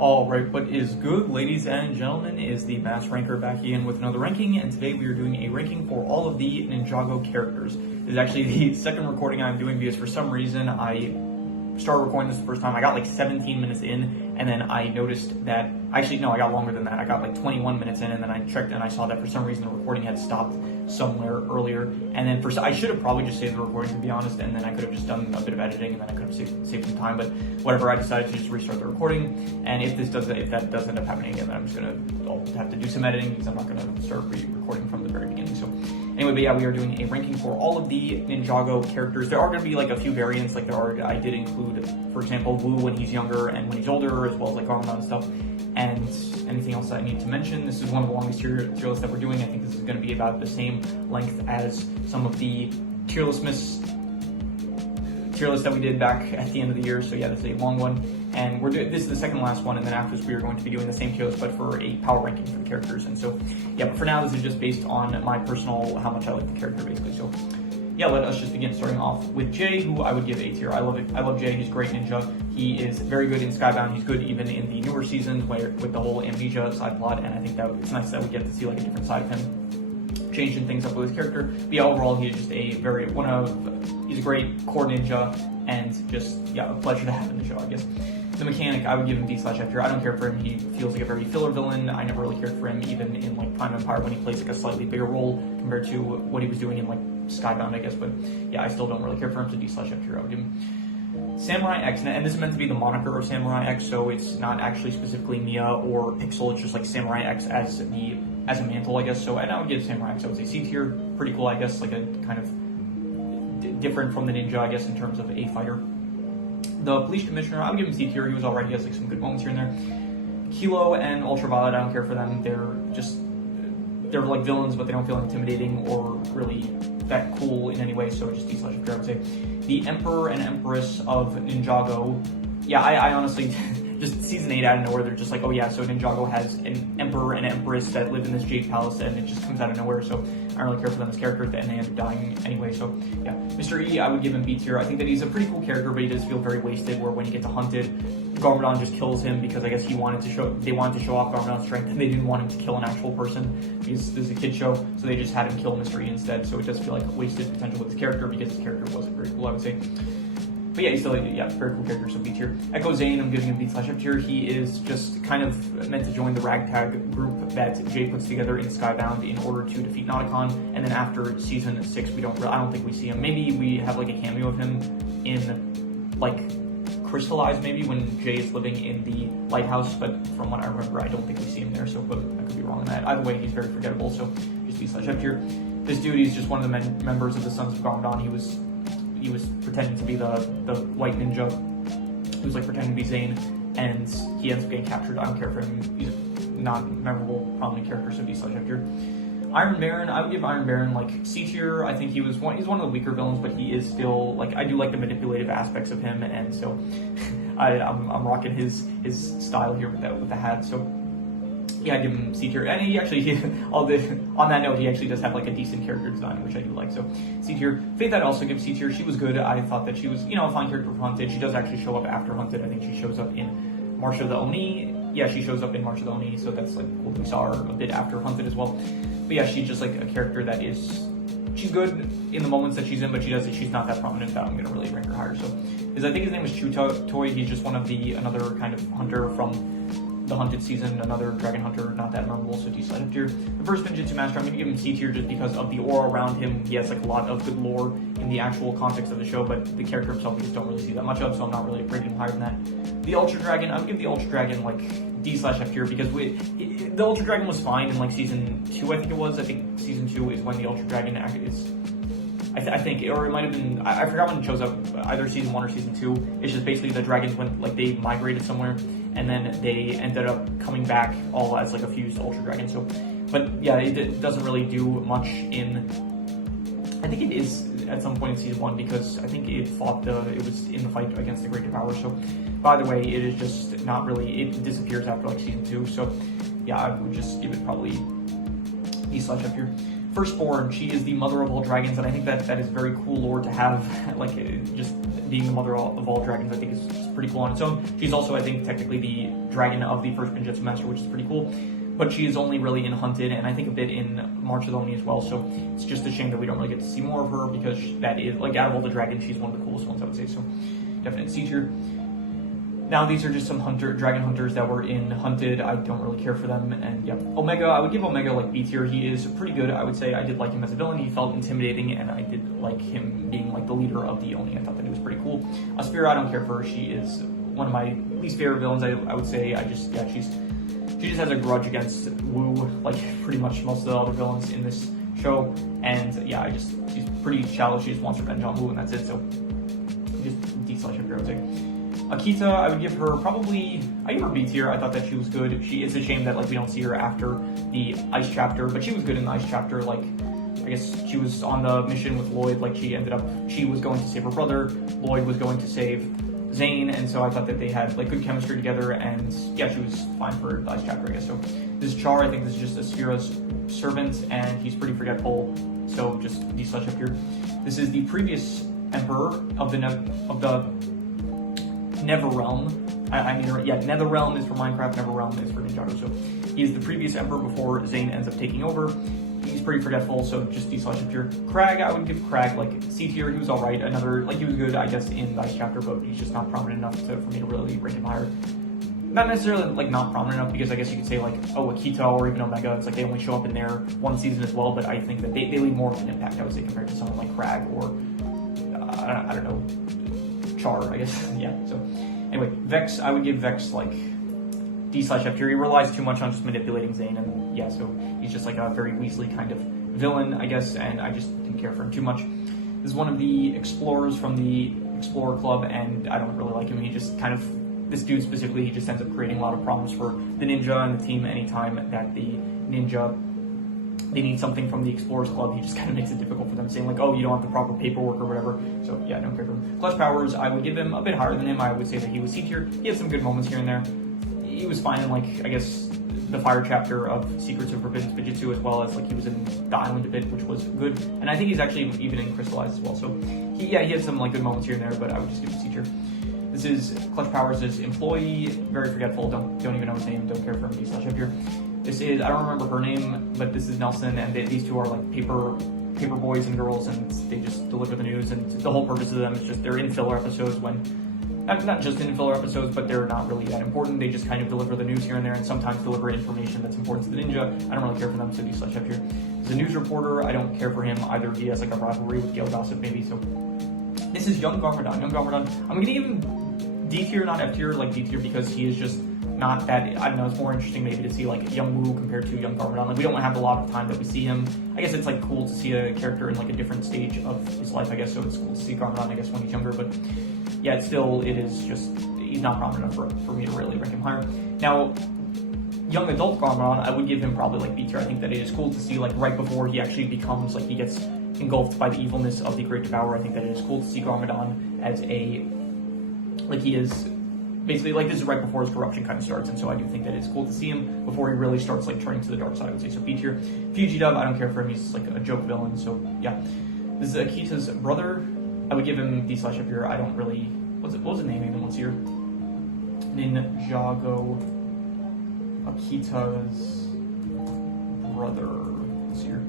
Alright, what is good, ladies and gentlemen, is the Mass Ranker back again with another ranking, and today we are doing a ranking for all of the Ninjago characters. This is actually the second recording I'm doing because for some reason I started recording this the first time. I got like 17 minutes in, and then I noticed that, actually no, I got longer than that. I got like 21 minutes in, and then I checked and I saw that for some reason the recording had stopped somewhere earlier, and then I should have probably just saved the recording, to be honest, and then I could have just done a bit of editing, and then I could have saved some time, but whatever, I decided to just restart the recording. And if that does end up happening again, then I'll have to do some editing because I'm not gonna start recording from the very beginning. So anyway, but yeah, we are doing a ranking for all of the Ninjago characters. There are going to be like a few variants, like I did include, for example, Wu when he's younger and when he's older, as well as like Garmadon and stuff, and anything else that I need to mention. This is one of the longest tier lists that we're doing. I think this is going to be about the same length as some of the tier lists that we did back at the end of the year. So yeah, this is a long one, and this is the second to last one, and then after this we are going to be doing the same tier list but for a power ranking for the characters. And so yeah, but for now this is just based on my personal, how much I like the character basically. So yeah, let us just begin, starting off with Jay, who I would give A tier. I love Jay. He's a great ninja. He is very good in Skybound. He's good even in the newer seasons with the whole amnesia side plot, and I think that it's nice that we get to see like a different side of him, changing things up with his character. But yeah, overall he is just he's a great core ninja, and just yeah, a pleasure to have in the show, I guess. The mechanic, I would give him D/F tier. I don't care for him. He feels like a very filler villain. I never really cared for him, even in like Prime Empire when he plays like a slightly bigger role compared to what he was doing in like Skybound, I guess. But yeah, I still don't really care for him, so D/F tier. I would give him Samurai X, and this is meant to be the moniker of Samurai X, so it's not actually specifically Mia or Pixel. It's just like Samurai X as a mantle, I guess. So and I would give Samurai X, I would say C tier. Pretty cool, I guess. Like a kind of different from the ninja, I guess, in terms of a fighter. The police commissioner, I would give him C tier. He was alright. He has like some good moments here and there. Kilo and Ultraviolet, I don't care for them. They're like villains, but they don't feel intimidating or really that cool in any way. So just D/F tier, I would say. The Emperor and Empress of Ninjago, yeah, I honestly just season 8 out of nowhere. They're just like, oh yeah, so Ninjago has an Emperor and Empress that live in this Jade Palace, and it just comes out of nowhere. So I don't really care for them as characters, and they end up dying anyway. So yeah, Mr. E, I would give him B tier. I think that he's a pretty cool character, but he does feel very wasted. Where when he gets hunted, Garmadon just kills him because I guess they wanted to show off Garmadon's strength, and they didn't want him to kill an actual person because this is a kid show, so they just had him kill Mr. E instead. So it does feel like wasted potential with his character because his character wasn't very cool, I would say. But yeah, he's still very cool character, so B tier. Echo Zane, I'm giving him B/F tier. He is just kind of meant to join the ragtag group that Jay puts together in Skybound in order to defeat Nauticon, and then after season 6, I don't think we see him. Maybe we have like a cameo of him in like Crystallized, maybe when Jay is living in the lighthouse, but from what I remember, I don't think we see him there, so but I could be wrong on that. Either way, he's very forgettable, so just B/F tier. This dude, he's just one of the members of the Sons of Garmadon. He was pretending to be the white ninja. He was like pretending to be Zane, and he ends up getting captured. I don't care for him. He's a non-memorable, prominent character, so D/F tier. Iron Baron, I would give Iron Baron like C tier. I think he's one of the weaker villains, but he is still like, I do like the manipulative aspects of him, and so I'm rocking his style here with the hat. So yeah, I give him C tier, and on that note, he actually does have like a decent character design, which I do like. So C tier. Faith, I'd also give C tier. She was good. I thought that she was a fine character for Hunted. She does actually show up after Hunted. I think she shows up in March of the Oni. Yeah, she shows up in March of the Oni, so that's like cool. We saw her a bit after Hunted as well. But yeah, she's just like a character that she's good in the moments that she's in, but she's not that prominent that I'm gonna really rank her higher. So, because I think his name was Toy. He's just another kind of hunter from the Hunted season, another dragon hunter, not that memorable, so D/F tier. The first Ninjutsu Master, I'm gonna give him C tier just because of the aura around him. He has like a lot of good lore in the actual context of the show, but the character himself we just don't really see that much of, so I'm not really rating him higher than that. The Ultra Dragon, I would give the Ultra Dragon like D/F tier because the Ultra Dragon was fine in like season 2, I think it was. I think season 2 is when the Ultra Dragon is. I think, or it might have been, I forgot when it shows up, either season 1 or season 2. It's just basically the dragons went, like, they migrated somewhere, and then they ended up coming back all as, like, a fused Ultra Dragon. So, but yeah, it doesn't really do much in, I think it is at some point in season 1, because I think it was in the fight against the Great Devourer. So, by the way, it is just not really, it disappears after, like, season 2. So, yeah, I would just give it probably D/F tier. Firstborn, she is the mother of all dragons, and I think that is very cool lore to have, like, just being the mother of all dragons, I think is pretty cool on its own. She's also, I think, technically the dragon of the first Ninjutsu Master, which is pretty cool. But she is only really in Hunted, and I think a bit in March of the Oni as well, so it's just a shame that we don't really get to see more of her, because that is, like, out of all the dragons, she's one of the coolest ones, I would say, so definite C tier. Now, these are just some dragon hunters that were in Hunted. I don't really care for them, and yeah. Omega, I would give Omega, like, B tier. He is pretty good, I would say. I did like him as a villain. He felt intimidating, and I did like him being, like, the leader of the Oni. I thought that he was pretty cool. Aspira, I don't care for her. She is one of my least favorite villains, I would say. She just has a grudge against Wu, like pretty much most of the other villains in this show. And yeah, she's pretty shallow. She just wants revenge on Wu, and that's it. So just D/F here, I would say. Akita, I would give her I give her B tier. I thought that she was good. It's a shame that, like, we don't see her after the Ice chapter, but she was good in the Ice chapter. Like, I guess she was on the mission with Lloyd. Like, she was going to save her brother. Lloyd was going to save Zane, and so I thought that they had, like, good chemistry together, and yeah, she was fine for the Ice chapter, I guess. So this is Char. I think this is just Aspira's servant, and he's pretty forgetful, so just D/F here. This is the previous emperor of the Netherrealm. Netherrealm is for Minecraft, Netherrealm is for Ninjago. So he's the previous emperor before Zane ends up taking over. He's pretty forgetful, so just D/F here. Crag, I would give Crag, like, C tier. He was alright. He was good, I guess, in the Ice chapter, but he's just not prominent enough for me to really rank him higher. Not necessarily, like, not prominent enough, because I guess you could say, like, Akita or even Omega, it's like they only show up in there one season as well, but I think that they leave more of an impact, I would say, compared to someone like Crag or, I don't know, Char, I guess. Yeah, so anyway, Vex, I would give Vex, like, D/F here. He relies too much on just manipulating Zane, and yeah, so he's just like a very Weasley kind of villain, I guess, and I just didn't care for him too much. This is one of the explorers from the Explorer Club, and I don't really like him. He just kind of, this dude specifically, he just ends up creating a lot of problems for the ninja and the team anytime that the ninja, they need something from the Explorers Club. He just kind of makes it difficult for them, saying, like, oh, you don't have the proper paperwork or whatever. So yeah, I don't care for him. Clutch Powers, I would give him a bit higher than him. I would say that he was C tier. He had some good moments here and there. He was fine in, like, I guess, the Fire chapter of Secrets of Forbidden Fujitsu, as well as, like, he was in the Island a bit, which was good. And I think he's actually even in Crystallized as well. So he had some, like, good moments here and there, but I would just give him C tier. This is Clutch Powers' employee, very forgetful, don't even know his name, don't care for him, D/F here. This is, I don't remember her name, but this is Nelson, and these two are, like, paper boys and girls, and they just deliver the news, and the whole purpose of them is just, they're in filler episodes when, not just in filler episodes, but they're not really that important. They just kind of deliver the news here and there, and sometimes deliver information that's important to the ninja. I don't really care for them, so D/F here. As a news reporter, I don't care for him either. He has, like, a rivalry with Gale Gossip, maybe, so. This is Young Garmadon. I'm gonna give him D tier, not F tier, like D tier, because he is just not that, I don't know, it's more interesting maybe to see, like, Young Wu compared to Young Garmadon. Like, we don't have a lot of time that we see him. I guess it's, like, cool to see a character in, like, a different stage of his life, I guess, so it's cool to see Garmadon, I guess, when he's younger, but yeah, it is just, he's not prominent enough for me to really rank him higher. Now, young adult Garmadon, I would give him probably, like, B tier. I think that it is cool to see, like, right before he actually becomes, like, he gets engulfed by the evilness of the Great Devourer. I think that it is cool to see Garmadon as like, he is basically, like, this is right before his corruption kind of starts, and so I do think that it's cool to see him before he really starts, like, turning to the dark side, I would say. So B tier. Fujidub, I don't care for him. He's, like, a joke villain, so yeah. This is Akita's brother. I would give him D/F here. I don't really, what was the name even? Let's see here. Ninjago. Akita's brother. Let's see here.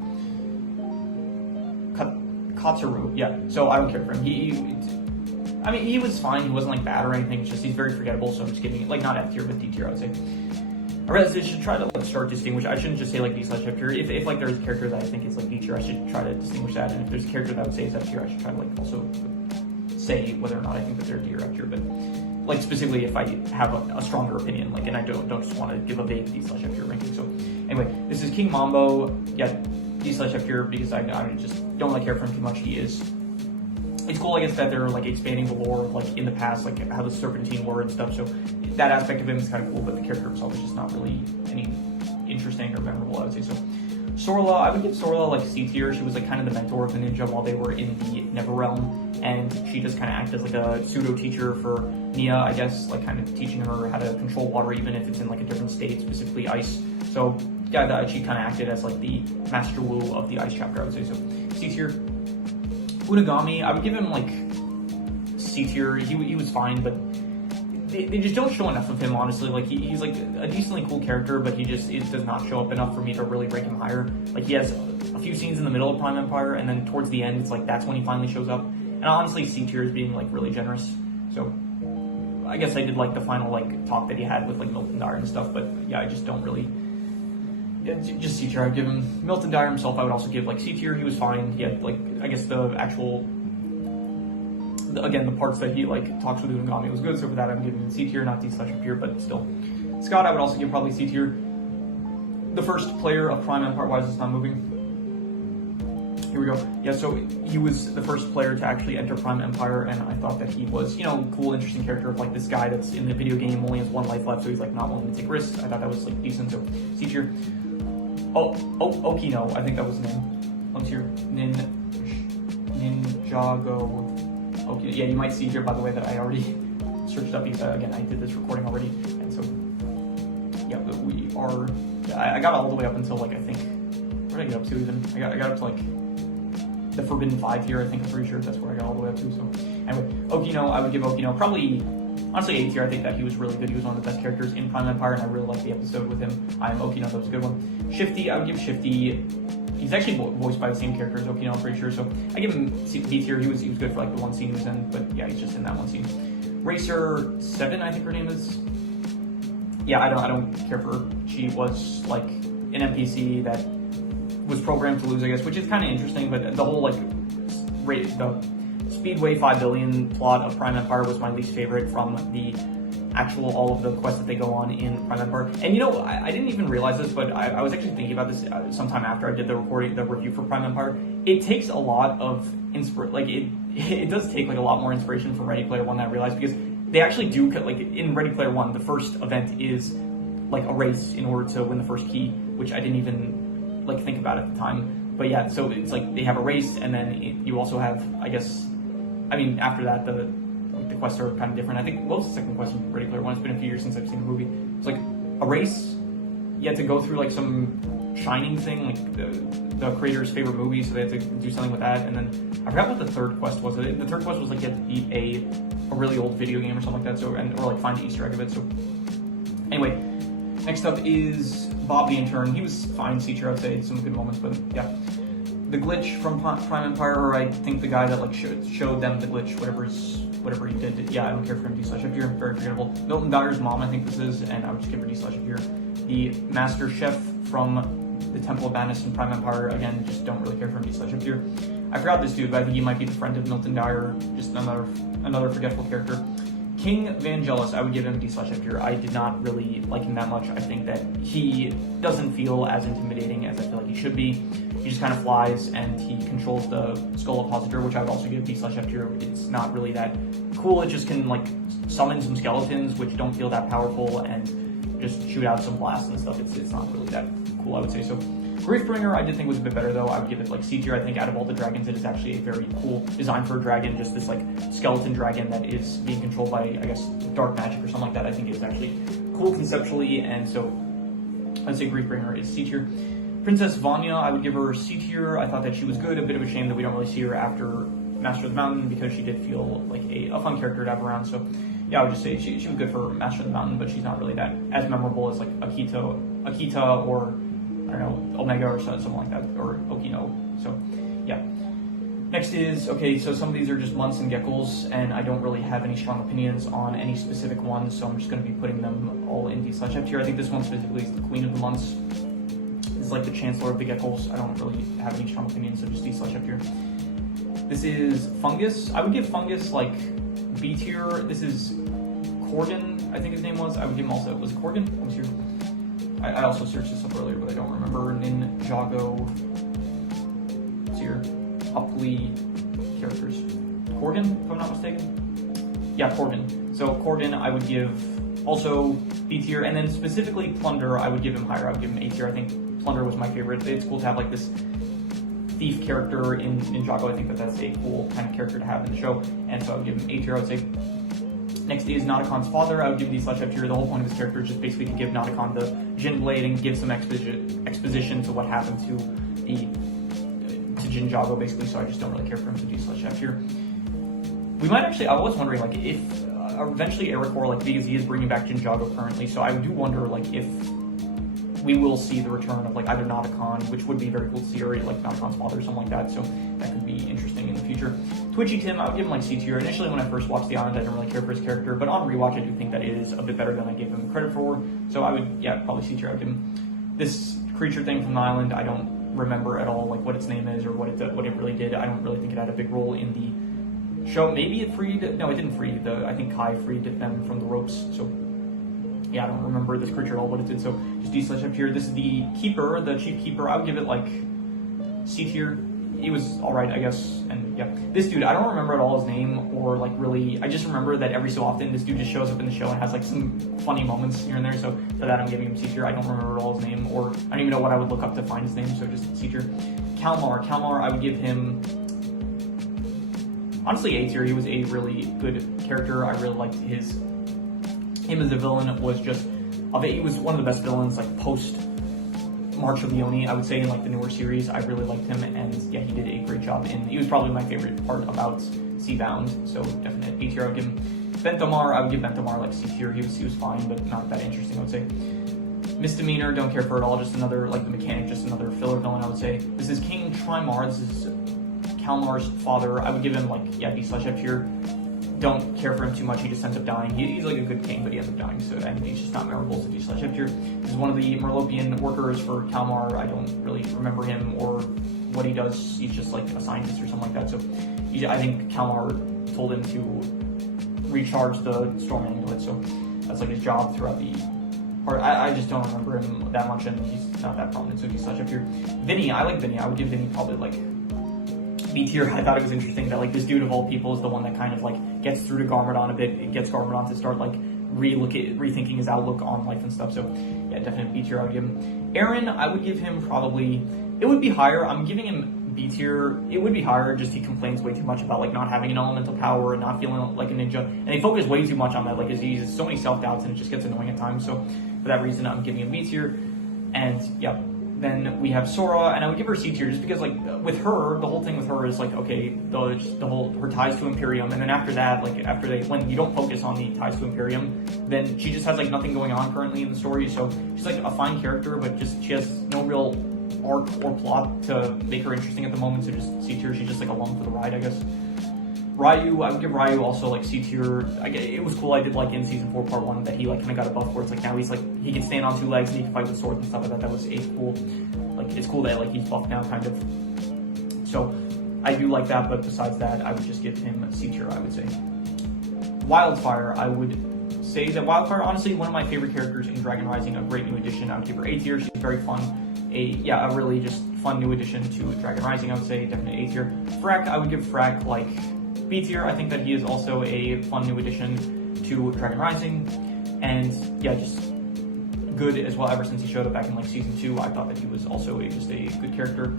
Katsuru. Yeah, so I don't care for him. He was fine. He wasn't, like, bad or anything. It's just he's very forgettable, so I'm just giving it, like, not F tier, but D tier, I would say. I realize I should try to, like, start distinguish. I shouldn't just say, like, D/F tier. If like, there's a character that I think is, like, D tier, I should try to distinguish that. And if there's a character that I would say is F tier, I should try to, like, also say whether or not I think that they're D or F tier. But, like, specifically if I have a stronger opinion, like, and I don't just want to give a vague D/F tier ranking. So anyway, this is King Mambo. Yeah, D/F tier, because I just don't really care for him too much. It's cool, I guess, that they're, like, expanding the lore, like, in the past, like, how the Serpentine were and stuff, so that aspect of him is kind of cool, but the character himself is just not really any interesting or memorable, I would say. So Sorla, I would give Sorla, like, C tier. She was, like, kind of the mentor of the ninja while they were in the Netherrealm, and she just kind of acted as, like, a pseudo teacher for Nia, I guess, like kind of teaching her how to control water even if it's in like a different state, specifically ice. So yeah, that she kind of acted as like the Master Wu of the ice chapter, I would say. So C tier. Unagami, I would give him like C tier. He was fine, but they just don't show enough of him, honestly. Like he's like a decently cool character, but it does not show up enough for me to really rank him higher. Like he has a few scenes in the middle of Prime Empire, and then towards the end, it's like that's when he finally shows up. And honestly, C tier is being like really generous. So I guess I did like the final like talk that he had with like Milton Dyer and stuff, but yeah, I just don't really. Yeah, just C tier. I'd give him. Milton Dyer himself, I would also give like C tier. He was fine. He had like, I guess the actual. Again, the parts that he like talks with Unagami was good, so for that I'm giving C tier, not D/F tier, but still. Scott, I would also give probably C tier. The first player of Prime Empire. Why is this not moving? Here we go. Yeah, so he was the first player to actually enter Prime Empire, and I thought that he was, you know, cool, interesting character of like this guy that's in the video game only has 1 life left, so he's like not willing to take risks. I thought that was like decent, so C tier. Okino, I think that was his name. Let's hear Ninjago. Okay, yeah, you might see here, by the way, that I already searched up. Again, I did this recording already, and so yeah, but we are. I got all the way up until like I think. Where did I get up to even? I got up to like the Forbidden 5 here. I think I'm pretty sure that's where I got all the way up to. So anyway, Okino, I would give Okino probably honestly A tier. I think that he was really good. He was one of the best characters in Prime Empire, and I really liked the episode with him. I am Okino. That was a good one. Shifty, I would give Shifty. He's actually voiced by the same character as Okino, I'm pretty sure. So I give him B tier. He was good for like the one scene he was in, but yeah, he's just in that one scene. Racer 7, I think her name is. Yeah, I don't care for her. She was like an NPC that was programmed to lose, I guess, which is kind of interesting. But the whole like the Speedway 5 billion plot of Prime Empire was my least favorite from the actual all of the quests that they go on in Prime Empire. And you know, I didn't even realize this, but I was actually thinking about this sometime after I did the review for Prime Empire. It takes a lot of it does take like a lot more inspiration from Ready Player One than I realized, because they actually do like in Ready Player One, the first event is like a race in order to win the first key, which I didn't even like think about at the time. But yeah, so it's like they have a race, and then you also have, I guess, I mean, after that the quests are kind of different. I think, what was the second quest in Ready Player One? It's been a few years since I've seen the movie. It's like a race. You had to go through like some Shining thing, like the creator's favorite movie, so they had to do something with that. And then I forgot what the third quest was. The third quest was like you had to beat a really old video game or something like that. So or like find the Easter egg of it. So anyway, next up is Bob the Intern. He was fine, C tier, I'd say, some good moments, but yeah. The glitch from Prime Empire, or I think the guy that like showed them the glitch, whatever he did, yeah, I don't care for him. D/F tier, very forgettable. Milton Dyer's mom, I think this is, and I would just give her D/F tier. The Master Chef from the Temple of Madness in Prime Empire, again, just don't really care for him. D/F tier. I forgot this dude, but I think he might be the friend of Milton Dyer, just another forgetful character. King Vangelis, I would give him D/F tier. I did not really like him that much. I think that he doesn't feel as intimidating as I feel like he should be. He just kind of flies, and he controls the Skull Oppositor, which I would also give D/F tier. It's not really that cool. It just can like summon some skeletons, which don't feel that powerful, and just shoot out some blasts and stuff. It's not really that cool, I would say. So Griefbringer, I did think was a bit better though. I would give it like C tier. I think out of all the dragons, it is actually a very cool design for a dragon. Just this like skeleton dragon that is being controlled by, I guess, dark magic or something like that. I think is actually cool conceptually, and so I'd say Griefbringer is C tier. Princess Vanya, I would give her C tier. I thought that she was good. A bit of a shame that we don't really see her after Master of the Mountain, because she did feel like a fun character to have around. So yeah, I would just say she was good for Master of the Mountain, but she's not really that as memorable as like Akita or I don't know, Omega or something like that, or Okino. So yeah. Next is, okay, so some of these are just months and geckos, and I don't really have any strong opinions on any specific ones, so I'm just going to be putting them all in D/F tier. I think this one specifically is the Queen of the Months. It's like the Chancellor of the geckos. I don't really have any strong opinions, so just D/F tier. This is Fungus. I would give Fungus like B tier. This is Corgan, I think his name was. I would give him also, was it Corgan? Let me see. I also searched this up earlier, but I don't remember. Ninjago. It's here. Upley characters. Corgan, if I'm not mistaken. Yeah, Corgan. So Corgan, I would give also B tier, and then specifically Plunder, I would give him higher. I would give him A tier. I think Plunder was my favorite. It's cool to have like this thief character in Ninjago. I think that that's a cool kind of character to have in the show, and so I would give him A tier, I would say. Next is Nodocon's father. I would give D slash F tier. The whole point of this character is just basically to give Nodocon the Jin Blade and give some exposition to what happened to Ninjago, basically, so I just don't really care for him, so D slash F tier. We might actually, I was wondering, like, if eventually Ericor, like, because he is bringing back Ninjago currently, so I do wonder, like, if we will see the return of, like, either Nodocon, which would be very cool to see, or, like, Nodocon's father or something like that, so that could be interesting in the future. Twitchy Tim, I would give him, like, C tier. Initially, when I first watched The Island, I didn't really care for his character, but on rewatch, I do think that it is a bit better than I gave him credit for, so I would, yeah, probably C tier. I would give him. This creature thing from The Island, I don't remember at all, like, what its name is or what it really did. I don't really think it had a big role in the show. Maybe it freed, no, it didn't free, I think Kai freed them from the ropes, so yeah, I don't remember this creature at all, what it did, so just D slash F tier. This is the keeper, the chief keeper. I would give it, like, C tier. He was alright, I guess, and yeah. This dude, I don't remember at all his name, or, like, really, I just remember that every so often this dude just shows up in the show and has, like, some funny moments here and there, so for that I'm giving him C tier. I don't remember at all his name, or I don't even know what I would look up to find his name, so just C tier. Kalmar, I would give him, honestly, A tier. He was a really good character. I really liked him as a villain was just, he was one of the best villains, like, post March of the Oni, I would say, in, like, the newer series. I really liked him, and yeah, he did a great job he was probably my favorite part about Seabound, so definite A tier. I would give him. Bentomar, I would give Bentomar, like, C tier. He was fine, but not that interesting, I would say. Misdemeanor, don't care for it at all, just another, like, the mechanic, just another filler villain, I would say. This is King Trimar, this is Kalmar's father. I would give him, like, yeah, D slash F tier. Don't care for him too much, he just ends up dying. He's like a good king, but he ends up dying, so I mean, he's just not memorable, so D slash F tier. This is one of the Merlopian workers for Kalmar. I don't really remember him or what he does. He's just like a scientist or something like that, so I think Kalmar told him to recharge the storm amulet, so that's like his job throughout the part. I just don't remember him that much, and he's not that prominent, so D slash F tier. Vinny, I like Vinny. I would give Vinny probably, like, B tier. I thought it was interesting that, like, this dude of all people is the one that kind of, like, gets through to Garmadon a bit. It gets Garmadon to start, like, rethinking his outlook on life and stuff. So yeah, definitely B tier. I would give him. Aaron, I would give him probably, it would be higher. I'm giving him B tier. It would be higher, just he complains way too much about, like, not having an elemental power and not feeling like a ninja, and they focus way too much on that. Like, he uses so many self-doubts and it just gets annoying at times. So for that reason, I'm giving him B tier. And yeah, then we have Sora, and I would give her C tier just because, like, with her, the whole thing with her is, like, okay, the whole, her ties to Imperium, and then after that, like, when you don't focus on the ties to Imperium, then she just has, like, nothing going on currently in the story, so she's, like, a fine character, but just, she has no real arc or plot to make her interesting at the moment, so just C tier. She's just, like, along for the ride, I guess. Ryu, I would give Ryu also, like, C tier. It was cool. I did like in season 4 part 1 that he, like, kind of got a buff where it's like now he's, like, he can stand on 2 legs and he can fight with swords and stuff like that. That was a cool, like, it's cool that, like, he's buffed now, kind of. So I do like that, but besides that, I would just give him C tier, I would say. Wildfire, I would say that Wildfire, honestly, one of my favorite characters in Dragon Rising, a great new addition. I would give her A tier. She's very fun. A really just fun new addition to Dragon Rising, I would say, definitely A tier. Frack, I would give Frack, like, B tier. I think that he is also a fun new addition to Dragon Rising, and yeah, just good as well. Ever since he showed up back in, like, season 2, I thought that he was also just a good character.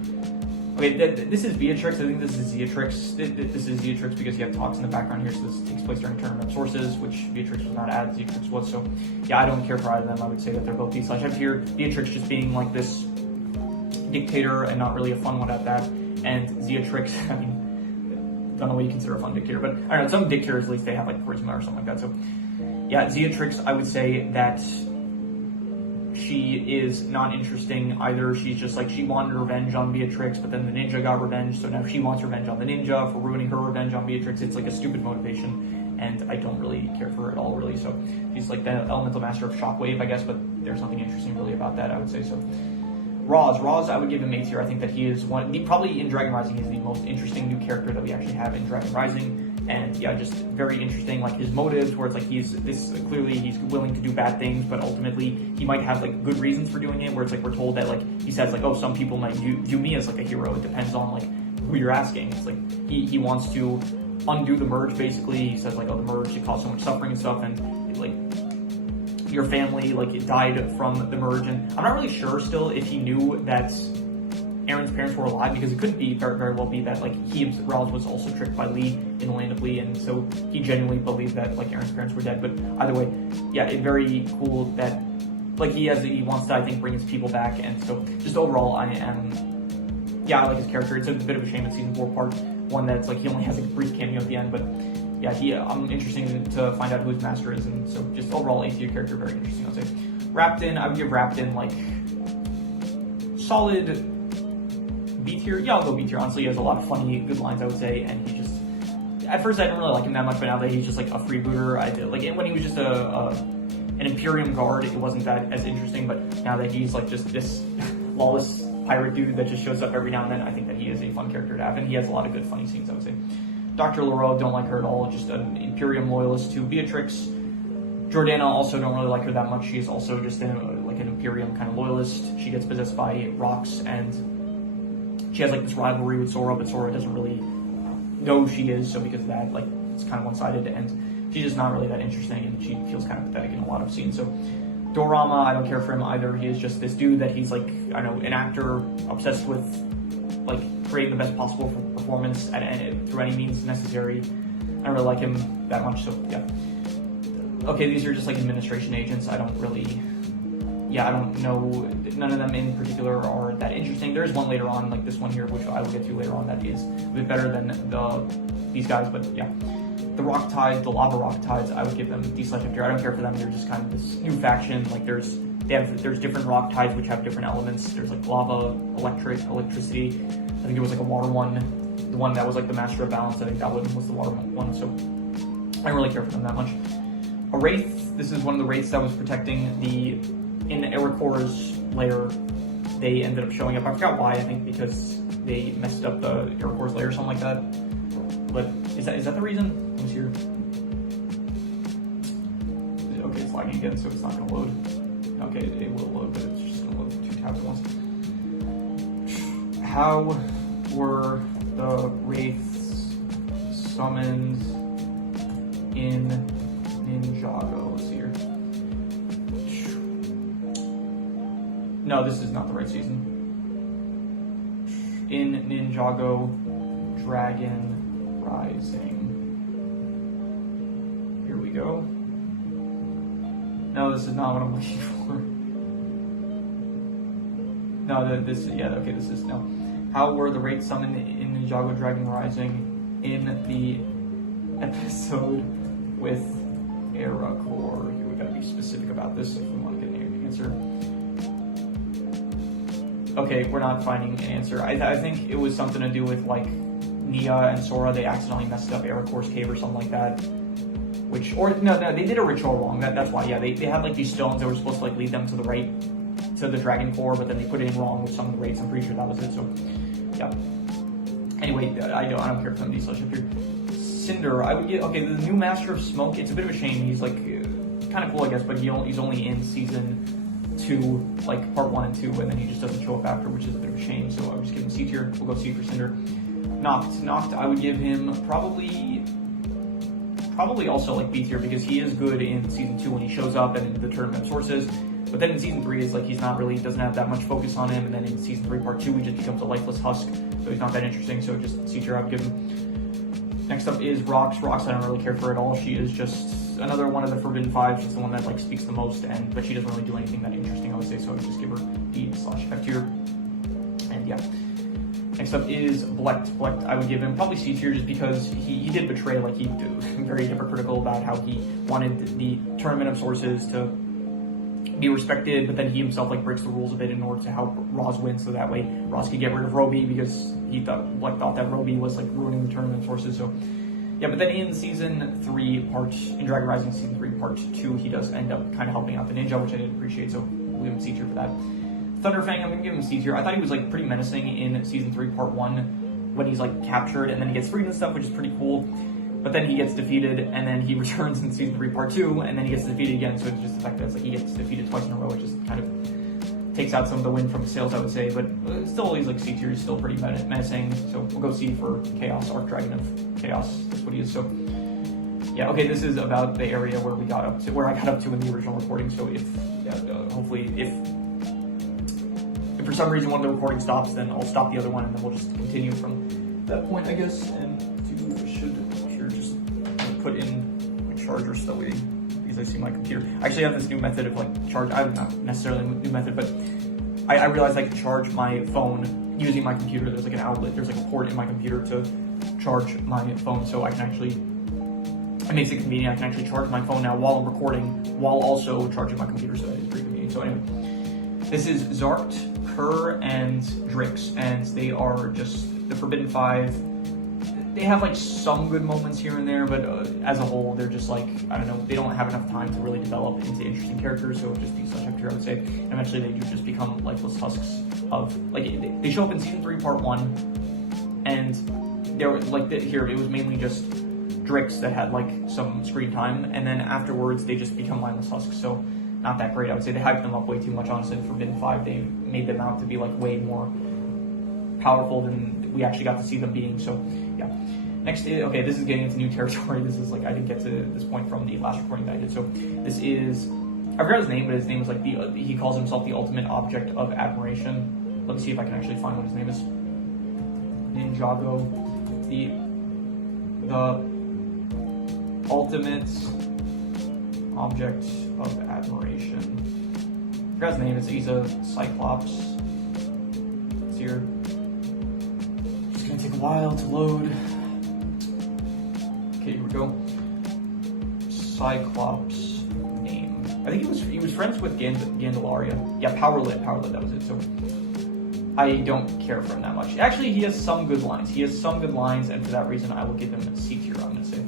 Okay, this is Beatrix. I think this is Zeatrix. This is Zeatrix because you have talks in the background here, so this takes place during Tournament of Sources, which Beatrix was not at, Zeatrix was, so yeah, I don't care for either of them. I would say that they're both B slash F tier. Beatrix just being, like, this dictator and not really a fun one at that, and Zeatrix, I mean, I don't know what you consider a fun dictator, but I don't know, some dictators, at least they have, like, charisma or something like that, so yeah, Zeatrix, I would say that she is not interesting either. She's just, like, she wanted revenge on Beatrix, but then the ninja got revenge, so now she wants revenge on the ninja for ruining her revenge on Beatrix. It's, like, a stupid motivation, and I don't really care for her at all, really, so she's, like, the elemental master of Shockwave, I guess, but there's nothing interesting really about that, I would say, so. Roz, I would give him A tier. I think that he is probably in Dragon Rising, he's the most interesting new character that we actually have in Dragon Rising, and yeah, just very interesting, like, his motives, where it's like clearly he's willing to do bad things, but ultimately he might have, like, good reasons for doing it, where it's like we're told that, like, he says, like, oh, some people might view me as, like, a hero. It depends on, like, who you're asking. It's like he wants to undo the merge, basically. He says, like, oh, the merge, it caused so much suffering and stuff, and, like, your family, like, it died from the merge, and I'm not really sure still if he knew that Aaron's parents were alive, because it could be very well be that like Roz was also tricked by Lee in the land of Lee, and so he genuinely believed that like Aaron's parents were dead. But either way, yeah, it's very cool that like he wants to, I think, bring his people back, and so just overall I like his character. It's a bit of a shame in season 4 part 1 that's like he only has a brief cameo at the end, but yeah, I'm interested to find out who his master is, and so just overall A tier character, very interesting, I'd say. Raptin, I would give Raptin like solid B tier. Yeah, I'll go B tier. Honestly, he has a lot of funny, good lines, I would say, and he just, at first I didn't really like him that much, but now that he's just like a freebooter, I did like it. When he was just an Imperium guard, it wasn't that as interesting, but now that he's like just this lawless pirate dude that just shows up every now and then, I think that he is a fun character to have, and he has a lot of good funny scenes, I would say. Dr. Leroux, don't like her at all, just an Imperium loyalist to Beatrix. Jordana, also don't really like her that much. She's also just like an Imperium kind of loyalist. She gets possessed by rocks, and she has like this rivalry with Sora, but Sora doesn't really know who she is, so because of that, like, it's kind of one-sided, and she's just not really that interesting, and she feels kind of pathetic in a lot of scenes. So Dorama, I don't care for him either. He is just this dude that he's like, I don't know, an actor obsessed with like creating the best possible performance through any means necessary. I don't really like him that much, so yeah. Okay, these are just like administration agents. I don't know, none of them in particular are that interesting. There's one later on, like this one here, which I will get to later on, that is a bit better than these guys, but yeah. The Rock Tides, the Lava Rock Tides, I would give them D/F tier. I don't care for them. They're just kind of this new faction. Like there's different rock tides which have different elements. There's like lava, electricity. I think there was like a water one. The one that was like the Master of Balance, I think that one was the water one. So I don't really care for them that much. A Wraith. This is one of the Wraiths that was protecting in Ericor's lair. They ended up showing up. I forgot why. I think because they messed up the Ericor's lair or something like that. But is that the reason? Let me see here. Okay, it's lagging again, so it's not going to load. Okay, it will load, but it's just going to load 2 tabs at once. How were the Wraiths summoned in Ninjago? Let's see here. No, this is not the right season. In Ninjago Dragon Rising. Here we go. No, this is not what I'm looking for. No, this is no. How were the Wraiths summoned in Ninjago Dragon Rising in the episode with Eracor? Here we gotta be specific about this if we want to get an answer. Okay, we're not finding an answer. I think it was something to do with like Nia and Sora. They accidentally messed up Ericor's cave or something like that. No, they did a ritual wrong. That's why. Yeah, they had like these stones that were supposed to like lead them to the right, to the Dragon Core, but then they put it in wrong with some of the Wraiths. I'm pretty sure that was it. So, yeah. Anyway, I don't care for them. These here. Cinder, I would get. Okay, the new Master of Smoke. It's a bit of a shame. He's like kind of cool, I guess, but he's only in season 2, like part 1 and 2, and then he just doesn't show up after, which is a bit of a shame. So I would just give him C tier. We'll go C for Cinder. Noct, I would give him probably also like B tier, because he is good in season 2 when he shows up and in the tournament sources, but then in season 3 is like doesn't have that much focus on him, and then in season 3 part 2 he just becomes a lifeless husk, so he's not that interesting. So just C tier I would give him. Next up is Rox. Rox I don't really care for at all. She is just another one of the Forbidden 5. She's the one that like speaks the most, but she doesn't really do anything that interesting, I would say, so I would just give her D/F tier. And yeah. Next up is Blect. Blect, I would give him probably C tier, just because he did betray, like he was very hypocritical about how he wanted the Tournament of Sources to be respected, but then he himself like breaks the rules of it in order to help Roz win, so that way Roz could get rid of Roby, because Blect thought that Roby was like ruining the Tournament of Sources. So yeah, but then in season 3 in Dragon Rising season 3 part 2, he does end up kind of helping out the ninja, which I did appreciate, so we'll give him C tier for that. Thunderfang, I'm gonna give him C tier. I thought he was like pretty menacing in season 3 part 1 when he's like captured and then he gets freed and stuff, which is pretty cool. But then he gets defeated, and then he returns in season 3 part 2, and then he gets defeated again. So it's just the fact that it's like he gets defeated twice in a row, which just kind of takes out some of the win from his sales, I would say. But still, he's like C tier. He's still pretty menacing. So we'll go C for Chaos, Arc Dragon of Chaos. That's what he is. So yeah, okay. This is about the area where I got up to in the original recording. So hopefully if if for some reaon one of the recording stops, then I'll stop the other one, and then we'll just continue from that point, I guess. And should here just put in my charger so that way, because I see my computer. I actually have this new method of like not necessarily a new method, but I realized I can charge my phone using my computer. There's like an outlet, there's like a port in my computer to charge my phone, so I can actually, it makes it convenient. I can actually charge my phone now while I'm recording, while also charging my computer, so that is pretty convenient. So anyway, this is Zart, Kerr, and Drix, and they are just the Forbidden Five. They have like some good moments here and there, but as a whole, they're just like, I don't know, they don't have enough time to really develop into interesting characters, so just be such here, I would say. And eventually they do just become lifeless husks of, like, they show up in Season 3, Part 1, and they're like, here, it was mainly just Drix that had like some screen time, and then afterwards they just become mindless husks, so not that great, I would say. They hyped them up way too much, honestly. In Forbidden 5, they made them out to be like way more powerful than we actually got to see them being, so yeah. Next is, okay, this is getting into new territory. This is like, I didn't get to this point from the last recording that I did, so this is, I forgot his name, but his name is like, he calls himself the ultimate object of admiration. Let me see if I can actually find what his name is. Ninjago, the ultimate object of admiration. I forgot his name. He's a Cyclops. It's here. It's gonna take a while to load. Okay, here we go. Cyclops name. I think he was friends with Gandalaria. Yeah, Powerlit, that was it. So I don't care for him that much. Actually, he has some good lines. And for that reason, I will give him a C tier, I'm gonna say.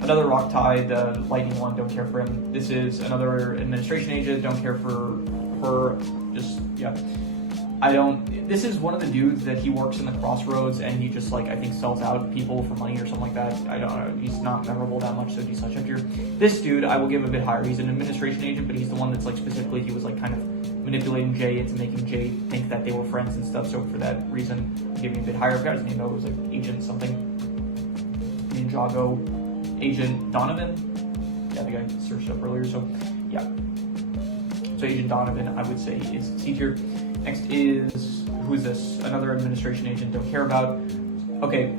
Another Rock Tide, the lightning one, don't care for him. This is another administration agent, don't care for her. Just, yeah. This is one of the dudes that he works in the Crossroads, and he just, like, I think sells out people for money or something like that. I don't know, he's not memorable that much, so he's such a here. This dude, I will give a bit higher. He's an administration agent, but he's the one that's, like, specifically, he was, like, kind of manipulating Jay into making Jay think that they were friends and stuff, so for that reason, I'm giving a bit higher. I forgot his name, though. It was, like, Agent something. Ninjago. Agent Donovan? Yeah, I think I searched up earlier, so, yeah. So Agent Donovan, I would say, is C tier. Next is, who is this? Another administration agent, don't care about. Okay,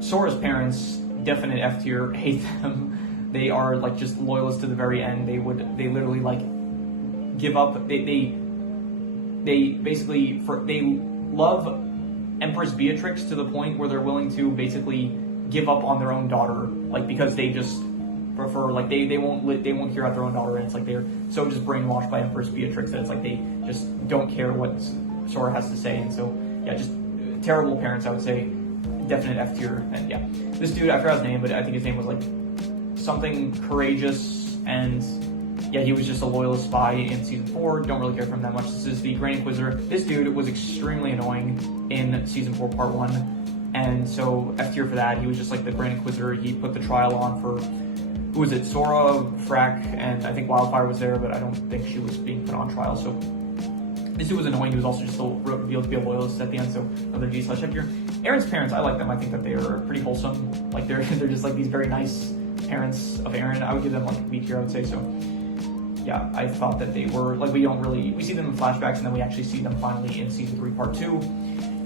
Sora's parents, definite F tier, hate them. They are like just loyalists to the very end. They literally like give up. They basically, they love Empress Beatrix to the point where they're willing to basically give up on their own daughter, like, because they just prefer, like, they won't hear out their own daughter, and it's like they're so just brainwashed by Empress Beatrix that it's like they just don't care what Sora has to say, and so yeah, just terrible parents, I would say. Definite F tier. And yeah, this dude, I forgot his name, but I think his name was like something courageous, and yeah, he was just a loyalist spy in Season 4. Don't really care for him that much. This is the Grand Inquisitor. This dude was extremely annoying in Season 4 Part 1, and so F tier for that. He was just like the Grand Inquisitor. He put the trial on for, who was it? Sora, Frack, and I think Wildfire was there, but I don't think she was being put on trial, so this dude was annoying. He was also just still revealed to be a loyalist at the end, so another G/F tier. Aaron's parents, I like them. I think that they are pretty wholesome. Like, they're just like these very nice parents of Aaron. I would give them like a B tier, I would say. So yeah, I thought that they were, like, we see them in flashbacks, and then we actually see them finally in Season 3 Part 2.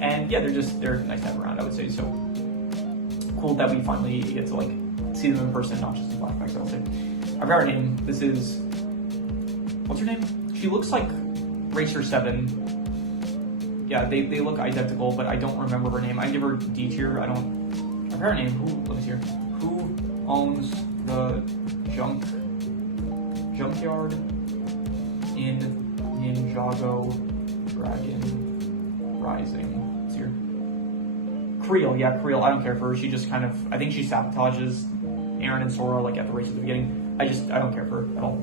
And yeah, they're nice to have around, I would say. So cool that we finally get to like see them in person, not just in flashbacks, I would say. I forgot her name. This is, what's her name? She looks like Racer 7. Yeah, they look identical, but I don't remember her name. I give her D tier. I forgot her name. Let me see here. Who owns the junkyard in Ninjago Dragon Rising? It's here. Creel, yeah, Creel. I don't care for her. She just kind of, I think she sabotages Aaron and Sora like at the race at the beginning. I don't care for her at all.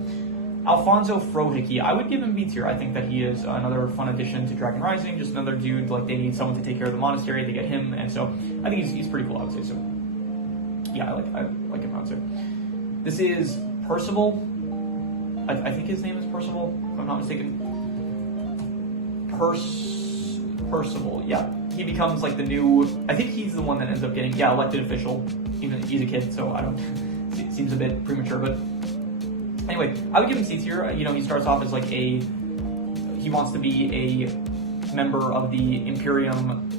Alfonso Frohickey, I would give him B tier. I think that he is another fun addition to Dragon Rising, just another dude, like, they need someone to take care of the monastery, they get him, and so I think he's pretty cool, I would say. So yeah, I like him, I would say. This is Percival. I think his name is Percival, if I'm not mistaken. Percival, yeah. He becomes like the new, I think he's the one that ends up getting, yeah, elected official, even he's a kid, so I don't, it seems a bit premature, but anyway, I would give him C tier. You know, he starts off as like he he wants to be a member of the Imperium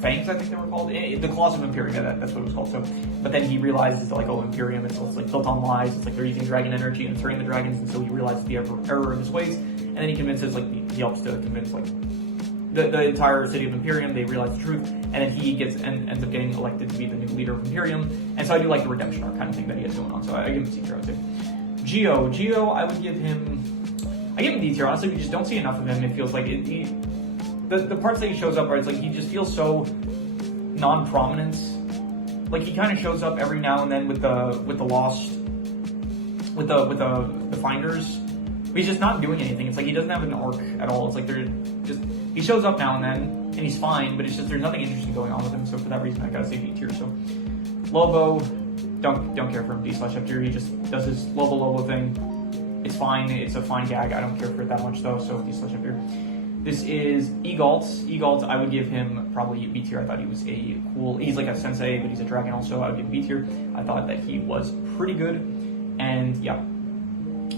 Fangs, I think they were called, the Claws of Imperium, yeah, that's what it was called. So, but then he realizes that, like, oh, Imperium, it's like built on lies, it's like they're using dragon energy and turning the dragons, and so he realizes the error of his ways, and then he convinces, like, he helps to convince, like, the entire city of Imperium. They realize the truth, and then he ends up getting elected to be the new leader of Imperium, and so I do like the redemption arc kind of thing that he has going on, so I give him C tier, I would say. Geo, I would give him D tier, honestly. We just don't see enough of him. It feels like the parts that he shows up are, it's like he just feels so non-prominent. Like, he kind of shows up every now and then with the Lost, with the Finders, but he's just not doing anything. It's like he doesn't have an arc at all. It's like he shows up now and then and he's fine, but it's just there's nothing interesting going on with him. So for that reason, I gotta say D tier. So Lobo, don't care for him. D/F tier. He just does his Lobo thing. It's fine. It's a fine gag. I don't care for it that much though. So D/F tier. This is Egalt. Egalt, I would give him probably B tier. I thought he was he's like a sensei, but he's a dragon also. I would give him B tier. I thought that he was pretty good. And yeah,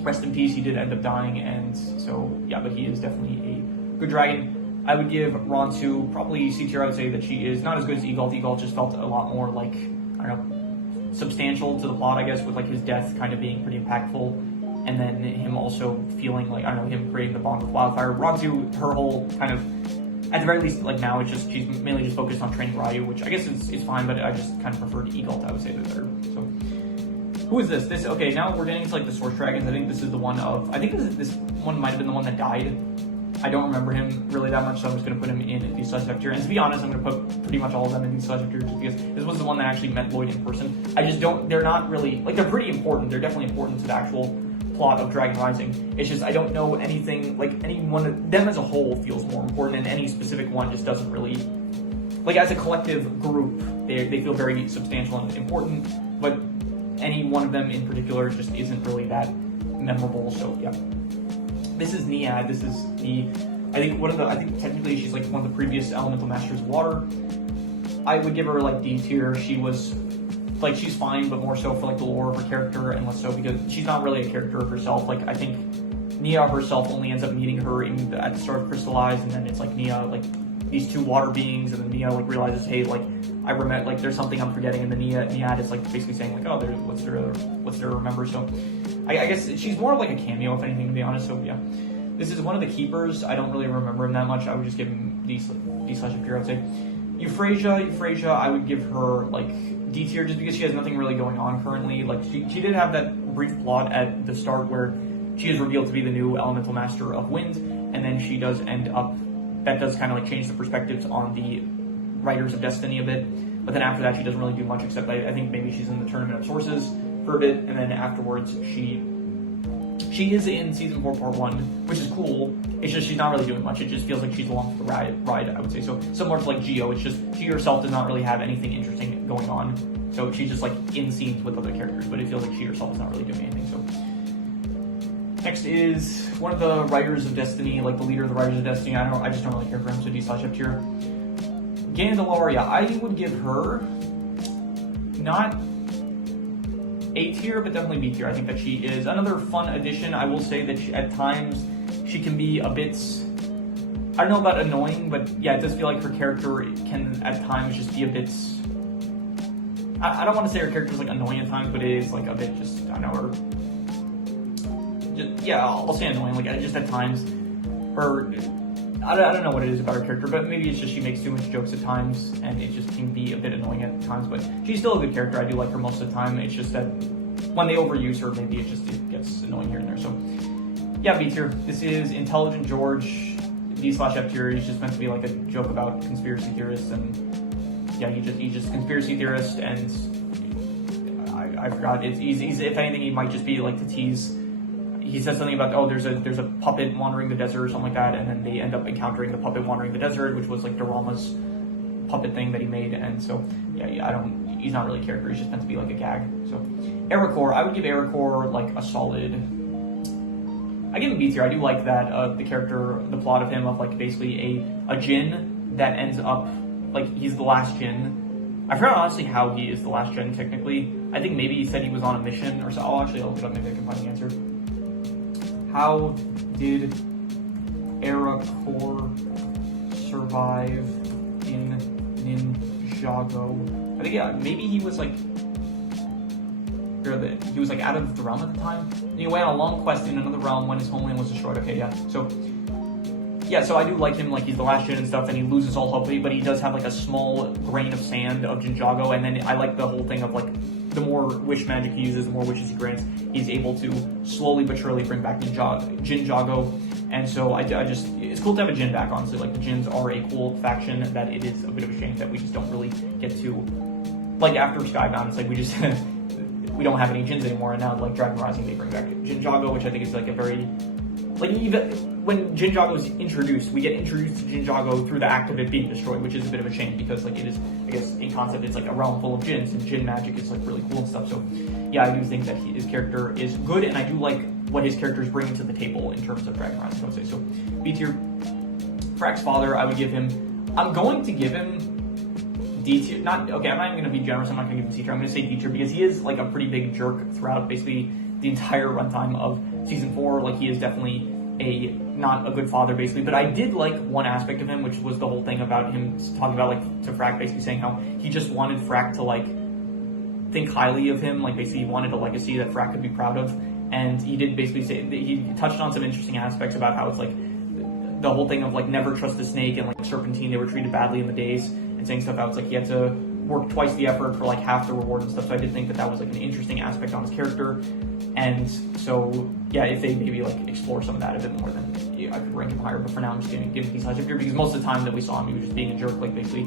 rest in peace. He did end up dying. And so, yeah, but he is definitely a good dragon. I would give Rontu probably C tier. I would say that she is not as good as Egalt. Egalt just felt a lot more like, I don't know, substantial to the plot, I guess, with like his death kind of being pretty impactful. And then him also feeling like, I don't know, him creating the bond with Wildfire. Rontu, her whole kind of, at the very least, like now, it's just, she's mainly just focused on training Ryu, which I guess is fine, but I just kind of prefer to Egalt, I would say, the better. So, who is this? Okay, now we're getting into like the Source Dragons. I think this is the one I think this one might have been the one that died. I don't remember him really that much, so I'm just going to put him in the /F tier. And to be honest, I'm going to put pretty much all of them in the /F tier just because this was the one that actually met Lloyd in person. They're not really, like, they're pretty important. They're definitely important to the actual plot of Dragon Rising. It's just I don't know anything, like, any one of them as a whole feels more important, and any specific one just doesn't really, like, as a collective group, they feel very substantial and important, but any one of them in particular just isn't really that memorable. So yeah, this is Niad. This is I think technically she's like one of the previous Elemental Masters of Water. I would give her like D tier. She was like, she's fine, but more so for like the lore of her character, and less so because she's not really a character of herself. Like, I think Nia herself only ends up meeting her at the start of Crystallize, and then it's like Nia, like these two water beings, and then Nia like realizes, hey, like there's something I'm forgetting, and then Niad is like basically saying like, oh, what's there to remember? So I guess she's more of like a cameo, if anything, to be honest. So yeah, this is one of the keepers. I don't really remember him that much. I would just give him D/F, I'd say. Euphrasia, I would give her like D tier just because she has nothing really going on currently. Like, she did have that brief plot at the start where she is revealed to be the new Elemental Master of Wind, and then she does end up, that does kind of like change the perspectives on the Riders of Destiny a bit, but then after that she doesn't really do much, except I think maybe she's in the Tournament of Sources for a bit, and then afterwards she is in Season 4 Part 1, which is cool. It's just she's not really doing much. It just feels like she's along for the ride, I would say. So similar to like Geo, it's just she herself does not really have anything interesting going on. So she's just like in scenes with other characters, but it feels like she herself is not really doing anything. So next is one of the Riders of Destiny, like the leader of the Riders of Destiny. I just don't really care for him, so D/F tier. Gandalor, I would give her not A tier, but definitely B tier. I think that she is another fun addition. I will say that at times she can be a bit, I don't know about annoying, but yeah, it does feel like her character can at times just be a bit, I don't want to say her character is like annoying at times, but it is like a bit just, I don't know, yeah, I'll say annoying. Like, just at times, I don't know what it is about her character, but maybe it's just she makes too much jokes at times, and it just can be a bit annoying at times, but she's still a good character. I do like her most of the time. It's just that when they overuse her, maybe it gets annoying here and there. So yeah, B tier. This is Intelligent George, D/F tier. He's just meant to be like a joke about conspiracy theorists, and yeah, he's just conspiracy theorist, and I forgot. He's if anything, he might just be like to tease. He says something about, oh, there's a puppet wandering the desert or something like that, and then they end up encountering the puppet wandering the desert, which was like Dorama's puppet thing that he made, and so yeah, he's not really a character, he's just meant to be like a gag. So Ericor, I would give Ericor like a solid, I give him B tier. I do like that, the character, the plot of him of like basically a Jinn that ends up, like, he's the last Jinn. I forgot honestly how he is the last Jinn technically. I think maybe he said he was on a mission or so. I'll look it up, maybe I can find the answer. How did Era Core survive in Ninjago. I think, yeah, maybe he was like, he was like out of the realm at the time. And he went on a long quest in another realm when his homeland was destroyed. Okay, yeah. So I do like him, like he's the last Jin and stuff, and he loses all hope, but he does have like a small grain of sand of Ninjago, and then I like the whole thing of like, the more wish magic he uses, the more wishes he grants, he's able to slowly but surely bring back Ninjago. And so I just, it's cool to have a Jin back, honestly. Like, the Jins are a cool faction that it is a bit of a shame that we just don't really get to, like, after Skybound, it's like we just, we don't have any Jins anymore, and now, like, Dragon Rising, they bring back Ninjago, which I think is, like, a very, like, even when Ninjago is introduced, we get introduced to Ninjago through the act of it being destroyed, which is a bit of a shame, because, like, it is, I guess, in concept, it's, like, a realm full of Jins, and Jin magic is, like, really cool and stuff, so, yeah, I do think that his character is good, and I do like what his character is bringing to the table in terms of Dragon Rising, I would say. So, B tier. Frack's father, I would give him, I'm going to give him D tier. I'm not even going to be generous, I'm not going to give him C tier, I'm going to say D tier, because he is, like, a pretty big jerk throughout, basically, the entire runtime of Season 4, like, he is definitely not a good father, basically, but I did like one aspect of him, which was the whole thing about him talking about, like, to Frack, basically saying how he just wanted Frack to, like, think highly of him, like, basically he wanted a legacy that Frack could be proud of, and he did basically say, he touched on some interesting aspects about how it's, like, the whole thing of, like, never trust the snake, and, like, Serpentine, they were treated badly in the days, and saying stuff how it's, like, he had to work twice the effort for, like, half the reward and stuff, so I did think that that was, like, an interesting aspect on his character. And so, yeah, if they maybe, like, explore some of that a bit more, then yeah, I could rank him higher, but for now I'm just going to give him D/F tier, because most of the time that we saw him, he was just being a jerk, like, basically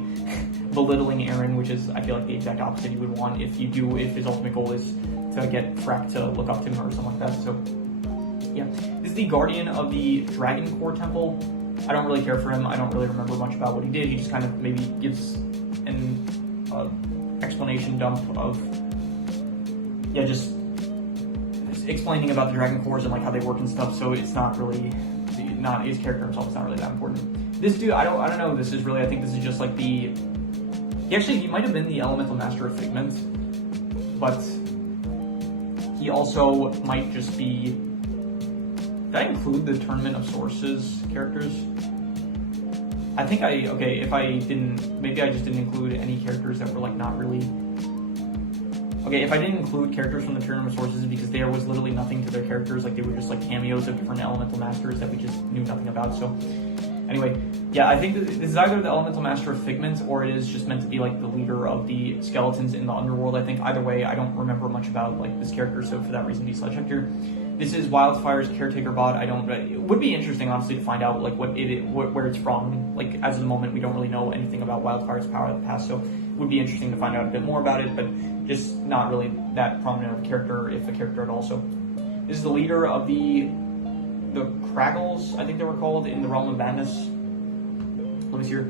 belittling Eren, which is, I feel like, the exact opposite you would want if his ultimate goal is to get Frack to look up to him or something like that. So, yeah. This is the Guardian of the Dragon Core Temple. I don't really care for him. I don't really remember much about what he did. He just kind of maybe gives an explanation dump of, yeah, just explaining about the Dragon Cores and, like, how they work and stuff, so it's not really, his character himself is not really that important. This dude, I don't know, this is really, I think this is just like he might have been the Elemental Master of Figment, but he also might just be, did I include the Tournament of Sources characters? I think if I didn't, maybe I just didn't include any characters that were, like, not really. Okay, if I didn't include characters from the Tournament of Sources, because there was literally nothing to their characters, like, they were just, like, cameos of different Elemental Masters that we just knew nothing about, so. Anyway, yeah, I think this is either the Elemental Master of Figment, or it is just meant to be, like, the leader of the skeletons in the underworld, I think. Either way, I don't remember much about, like, this character, so for that reason, D/F tier. This is Wildfire's Caretaker bot. It would be interesting, honestly, to find out, like, where it's from. Like, as of the moment, we don't really know anything about Wildfire's power of the past, so it would be interesting to find out a bit more about it, but just not really that prominent of a character, if a character at all. So, this is the leader of the Kraggles, I think they were called, in the Realm of Madness. Let me see here.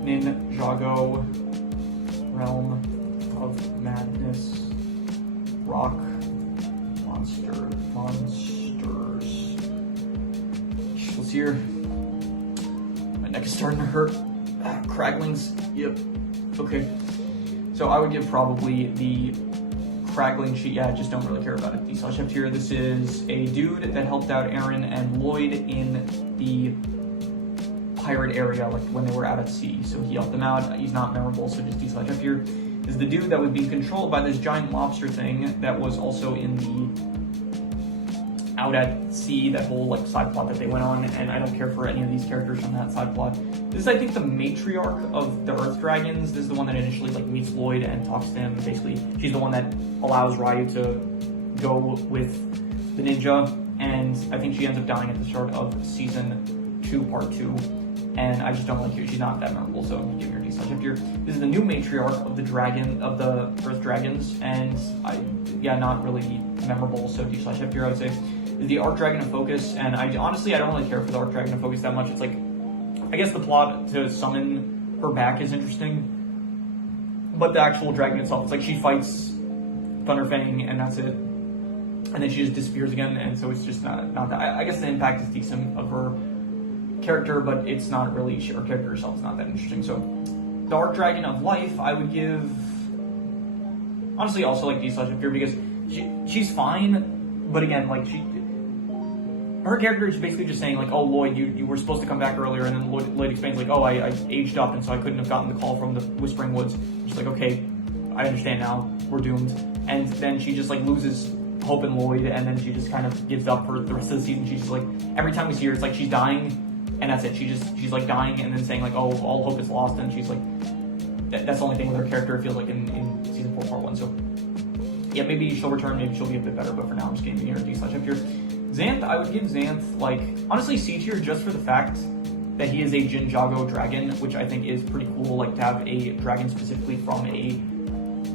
Ninjago, Realm of Madness, Rock, Monsters. Let's see here. My neck is starting to hurt. Cragglings. Yep. Okay. So I would give probably the Craggling sheet. Yeah, I just don't really care about it. D/F tier. This is a dude that helped out Eren and Lloyd in the pirate area, like when they were out at sea. So he helped them out. He's not memorable, so just D/F tier. Is the dude that was being controlled by this giant lobster thing that was also in the out at sea, that whole, like, side plot that they went on, and I don't care for any of these characters from that side plot. This is, I think, the matriarch of the Earth Dragons. This is the one that initially, like, meets Lloyd and talks to him. Basically, she's the one that allows Ryu to go with the ninja, and I think she ends up dying at the start of Season 2, Part 2. And I just don't like her. She's not that memorable, so I'm giving her D/F tier. This is the new matriarch of the Earth Dragons, and not really memorable, so D/F tier, I would say. Is the Arc Dragon of Focus, and I don't really care for the Arc Dragon of Focus that much. It's like, I guess the plot to summon her back is interesting, but the actual dragon itself, it's like she fights Thunderfang and that's it, and then she just disappears again, and so it's just not that. I guess the impact is decent of her character, but it's not really, her character herself is not that interesting. So the Arc Dragon of Life, I would give, honestly, also like D/F tier, because she's fine, but again, like, her character is basically just saying like, oh Lloyd, you were supposed to come back earlier, and then Lloyd explains like, oh I aged up and so I couldn't have gotten the call from the Whispering Woods. She's like, okay, I understand now, we're doomed. And then she just like loses hope in Lloyd, and then she just kind of gives up for the rest of the season. She's just like, every time we see her, it's like she's dying, and that's it. She's like dying and then saying like, oh, all hope is lost, and she's like, that's the only thing with her character, it feels like, in season 4 part 1. So yeah, maybe she'll return, maybe she'll be a bit better, but for now I'm just giving her a D/F tier. Xanth, I would give Xanth like honestly C tier just for the fact that he is a Ninjago dragon, which I think is pretty cool, like to have a dragon specifically from a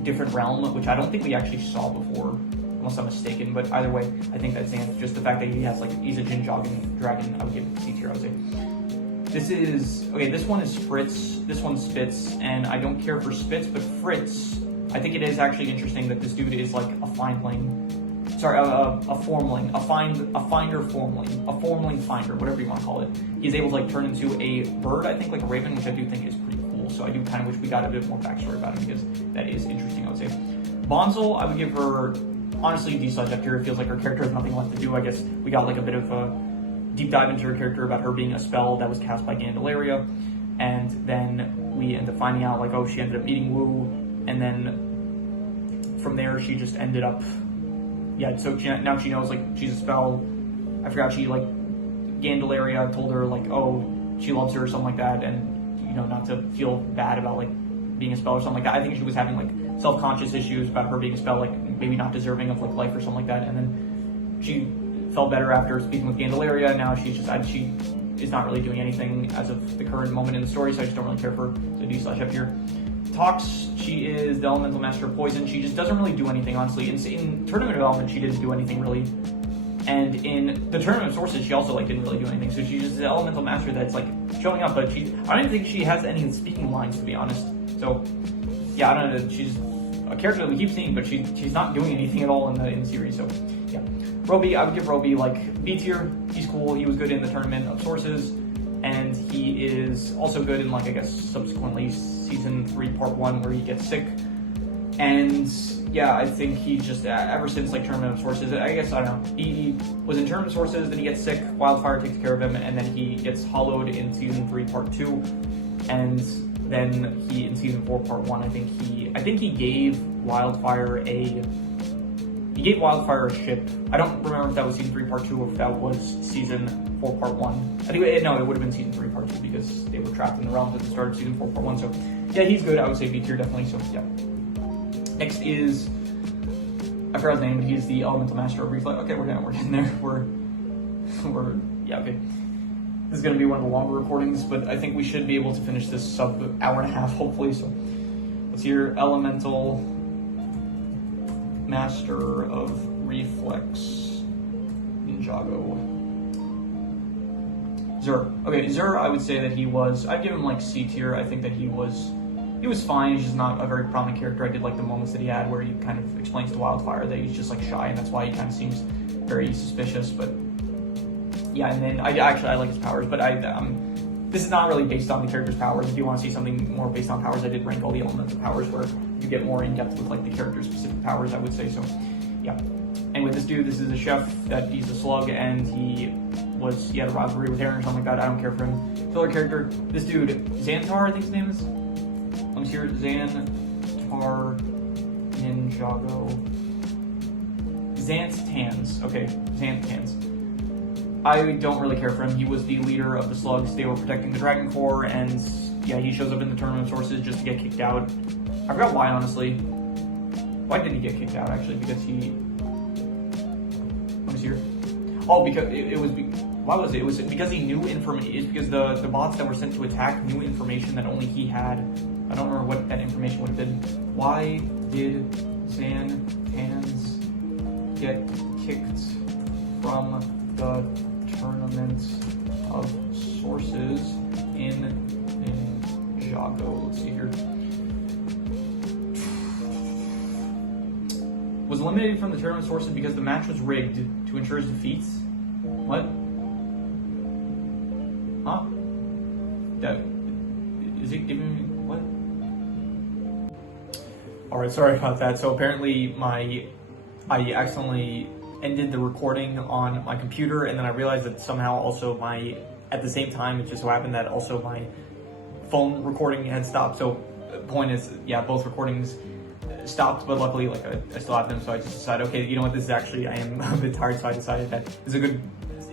different realm, which I don't think we actually saw before, unless I'm mistaken. But either way, I think that Xanth, just the fact that he has like, he's a Ninjago dragon, I would give C tier, I would say. This one is Fritz, this one's Spitz, and I don't care for Spitz, but Fritz, I think it is actually interesting that this dude is like a formling, a formling finder, whatever you want to call it. He's able to like turn into a bird, I think, like a raven, which I do think is pretty cool. So I do kind of wish we got a bit more backstory about him, because that is interesting, I would say. Bonzel, I would give her, honestly, D/F tier. It feels like her character has nothing left to do. I guess we got like a bit of a deep dive into her character about her being a spell that was cast by Gandalaria, and then we end up finding out like, oh, she ended up meeting Wu, and then from there she just ended up, so now she knows like she's a spell. I forgot, she like, Gandalaria told her like, oh, she loves her or something like that, and not to feel bad about like being a spell or something like that. I think she was having like self-conscious issues about her being a spell, like maybe not deserving of like life or something like that, and then she felt better after speaking with Gandalaria. Now she is not really doing anything as of the current moment in the story, so I just don't really care for her. So D/F tier. Tox, she is the Elemental Master of Poison. She just doesn't really do anything, honestly. In Tournament of Elements, she didn't do anything really. And in the Tournament of Sources, she also like didn't really do anything. So she's just the Elemental Master that's like showing up, but I don't even think she has any speaking lines, to be honest. So yeah, I don't know. She's a character that we keep seeing, but she's not doing anything at all in the series. So yeah, Roby, I would give Roby like B tier. He's cool. He was good in the Tournament of Sources, and he is also good in like, I guess, subsequently season 3 part 1 where he gets sick. And yeah, I think he just ever since like Tournament of Sources, I guess, I don't know, he was in Tournament of Sources, then he gets sick, Wildfire takes care of him, and then he gets hollowed in season 3 part 2, and then he in season 4 part 1, I think he gave Wildfire a ship. I don't remember if that was season 3 part 2 or if that was season 4 part 1. I think no, it would have been season 3 part 2 because they were trapped in the realms at the start of season 4 part 1. So yeah, he's good. I would say B tier definitely. So yeah. Next is, I forgot his name, but he's the Elemental Master of Reflex. Okay, we're getting there. Yeah, okay. This is going to be one of the longer recordings, but I think we should be able to finish this sub hour and a half, hopefully. So let's hear Elemental Master of Reflex, Ninjago. Zur. Okay, Zur, I would say that I'd give him like C tier. I think that he was fine. He's just not a very prominent character. I did like the moments that he had where he kind of explains to Wildfire that he's just like shy, and that's why he kind of seems very suspicious. But yeah, and then I like his powers, but this is not really based on the character's powers. If you want to see something more based on powers, I did rank all the elements of powers where you get more in depth with like the character's specific powers, I would say. So yeah. Anyway, this is a chef that he's a slug, and he had a rivalry with Aaron or something like that. I don't care for him. Filler character. This dude, Xantar, I think his name is. Let me see here. Xantar Ninjago. Xanth-Tans. Okay, Xanth-Tans. I don't really care for him. He was the leader of the slugs. They were protecting the Dragon Core, and yeah, he shows up in the Tournament of Sources just to get kicked out. I forgot why, honestly. Why did he get kicked out, actually? Because he... Let me see here. Oh, because why was it? It was because he knew information. It's because the bots that were sent to attack knew information that only he had. I don't remember what that information would have been. Why did Xanth-Tans get kicked from the Tournament of Sources in Ninjago? Let's see here. Was eliminated from the Tournament of Sources because the match was rigged to ensure his defeats? What? Huh? That is it giving me what? Alright, sorry about that. So apparently I accidentally ended the recording on my computer, and then I realized that somehow also at the same time, it just so happened that also my phone recording had stopped. So the point is, yeah, both recordings stopped, but luckily, like, I still have them, so I just decided, okay, you know what, this is actually, I am a bit tired, so I decided that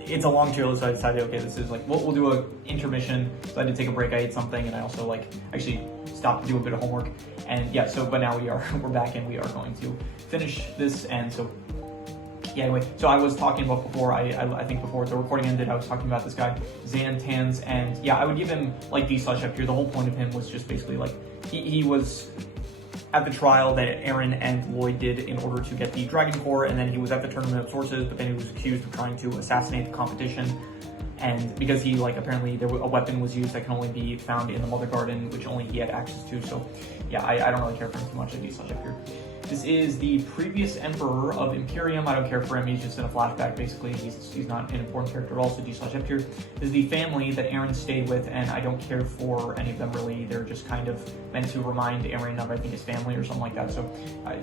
it's a long trailer, so I decided, okay, this is like, we'll do a intermission. So I did take a break, I ate something, and I also like actually stopped to do a bit of homework. And yeah, so, but now we're back, and we are going to finish this. And so, yeah, anyway, so I was talking about before, I think before the recording ended, I was talking about this guy, Xantans, and yeah, I would give him like D/F tier. The whole point of him was just basically like, he was at the trial that Eren and Lloyd did in order to get the Dragon Core, and then he was at the Tournament of Sources, but then he was accused of trying to assassinate the competition. And because he, like, apparently a weapon was used that can only be found in the Mother Garden, which only he had access to. So yeah, I don't really care for him too much at D/F here. This is the previous Emperor of Imperium. I don't care for him, he's just in a flashback basically. He's not an important character at all, so D/F here. This is the family that Eren stayed with, and I don't care for any of them really. They're just kind of meant to remind Eren of, I think, his family or something like that. So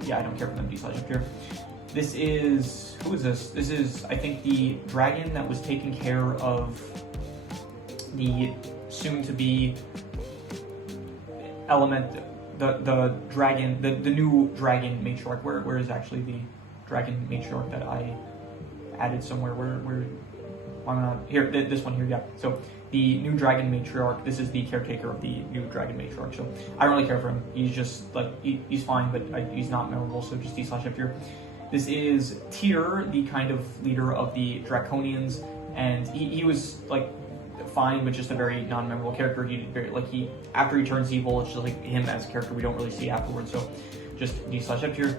yeah, I don't care for them, D/F here. This is, who is this? This is, I think, the dragon that was taking care of the soon-to-be element, the dragon, the new dragon matriarch. Where is actually the dragon matriarch that I added somewhere? Where I'm not here. This one here, yeah. So the new dragon matriarch. This is the caretaker of the new dragon matriarch. So I don't really care for him. He's just like he's fine, but he's not memorable. So just D/F here. This is Tyr, the kind of leader of the Draconians, and he was like fine, but just a very non-memorable character. After he turns evil, it's just like him as a character we don't really see afterwards. So just D/F here.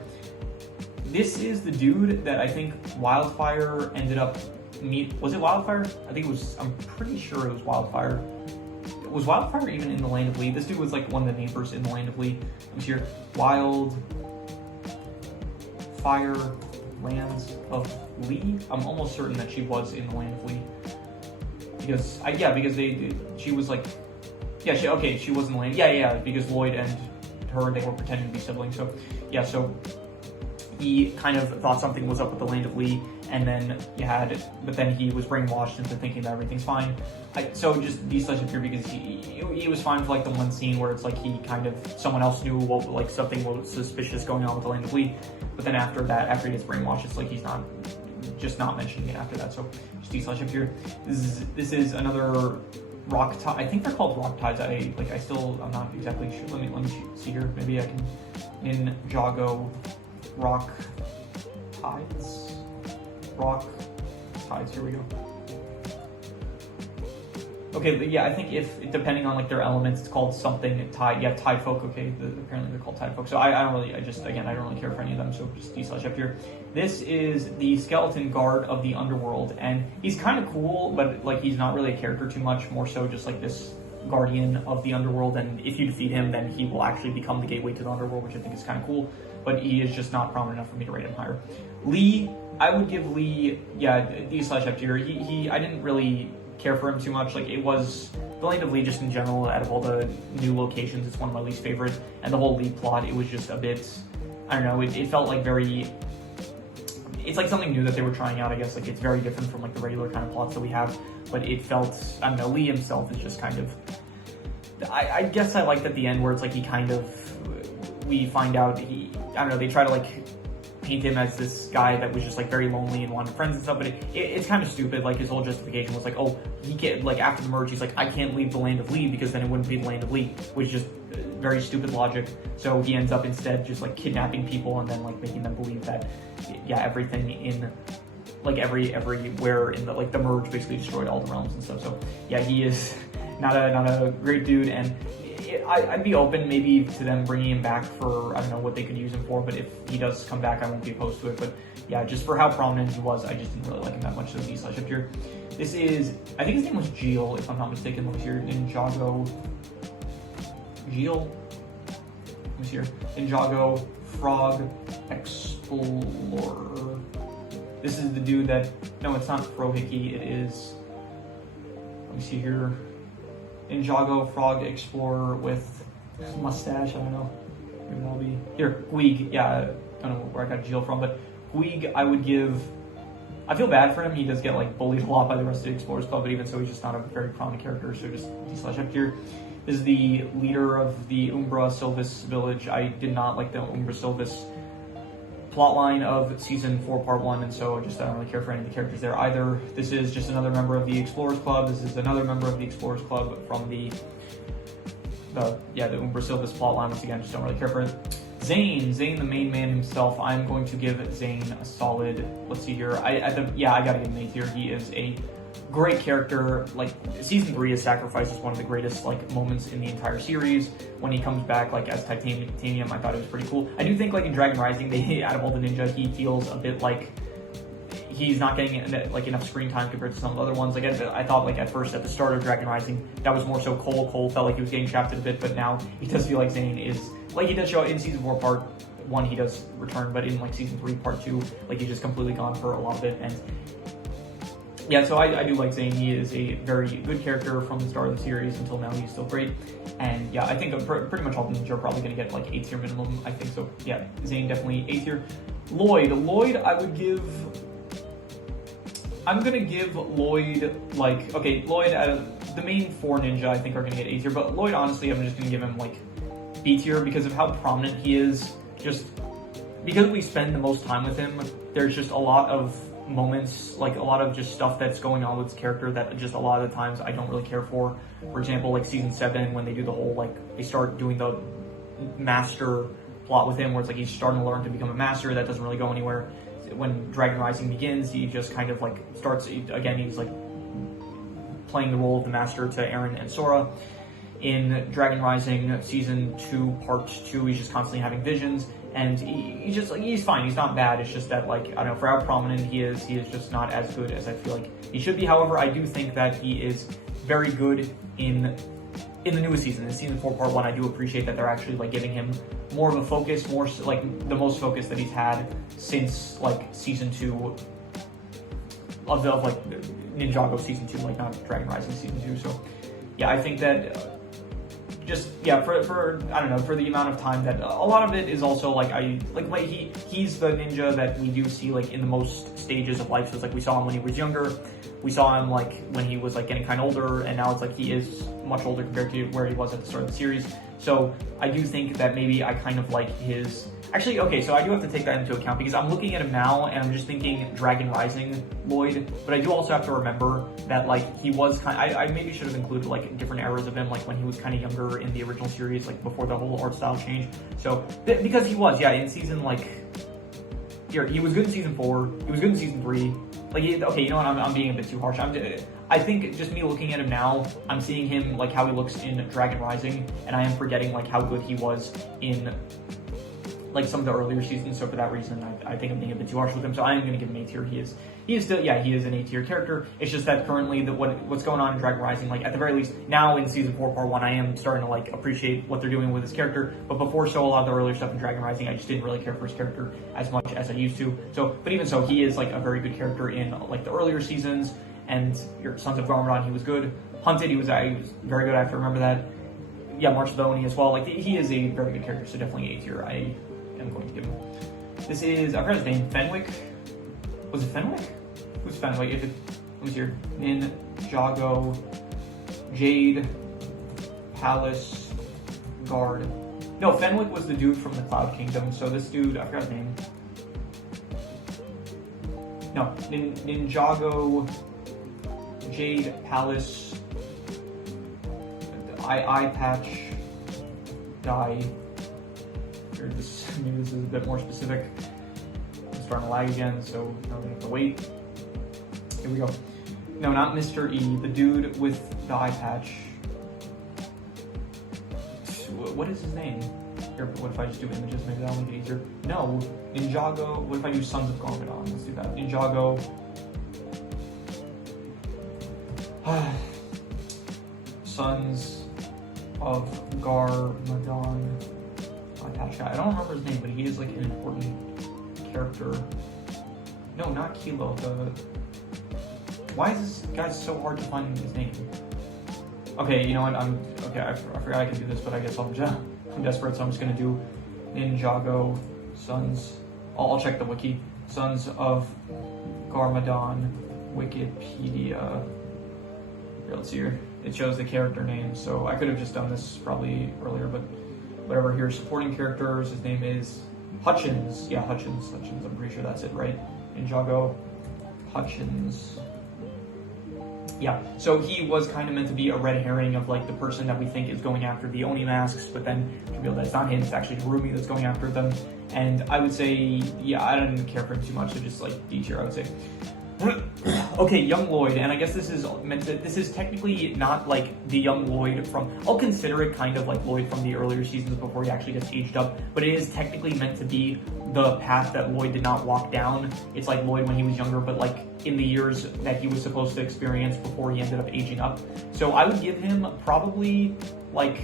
This is the dude that I think Wildfire ended up was it Wildfire? I think it was. I'm pretty sure it was Wildfire. Was Wildfire even in the Land of Lee? This dude was like one of the neighbors in the Land of Lee. I'm here. Fire Lands of Lee. I'm almost certain that she was in the Land of Lee because she was like, yeah, she was in the land. Yeah, because Lloyd and her, they were pretending to be siblings. So yeah, so he kind of thought something was up with the Land of Lee, and then but then he was brainwashed into thinking that everything's fine. So just D/F here because he was fine for like the one scene where it's like he kind of, someone else knew what, like something was suspicious going on with the Land of Lee, but then after he gets brainwashed, it's like he's not mentioning it after that. So just D/F here. This is another rock tide. I think they're called rock tides. I'm not exactly sure. Let me see here. Maybe I can Ninjago rock tides. Rock tides. Here we go. Okay, but yeah, I think depending on like their elements, it's called something tide. Yeah, tide folk. Okay, apparently they're called tide folk. So I don't really care for any of them. So just D/F here. This is the skeleton guard of the underworld, and he's kind of cool, but like he's not really a character too much. More so just like this guardian of the underworld, and if you defeat him, then he will actually become the gateway to the underworld, which I think is kind of cool. But he is just not prominent enough for me to rate him higher. Lee, I would give Lee, yeah, D/F tier. I didn't really care for him too much. Like, it was the Land of Lee just in general, out of all the new locations, it's one of my least favorite. And the whole Lee plot, it was just a bit, I don't know, it felt like it's like something new that they were trying out, I guess. Like, it's very different from like the regular kind of plots that we have, but it felt, I don't know, Lee himself is just kind of, I guess I liked at the end where it's like we find out I don't know, they try to like paint him as this guy that was just like very lonely and wanted friends and stuff, but it's kind of stupid. Like, his whole justification was like, oh, he can't, like, after the merge, he's like, I can't leave the Land of Lee because then it wouldn't be the Land of Lee, which is just very stupid logic. So he ends up instead just like kidnapping people and then like making them believe that, yeah, everything in like everywhere in the, like, the merge basically destroyed all the realms and stuff. So yeah, he is not a great dude, and I'd be open maybe to them bringing him back for, I don't know what they could use him for, but if he does come back, I won't be opposed to it. But yeah, just for how prominent he was, I just didn't really like him that much. So D/F here. This is, I think his name was Geel, if I'm not mistaken. Let me see here. Ninjago. Geel. Let me see here. Ninjago Frog Explorer. This is the dude that, no, it's not Frohickey, it is, let me see here. Ninjago Frog Explorer with mustache, I don't know. Maybe that'll be here. Guig, yeah, I don't know where I got Geel from, but Guig, I would give I feel bad for him. He does get like bullied a lot by the rest of the Explorers Club, but even so, he's just not a very prominent character, so just D/F tier. This is the leader of the Umbra Sylvis village. I did not like the Umbra Sylvis plotline of season 4 part 1, and so just I don't really care for any of the characters there either. This is just another member of the Explorers Club. This is another member of the Explorers Club from the Umbra Sylvis plotline. Once again, just don't really care for it. Zane, the main man himself. I'm going to give Zane a solid, let's see here. I gotta give him an A tier. He is a great character. Like, season 3, his sacrifice is one of the greatest like moments in the entire series. When he comes back like as Titanium, I thought it was pretty cool. I do think like in Dragon Rising, they out of all the ninja, he feels a bit like he's not getting like enough screen time compared to some of the other ones. Like I thought like at first at the start of Dragon Rising, that was more so Cole. Cole felt like he was getting shafted a bit, but now he does feel like Zane is, like he does show in season 4 part 1 he does return, but in like season 3 part 2, like he's just completely gone for a lot of it. And yeah, so I do like Zane. He is a very good character from the start of the series until now. He's still great. And yeah, I think pretty much all the ninja are probably going to get like A tier minimum, I think. So yeah, Zane definitely A tier. Lloyd, I'm going to give Lloyd, like, okay, Lloyd, the main 4 ninja I think are going to get A tier, but Lloyd, honestly, I'm just going to give him like B tier because of how prominent he is. Just because we spend the most time with him, there's just a lot of moments, like a lot of just stuff that's going on with his character that just a lot of the times I don't really care for. For example, like season 7, when they do the whole, like, they start doing the master plot with him, where it's like he's starting to learn to become a master. That doesn't really go anywhere. When Dragon Rising begins, he just kind of like starts, again, he's like playing the role of the master to Eren and Sora. In Dragon Rising season 2 part 2, he's just constantly having visions, and he's fine. He's not bad. It's just that, like, I don't know, for how prominent he is just not as good as I feel like he should be. However, I do think that he is very good in the newest season. In season 4 part 1, I do appreciate that they're actually like giving him more of a focus, more like the most focus that he's had since like season 2 of like Ninjago season 2, like not Dragon Rising season 2. So yeah, I think that for I don't know, for the amount of time that a lot of it is also like he's the ninja that we do see like in the most stages of life. So it's like we saw him when he was younger, we saw him like when he was like getting kind of older, and now it's like he is much older compared to where he was at the start of the series. So I do think that maybe I kind of like his, actually, okay, so I do have to take that into account because I'm looking at him now and I'm just thinking Dragon Rising Lloyd, but I do also have to remember that like he was kind of, I maybe should have included like different eras of him, like when he was kind of younger in the original series, like before the whole art style change. So because he was, in season like, here, he was good in season 4, he was good in season 3. Like, okay, you know what, I'm being a bit too harsh. I think just me looking at him now, I'm seeing him like how he looks in Dragon Rising, and I am forgetting like how good he was in like some of the earlier seasons. So for that reason, I think I'm being a bit too harsh with him. So I am going to give him A tier. He is still, he is an A tier character. It's just that currently what's going on in Dragon Rising, like at the very least now in season 4 part 1, I am starting to like appreciate what they're doing with his character. But before, so a lot of the earlier stuff in Dragon Rising, I just didn't really care for his character as much as I used to. So, but even so, he is like a very good character in like the earlier seasons. And your Sons of Garmadon, he was good. Hunted, he was very good. I have to remember that. Yeah, March of the Oni as well. Like he is a very good character, so definitely A tier. I am going to give him. This is, I forgot his name. Fenwick. Was it Fenwick? Who's Fenwick? Let me see here. Ninjago, Jade, Palace, Guard. No, Fenwick was the dude from the Cloud Kingdom. So this dude, I forgot his name. No, Ninjago, Jade, Palace, eye patch, die. Maybe this is a bit more specific. I'm starting to lag again, so now we have to wait. Here we go. No, not Mr. E, the dude with the eye patch. What is his name? Here, what if I just do images? Maybe that'll make it easier. No, Ninjago. What if I do Sons of Garmadon? Let's do that. Ninjago. Sons of Garmadon. I don't remember his name, but he is like an important character. No, not Kilo. Why is this guy so hard to find his name? Okay, you know what? I forgot I could do this, but I guess I'm desperate, so I'm just gonna do Ninjago Sons. I'll check the wiki. Sons of Garmadon, Wikipedia. Here, let's see here. It shows the character name, so I could have just done this probably earlier, but whatever. Here, supporting characters, his name is Hutchins. Yeah, Hutchins, I'm pretty sure that's it, right? Ninjago, Hutchins. Yeah, so he was kind of meant to be a red herring of like the person that we think is going after the Oni masks, but then revealed that it's not him, it's actually Harumi that's going after them. And I would say, yeah, I didn't care for him too much, so just like D tier, I would say. Okay, young Lloyd, and I guess this is technically not like the young Lloyd from, I'll consider it kind of like Lloyd from the earlier seasons before he actually gets aged up, but it is technically meant to be the path that Lloyd did not walk down. It's like Lloyd when he was younger, but like in the years that he was supposed to experience before he ended up aging up. So I would give him probably like,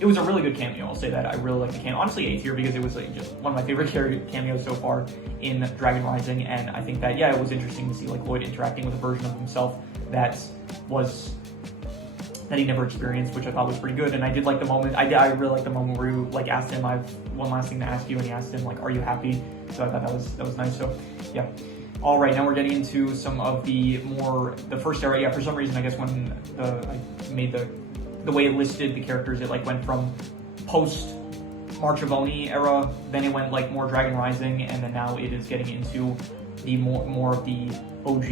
it was a really good cameo, I'll say that. I really like the cameo. Honestly, A tier because it was like just one of my favorite cameos so far in Dragon Rising, and I think that, yeah, it was interesting to see like Lloyd interacting with a version of himself that he never experienced, which I thought was pretty good. And I did like the moment, I really like the moment where you like asked him, I have one last thing to ask you, and he asked him like, are you happy? So I thought that was nice. So yeah. All right, now we're getting into some of the first era. Yeah, for some reason, I guess when I made the way it listed the characters, it like went from post March of Oni era, then it went like more Dragon Rising, and then now it is getting into the more of the OG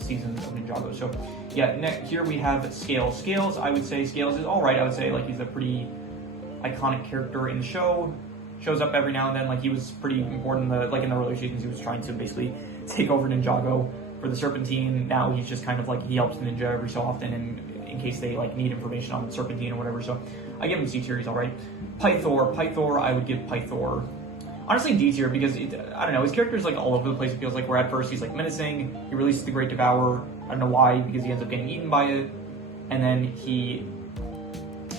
seasons of Ninjago. So yeah, here we have Scales. Scales, I would say Scales is all right. I would say like he's a pretty iconic character in the show. Shows up every now and then. Like he was pretty important in the earlier seasons. He was trying to basically take over Ninjago for the Serpentine. Now he's just kind of like, he helps the ninja every so often, and in case they like need information on the Serpentine or whatever. So I give him C tier, he's all right. Pythor, I would give Pythor honestly D tier because I don't know, his character's like all over the place. It feels like where at first he's like menacing, he releases the Great Devourer, I don't know why, because he ends up getting eaten by it, and then he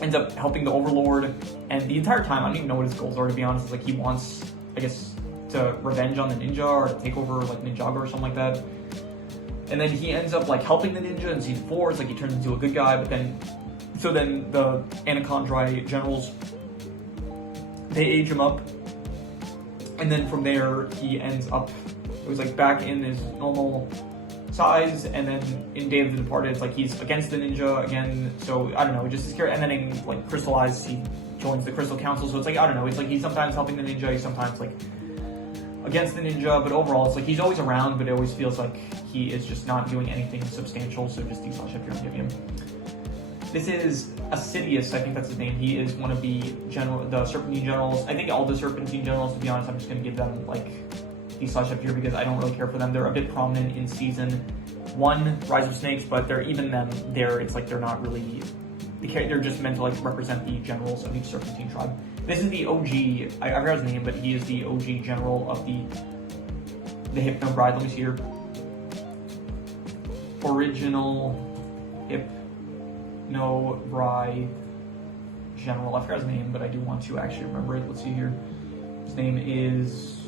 ends up helping the Overlord, and the entire time I don't even know what his goals are, to be honest. It's like he wants, I guess, to revenge on the ninja or to take over like Ninjago or something like that. And then he ends up like helping the ninja in season 4. It's like he turns into a good guy, but then the Anachondri generals, they age him up, and then from there he ends up, it was like back in his normal size, and then in Day of the Departed, it's like he's against the ninja again. So I don't know, just his character, and then in like Crystallized, he joins the Crystal Council. So it's like, I don't know, it's like he's sometimes helping the ninja, he's sometimes like against the ninja, but overall it's like he's always around, but it always feels like he is just not doing anything substantial. So just D/F here and give him. This is Assidious, I think that's his name. He is one of the Serpentine generals. I think all the Serpentine generals, to be honest, I'm just gonna give them like D/F here because I don't really care for them. They're a bit prominent in season 1, Rise of Snakes, but they're even them there. It's like they're not really, they're just meant to like represent the generals of each Serpentine tribe. This is the OG, I forgot his name, but he is the OG general of the Hypno Bride. Let me see here. Original Hypno Bride general. I forgot his name, but I do want to actually remember it. Let's see here. His name is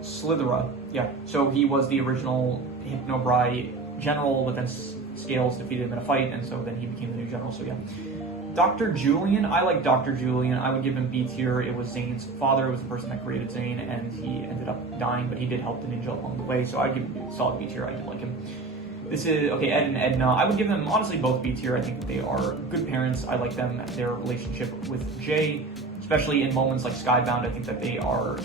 Slithera. Yeah, so he was the original Hypno Bride general, but then Scales defeated him in a fight, and so then he became the new general. So yeah. Dr. Julian, I like Dr. Julian. I would give him B tier. It was Zane's father. It was the person that created Zane, and he ended up dying, but he did help the ninja along the way. So I'd give him a solid B tier. I did like him. This is, okay, Ed and Edna. I would give them, honestly, both B tier. I think they are good parents. I like them, their relationship with Jay, especially in moments like Skybound. I think that they are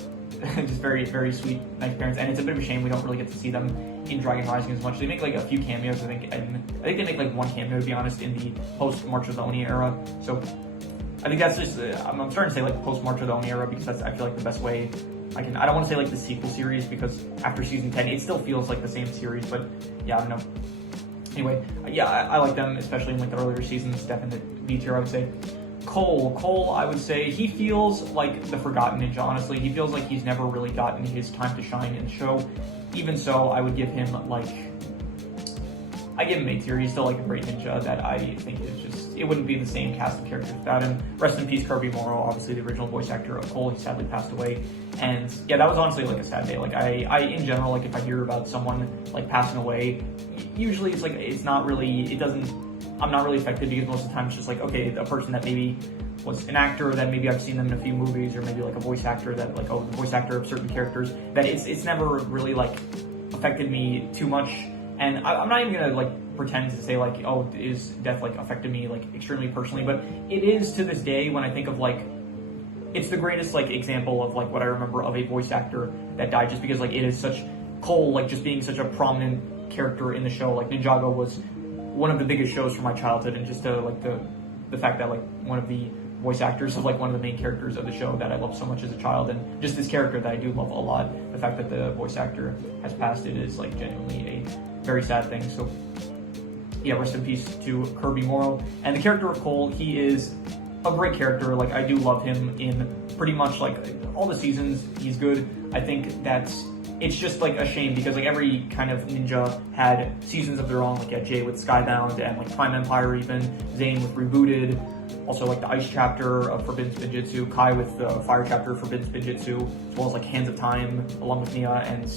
just very, very sweet, nice parents. And it's a bit of a shame we don't really get to see them in Dragon Rising as much. They make like a few cameos, I think they make like one cameo, to be honest, in the post-March of the Oni era. So I think that's just, I'm starting to say like post-March of the Oni era because that's, I feel like, the best way I don't want to say like the sequel series because after season 10, it still feels like the same series, but yeah, I don't know. Anyway, yeah, I like them, especially in like the earlier seasons, definitely B tier, I would say. Cole, I would say, he feels like the forgotten ninja, honestly. He feels like he's never really gotten his time to shine in the show. Even so, I would give him like, I give him A tier. He's still like a great ninja that I think is just, it wouldn't be the same cast of characters without him. Rest in peace, Kirby Morrow, obviously the original voice actor of Cole. He sadly passed away. And yeah, that was honestly like a sad day. Like I in general, like if I hear about someone like passing away, usually it's like, it's not really, I'm not really affected because most of the time it's just like, okay, a person that maybe was an actor that maybe I've seen them in a few movies, or maybe like a voice actor that like, oh, the voice actor of certain characters, that it's never really like affected me too much. And I'm not even gonna like pretend to say like, oh, is death like affected me like extremely personally, but it is to this day when I think of like, it's the greatest like example of like what I remember of a voice actor that died, just because like it is such Cole, like just being such a prominent character in the show. Like Ninjago was one of the biggest shows from my childhood, and just like the fact that like one of the voice actors of like one of the main characters of the show that I loved so much as a child, and just this character that I do love a lot, the fact that the voice actor has passed, it is like genuinely a very sad thing. So yeah, rest in peace to Kirby Morrow. And the character of Cole, he is a great character. Like I do love him in pretty much like all the seasons. He's good. I think it's just like a shame because like every kind of ninja had seasons of their own. Like Jay with Skybound, and like Prime Empire, even Zane with Rebooted. Also like the Ice chapter of Forbidden Spinjitzu, Kai with the Fire chapter of Forbidden Spinjitzu, as well as like Hands of Time along with Nia, and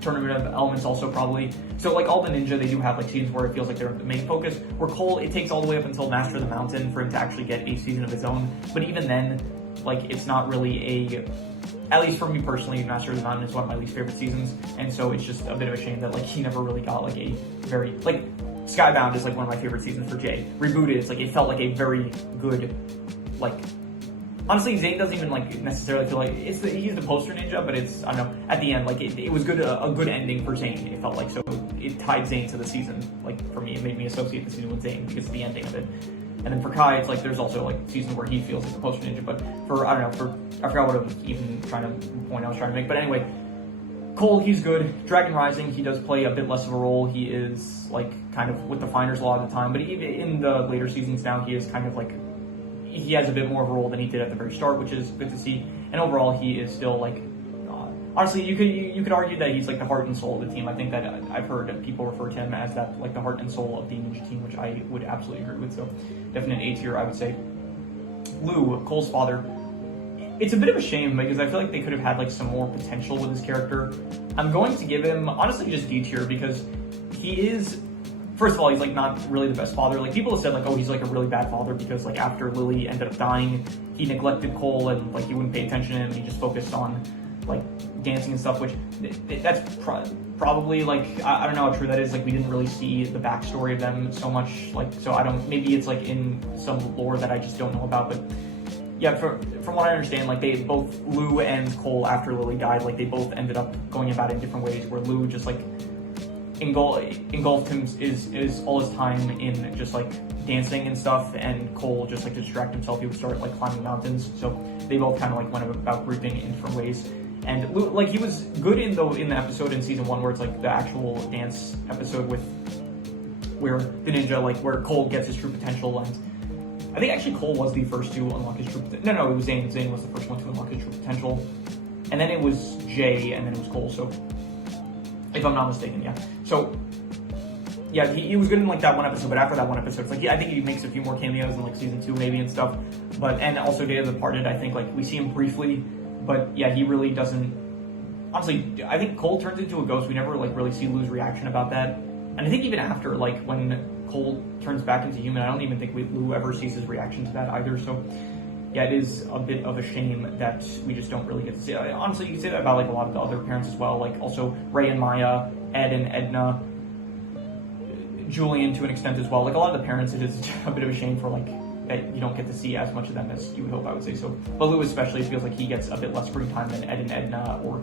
Tournament of Elements also probably. So like all the ninja, they do have like seasons where it feels like they're the main focus. Where Cole, it takes all the way up until Master of the Mountain for him to actually get a season of his own. But even then, like it's not really at least for me personally, Master of the Mountain is one of my least favorite seasons. And so it's just a bit of a shame that like he never really got like a very, like Skybound is like one of my favorite seasons for Jay. Rebooted, it's like it felt like a very good, like honestly, Zane doesn't even like necessarily feel like he's the poster ninja, but it's, I don't know, at the end, like it was good, a good ending for Zane, it felt like. So it tied Zane to the season. Like for me, it made me associate the season with Zane because of the ending of it. And then for Kai, it's like there's also like season where he feels like the poster ninja, but for, I don't know, I forgot what I was even point I was trying to make, but anyway, Cole, he's good. Dragon Rising, he does play a bit less of a role. He is like kind of with the finders a lot of the time, but even in the later seasons now, he is kind of like, he has a bit more of a role than he did at the very start, which is good to see. And overall, he is still like, honestly, you could argue that he's like the heart and soul of the team. I think that I've heard people refer to him as that, like the heart and soul of the Ninja team, which I would absolutely agree with. So definite A tier, I would say. Lou, Cole's father. It's a bit of a shame because I feel like they could have had like some more potential with his character. I'm going to give him honestly just D tier because he is, first of all, he's like not really the best father. Like people have said like, oh, he's like a really bad father because like after Lily ended up dying, he neglected Cole and like he wouldn't pay attention to him. He just focused on like dancing and stuff, which that's probably like, I don't know how true that is. Like we didn't really see the backstory of them so much. Like, so I don't, maybe it's like in some lore that I just don't know about, but yeah, from what I understand, like they both, Lou and Cole, after Lily died, like they both ended up going about it in different ways, where Lou just like engulfed him is all his time in just like dancing and stuff, and Cole just like to distract himself, he would start like climbing mountains. So they both kind of like went about grouping in different ways. And Lou, like he was good in the episode in season 1 where it's like the actual dance episode with where the ninja, like where Cole gets his true potential. And I think actually Cole was the first to unlock his true potential. No, it was Zane. Zane was the first one to unlock his true potential. And then it was Jay, and then it was Cole. So, if I'm not mistaken, yeah. So, yeah, he was good in like that one episode, but after that one episode, it's like, I think he makes a few more cameos in like season 2 maybe and stuff. But, and also Day of the Departed, I think like we see him briefly, but yeah, he really doesn't, honestly, I think Cole turns into a ghost. We never like really see Lou's reaction about that. And I think even after, like when Cole turns back into human, I don't even think Lou ever sees his reaction to that either. So yeah, it is a bit of a shame that we just don't really get to see. Honestly, you can say that about like a lot of the other parents as well. Like also Ray and Maya, Ed and Edna, Julian to an extent as well. Like a lot of the parents, it is a bit of a shame for like that you don't get to see as much of them as you would hope, I would say. So, but Lou especially feels like he gets a bit less screen time than Ed and Edna or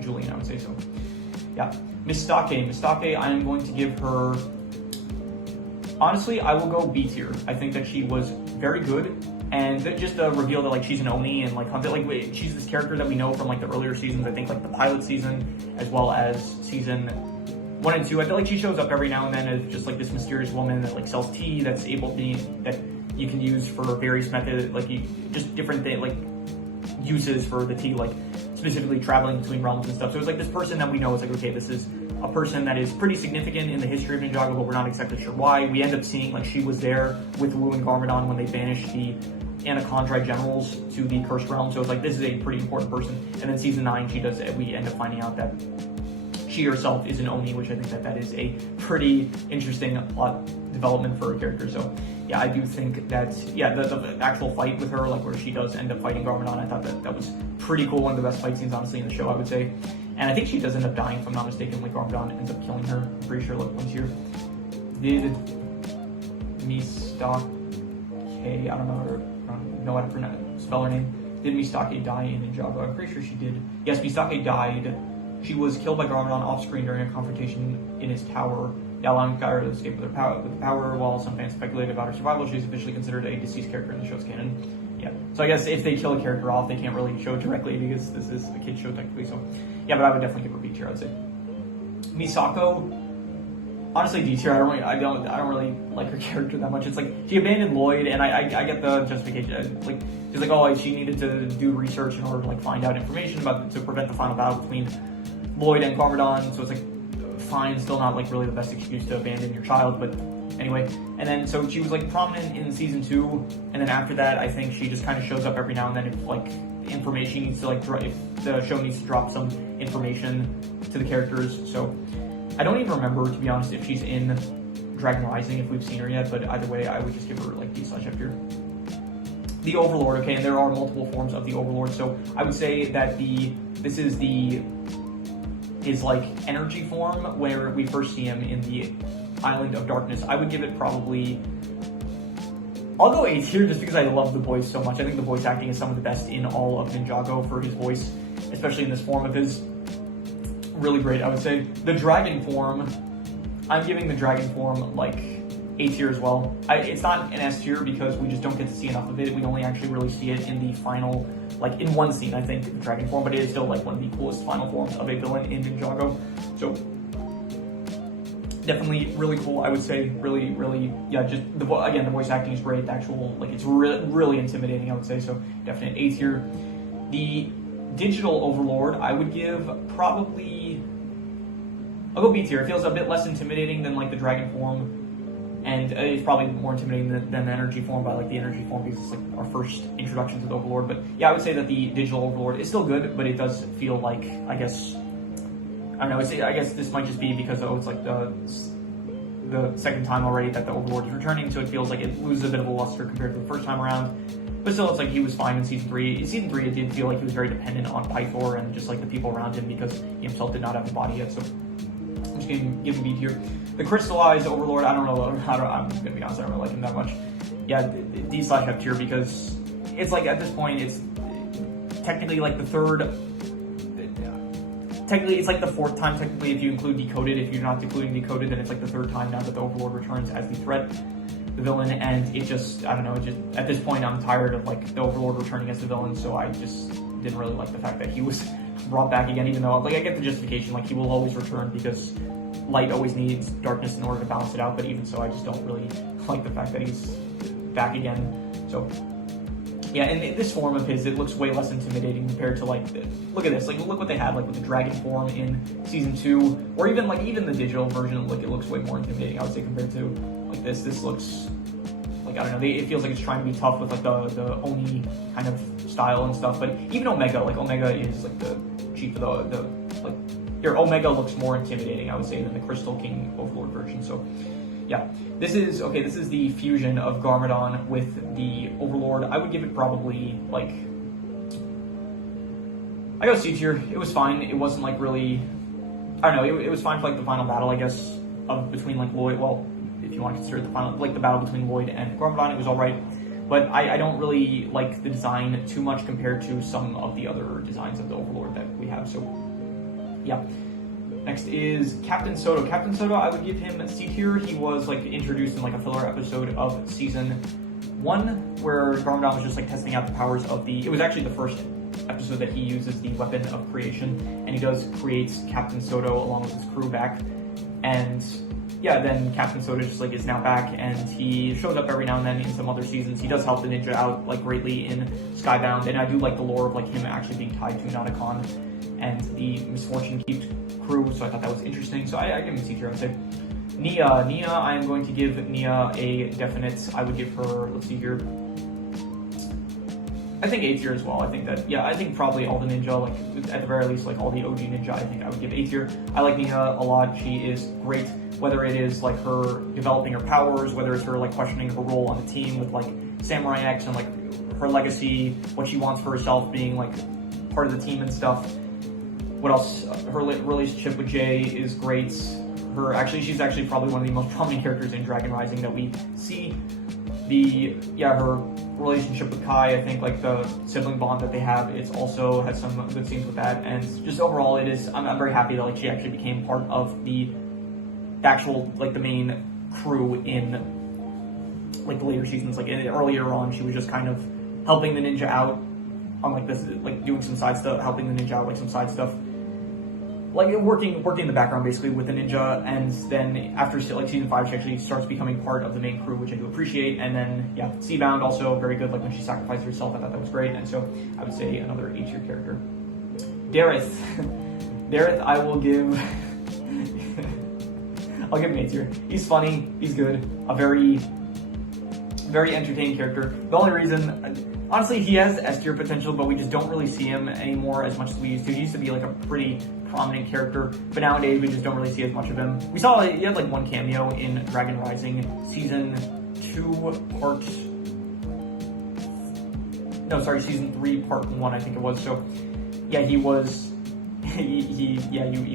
Julian, I would say. So yeah, Miss Stake, I am going to give her, honestly, I will go B tier. I think that she was very good, and just the reveal that like she's an Oni and like Hunter, like she's this character that we know from like the earlier seasons. I think like the pilot season as well as season 1 and 2. I feel like she shows up every now and then as just like this mysterious woman that like sells tea that's able to that you can use for various methods, like just different like uses for the tea, like specifically traveling between realms and stuff. So it's like this person that we know is like, okay, this is a person that is pretty significant in the history of Ninjago, but we're not exactly sure why. We end up seeing like she was there with Wu and Garmadon when they banished the Anachondrite generals to the Cursed Realm. So it's like, this is a pretty important person. And then season 9, we end up finding out that she herself is an Oni, which I think that is a pretty interesting plot development for a character. So yeah, I do think that, yeah, the actual fight with her, like where she does end up fighting Garmadon, I thought that was pretty cool. One of the best fight scenes, honestly, in the show, I would say. And I think she does end up dying, if I'm not mistaken. Like Garmadon ends up killing her. I'm pretty sure. Look, once here. Did Mistake, I don't know how to spell her name. Did Mistake die in Ninjago? I'm pretty sure she did. Yes, Mistake died. She was killed by Garmadon off screen during a confrontation in his tower, allowing Gyra to escape with the power. While some fans speculated about her survival, she's officially considered a deceased character in the show's canon. Yeah, so I guess if they kill a character off, they can't really show it directly because this is a kid's show technically. So yeah, but I would definitely give her B tier. I'd say Misako, honestly D tier. I don't really like her character that much. It's like she abandoned Lloyd, and I get the justification. Like she's like, oh, she needed to do research in order to like find out information to prevent the final battle between Lloyd and Garmadon. So it's like fine, still not like really the best excuse to abandon your child, but anyway. And then so she was like prominent in season 2, and then after that I think she just kind of shows up every now and then if like information needs to like if the show needs to drop some information to the characters. So I don't even remember, to be honest, if she's in Dragon Rising, if we've seen her yet, but either way I would just give her like D/F tier. The Overlord, okay, and there are multiple forms of the Overlord, so I would say that this is his like energy form where we first see him in the Island of Darkness. I would give it probably, I'll go A tier just because I love the voice so much. I think the voice acting is some of the best in all of Ninjago for his voice, especially in this form of his. Really great, I would say. The dragon form, I'm giving the dragon form like A tier as well. It's not an S tier because we just don't get to see enough of it. We only actually really see it in the final, like in one scene, I think, the dragon form, but it is still like one of the coolest final forms of a villain in Ninjago. So definitely really cool, I would say. Really, yeah, just again, the voice acting is great. The actual, like, it's really intimidating, I would say. So definite A tier. The digital Overlord, I would give probably, I'll go B tier. It feels a bit less intimidating than like the dragon form, and it's probably more intimidating than the energy form, by like the energy form because it's like our first introduction to the Overlord. But yeah, I would say that the digital Overlord is still good, but it does feel like, I guess, I don't know, I guess this might just be because it's like the second time already that the Overlord is returning, so it feels like it loses a bit of a luster compared to the first time around. But still, it's like he was fine in season 3. In season 3, it did feel like he was very dependent on Pythor and just like the people around him because he himself did not have a body yet. So I'm just gonna give him B tier. The crystallized Overlord, I'm gonna be honest, I don't really like him that much. Yeah, D/F tier because it's like at this point it's technically like the third. Technically, it's like the 4th time, technically, if you include Decoded. If you're not including Decoded, then it's like the 3rd time now that the Overlord returns as the threat, the villain, and it just, I don't know, at this point, I'm tired of, like, the Overlord returning as the villain, so I just didn't really like the fact that he was brought back again, even though, like, I get the justification, like, he will always return because light always needs darkness in order to balance it out, but even so, I just don't really like the fact that he's back again, so... Yeah, and this form of his, it looks way less intimidating compared to, like, look at this, like, look what they had, like, with the dragon form in season 2, or even the digital version, like, it looks way more intimidating, I would say, compared to, like, this looks, like, I don't know, it feels like it's trying to be tough with, like, the Oni kind of style and stuff, but even Omega, like, Omega is, like, the chief of the like, here, Omega looks more intimidating, I would say, than the Crystal King Overlord version, so... Yeah, this is the fusion of Garmadon with the Overlord. I would give it probably, like, I go C tier. It was fine. It wasn't, like, really, I don't know, it was fine for, like, the final battle, I guess, between, like, Lloyd, well, if you want to consider the final, like, the battle between Lloyd and Garmadon, it was alright. But I don't really like the design too much compared to some of the other designs of the Overlord that we have, so, yeah. Next is Captain Soto. Captain Soto, I would give him C tier. He was like introduced in like a filler episode of season 1, where Garmadon was just like testing out the powers of it was actually the first episode that he uses the weapon of creation, and he does create Captain Soto along with his crew back. And yeah, then Captain Soto just like is now back, and he shows up every now and then in some other seasons. He does help the ninja out like greatly in Skybound, and I do like the lore of like him actually being tied to Nauticon and the Misfortune Keep crew, so I thought that was interesting. So I give him a C tier, I would say. Nia, I am going to give Nia a definite, I would give her, let's see here, I think A tier as well. I think that, yeah, I think probably all the ninja, like, at the very least, like, all the OG ninja, I think I would give A tier. I like Nia a lot. She is great, whether it is, like, her developing her powers, whether it's her, like, questioning her role on the team with, like, Samurai X and, like, her legacy, what she wants for herself being, like, part of the team and stuff. What else? Her relationship with Jay is great. She's actually probably one of the most prominent characters in Dragon Rising that we see. Her relationship with Kai, I think like the sibling bond that they have, it's also has some good scenes with that, and just overall I'm very happy that like she actually became part of the actual like the main crew in like the later seasons. Like earlier on, she was just kind of helping the ninja out on like this, like doing some side stuff, helping the ninja out, like some side stuff, like working in the background basically with the ninja. And then after like season 5, she actually starts becoming part of the main crew, which I do appreciate. And then yeah, Seabound also very good. Like when she sacrificed herself, I thought that was great. And so I would say another A-tier character. Dareth, Dareth, I will give. I'll give him A-tier. He's funny. He's good. A very entertaining character. The only reason, honestly, he has S-tier potential, but we just don't really see him anymore as much as we used to. He used to be like a pretty prominent character, but nowadays we just don't really see as much of him. We saw he had like one cameo in Dragon Rising season 3 part 1, I think it was. So yeah, he was. He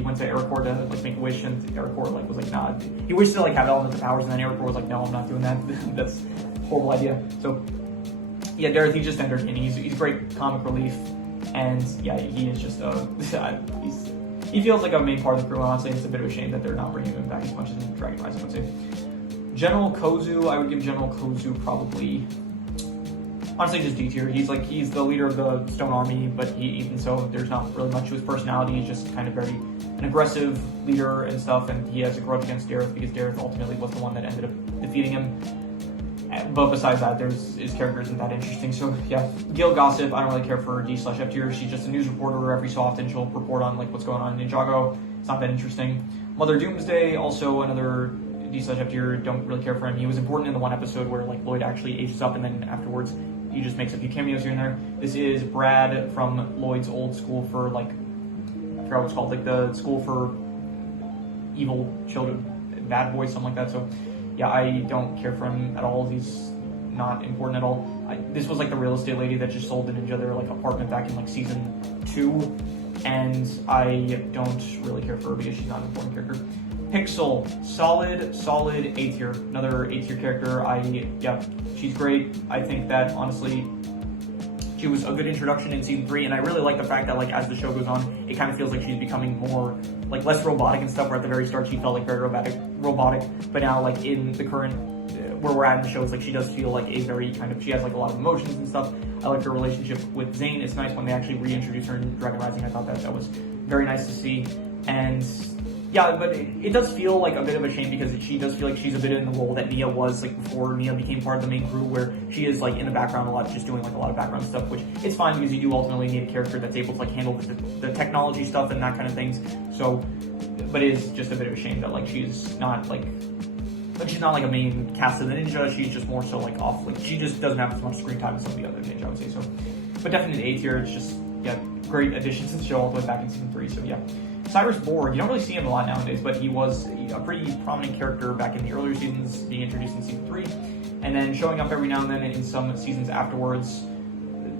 went to Aircore to like make a wish, and Aircore like was like, nah. He wished to like have elements of powers, and then Aircore was like, no, I'm not doing that. That's a horrible idea. So yeah, Dareth, he's just entertaining. He's great comic relief, and yeah, he is just he feels like a main part of the crew. Honestly, it's a bit of a shame that they're not bringing him back as much as in Dragon Rise, I would say. General Kozu, I would give General Kozu probably. Honestly, just D tier. He's the leader of the Stone Army, but even so, there's not really much to his personality. He's just kind of an aggressive leader and stuff, and he has a grudge against Dareth because Dareth ultimately was the one that ended up defeating him. But besides that, his character isn't that interesting. So yeah, Gil Gossip, I don't really care for D/F tier. She's just a news reporter. Every so often she'll report on like what's going on in Ninjago. It's not that interesting. Mother Doomsday, also another D/F tier. Don't really care for him. He was important in the one episode where like Lloyd actually ages up, and then afterwards he just makes a few cameos here and there. This is Brad from Lloyd's old school for like, I forgot what it's called, like the school for evil children, bad boys, something like that. So yeah, I don't care for him at all. He's not important at all. This was like the real estate lady that just sold the ninja their like apartment back in like season 2, and I don't really care for her because she's not an important character. Pixel, solid A tier. Another A tier character. She's great. I think that honestly, she was a good introduction in season 3, and I really like the fact that like as the show goes on, it kind of feels like she's becoming more like less robotic and stuff. Where at the very start she felt like very robotic, but now like in the current where we're at in the show, it's like she does feel like a very kind of, she has like a lot of emotions and stuff. I like her relationship with Zane. It's nice when they actually reintroduce her in Dragon Rising. I thought that was very nice to see, and yeah, but it does feel like a bit of a shame because she does feel like she's a bit in the role that Nia was like before Nia became part of the main crew, where she is like in the background a lot, just doing like a lot of background stuff, which is fine because you do ultimately need a character that's able to like handle the technology stuff and that kind of things. So, but it is just a bit of a shame that like she's not like a main cast of the ninja. She's just more so like off, like she just doesn't have as much screen time as some of the other ninja, I would say. So, but definitely A tier. It's just great addition to the show all the way back in season 3. So yeah. Cyrus Borg, you don't really see him a lot nowadays, but he was a pretty prominent character back in the earlier seasons, being introduced in season 3, and then showing up every now and then in some seasons afterwards.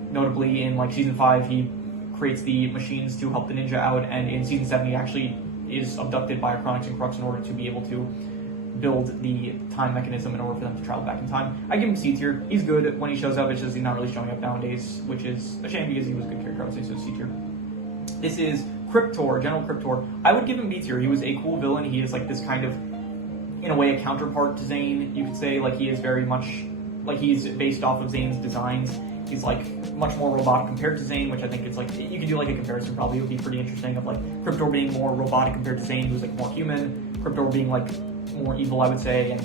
Notably in like season 5, he creates the machines to help the ninja out, and in season 7 he actually is abducted by Acronix and Crux in order to be able to build the time mechanism in order for them to travel back in time. I give him C tier. He's good when he shows up, it's just he's not really showing up nowadays, which is a shame because he was a good character, I would say, so C tier. This is Cryptor, General Cryptor. I would give him B tier. He was a cool villain. He is like this kind of, in a way, a counterpart to Zane, you could say. Like he is very much, like he's based off of Zane's designs. He's like much more robotic compared to Zane, which I think it's like, you could do like a comparison probably. It would be pretty interesting of like Cryptor being more robotic compared to Zane, who's like more human. Cryptor being like more evil, I would say, and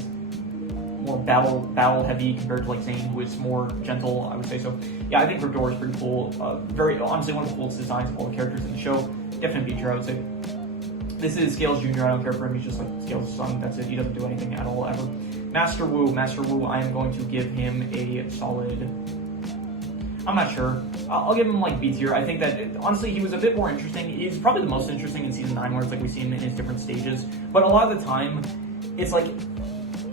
more battle heavy compared to like Zane, who is more gentle, I would say. So yeah, I think Cryptor is pretty cool. Very honestly one of the coolest designs of all the characters in the show. Definitely feature, I would say. This is Scales Jr. I don't care for him. He's just like Scales' son. That's it. He doesn't do anything at all ever. Master Wu, I am going to give him a solid, I'm not sure. I'll give him like B tier. I think that honestly he was a bit more interesting. He's probably the most interesting in season 9, where it's like we see him in his different stages. But a lot of the time, it's like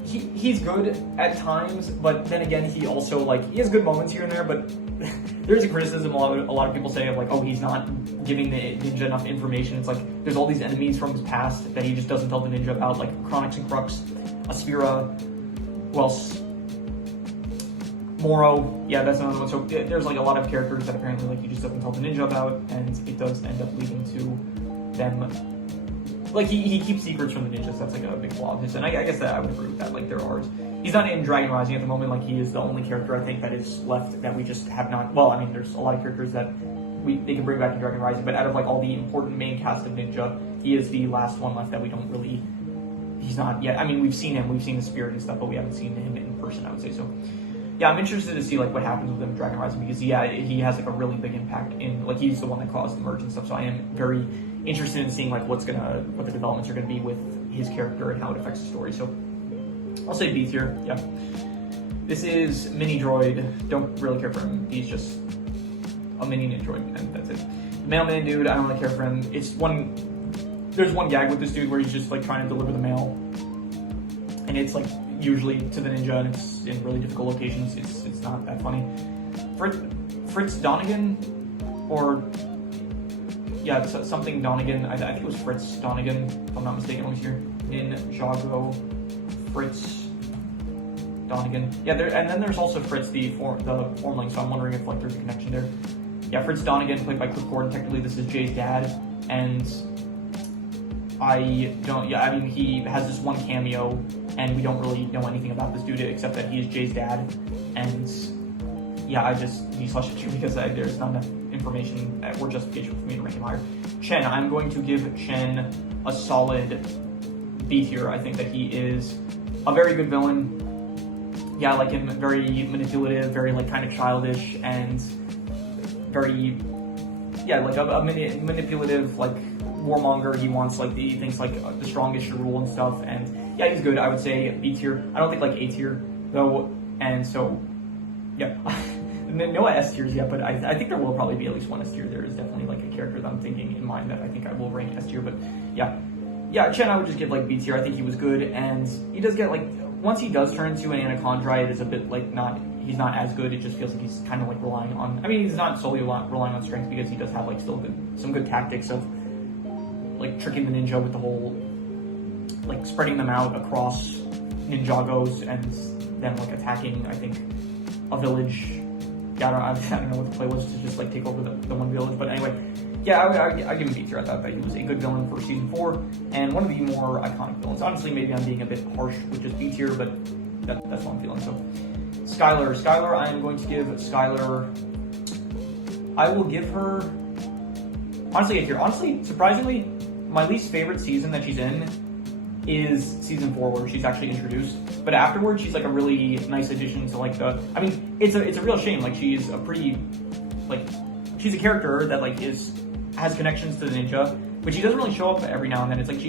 he's good at times, but then again he also like he has good moments here and there. But there's a criticism a lot of people say of like, oh, he's not giving the ninja enough information. It's like there's all these enemies from his past that he just doesn't tell the ninja about, like Chronix and Crux, Aspira, who else? Moro, yeah, that's another one. So there's like a lot of characters that apparently like he just doesn't tell the ninja about, and it does end up leading to them. Like he keeps secrets from the ninjas. That's like a big flaw of his, and I guess that I would agree with that. Like he's not in Dragon Rising at the moment. Like he is the only character I think that is left that we just have not. Well, I mean, there's a lot of characters that they can bring back in Dragon Rising, but out of like all the important main cast of Ninja, he is the last one left that we don't really. He's not yet. I mean, we've seen him, we've seen the spirit and stuff, but we haven't seen him in person, I would say. So yeah, I'm interested to see like what happens with him in Dragon Rising, because yeah, he has like a really big impact in, like, he's the one that caused the merge and stuff. So I am very interested in seeing like what the developments are gonna be with his character and how it affects the story. So I'll say B tier. Yeah, this is Mini Droid. Don't really care for him. He's just a mini Ninja droid, and that's it. The Mailman dude, I don't really care for him. There's one gag with this dude where he's just like trying to deliver the mail, and it's like usually to the ninja, and it's in really difficult locations. It's not that funny. Fritz Donegan, or yeah, it's something Donegan. I think it was Fritz Donegan, if I'm not mistaken. Let me see here. Ninjago, Fritz Donegan. Yeah, and then there's also Fritz, the formling. So I'm wondering if like there's a connection there. Yeah, Fritz Donegan, played by Cliff Gordon. Technically, this is Jay's dad, and I don't. Yeah, I mean, he has this one cameo, and we don't really know anything about this dude except that he is Jay's dad. And yeah, I just slash it because there's not enough information or justification for me to rank him higher. Chen, I'm going to give Chen a solid B tier. I think that he is a very good villain. Yeah, I like him. Very manipulative, very like kind of childish, and very like a manipulative like warmonger. He wants like he thinks like the strongest should rule and stuff. And yeah, he's good. I would say B tier. I don't think like A tier though. And so yeah. No S tiers yet, but I think there will probably be at least one S tier. There is definitely like a character that I'm thinking in mind that I think I will rank S tier, but yeah, Chen I would just give like B tier. I think he was good, and he does get like, once he does turn into an Anachondrite, it is a bit like he's not as good. It just feels like he's kind of like relying on, I mean, he's not solely relying on strength, because he does have like still some good tactics of like tricking the ninja with the whole like spreading them out across Ninjagos and then like attacking, I think, a village. Yeah, I don't know what the play was to just like take over the one village, but anyway, yeah, I give him B tier. I thought that he was a good villain for season 4 and one of the more iconic villains. Honestly, maybe I'm being a bit harsh with just B tier, but that's what I'm feeling. So, Skylar, I am going to give Skylar. I will give her honestly A tier. Honestly, surprisingly, my least favorite season that she's in is season 4, where she's actually introduced. But afterwards, she's like a really nice addition to like I mean, it's a real shame. Like she's a pretty, like, she's a character that like has connections to the ninja, but she doesn't really show up every now and then. It's like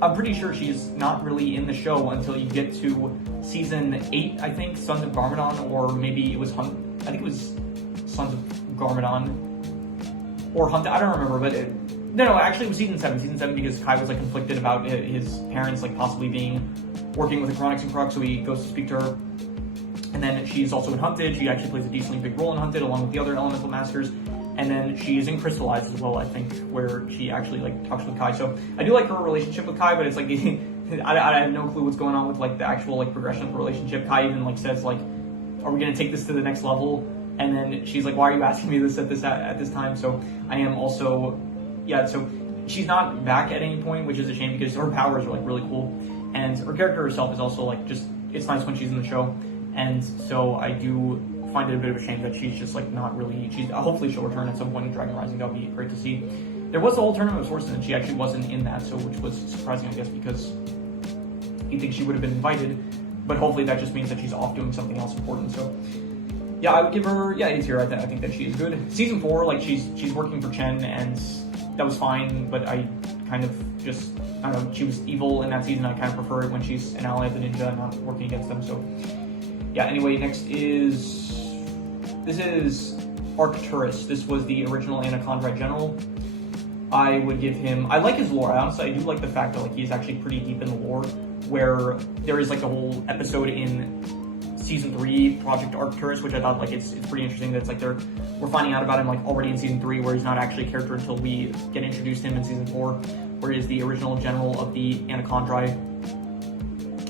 I'm pretty sure she's not really in the show until you get to season 8, I think, Sons of Garmadon, or maybe it was I think it was Sons of Garmadon or Hunt. I don't remember, but No, actually it was season 7, because Kai was like conflicted about his parents like possibly working with the Chronix and Crux, so he goes to speak to her. And then she's also in Hunted. She actually plays a decently big role in Hunted, along with the other Elemental Masters. And then she is in Crystallized as well, I think, where she actually like talks with Kai. So I do like her relationship with Kai, but it's like I have no clue what's going on with like the actual like progression of the relationship. Kai even like says like, "Are we gonna take this to the next level?" And then she's like, "Why are you asking me this at this time?" So I am also. Yeah, so she's not back at any point, which is a shame, because her powers are like really cool, and her character herself is also like it's nice when she's in the show, and so I do find it a bit of a shame that she's just like not really. Hopefully she'll return at some point in Dragon Rising. That'll be great to see. There was the whole Tournament of Swordsmen, and she actually wasn't in that, so which was surprising, I guess, because you think she would have been invited, but hopefully that just means that she's off doing something else important. So yeah, I would give her A tier. I think that she is good. Season 4, like she's working for Chen, and that was fine, but I kind of just, I don't know, she was evil in that season. I kind of prefer it when she's an ally of the ninja and not working against them. So yeah, anyway, this is Arcturus. This was the original Anachondrite General. I would give him, I like his lore. I do like the fact that like he's actually pretty deep in the lore, where there is like a whole episode in season 3 Project Arcturus, which I thought like it's pretty interesting that it's like we're finding out about him like already in season 3, where he's not actually a character until we get introduced to him in season 4, where he is the original general of the Anacondrae.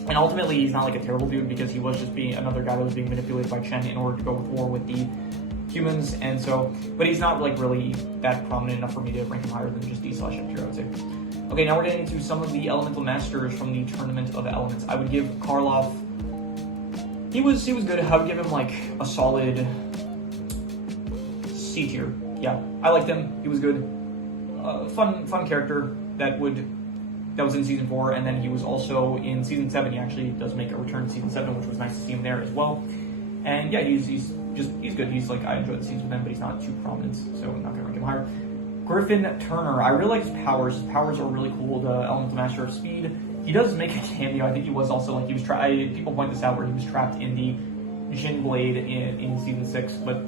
And ultimately, he's not like a terrible dude, because he was just being another guy that was being manipulated by Chen in order to go to war with the humans, and so, but he's not like really that prominent enough for me to rank him higher than just D/F tier, I would say. Okay, now we're getting into some of the elemental masters from the Tournament of Elements. I would give Karloff, he was good. I would give him like a solid C tier. Yeah, I liked him. He was good. Fun character that was in season 4, and then he was also in season 7. He actually does make a return in season 7, which was nice to see him there as well. And yeah, he's good. He's like, I enjoy the scenes with him, but he's not too prominent, so I'm not gonna rank him higher. Griffin Turner, I really like his powers. His powers are really cool. The Elemental Master of Speed. He does make a cameo. I think he was also like, people point this out, where he was trapped in the Jin Blade in season 6, but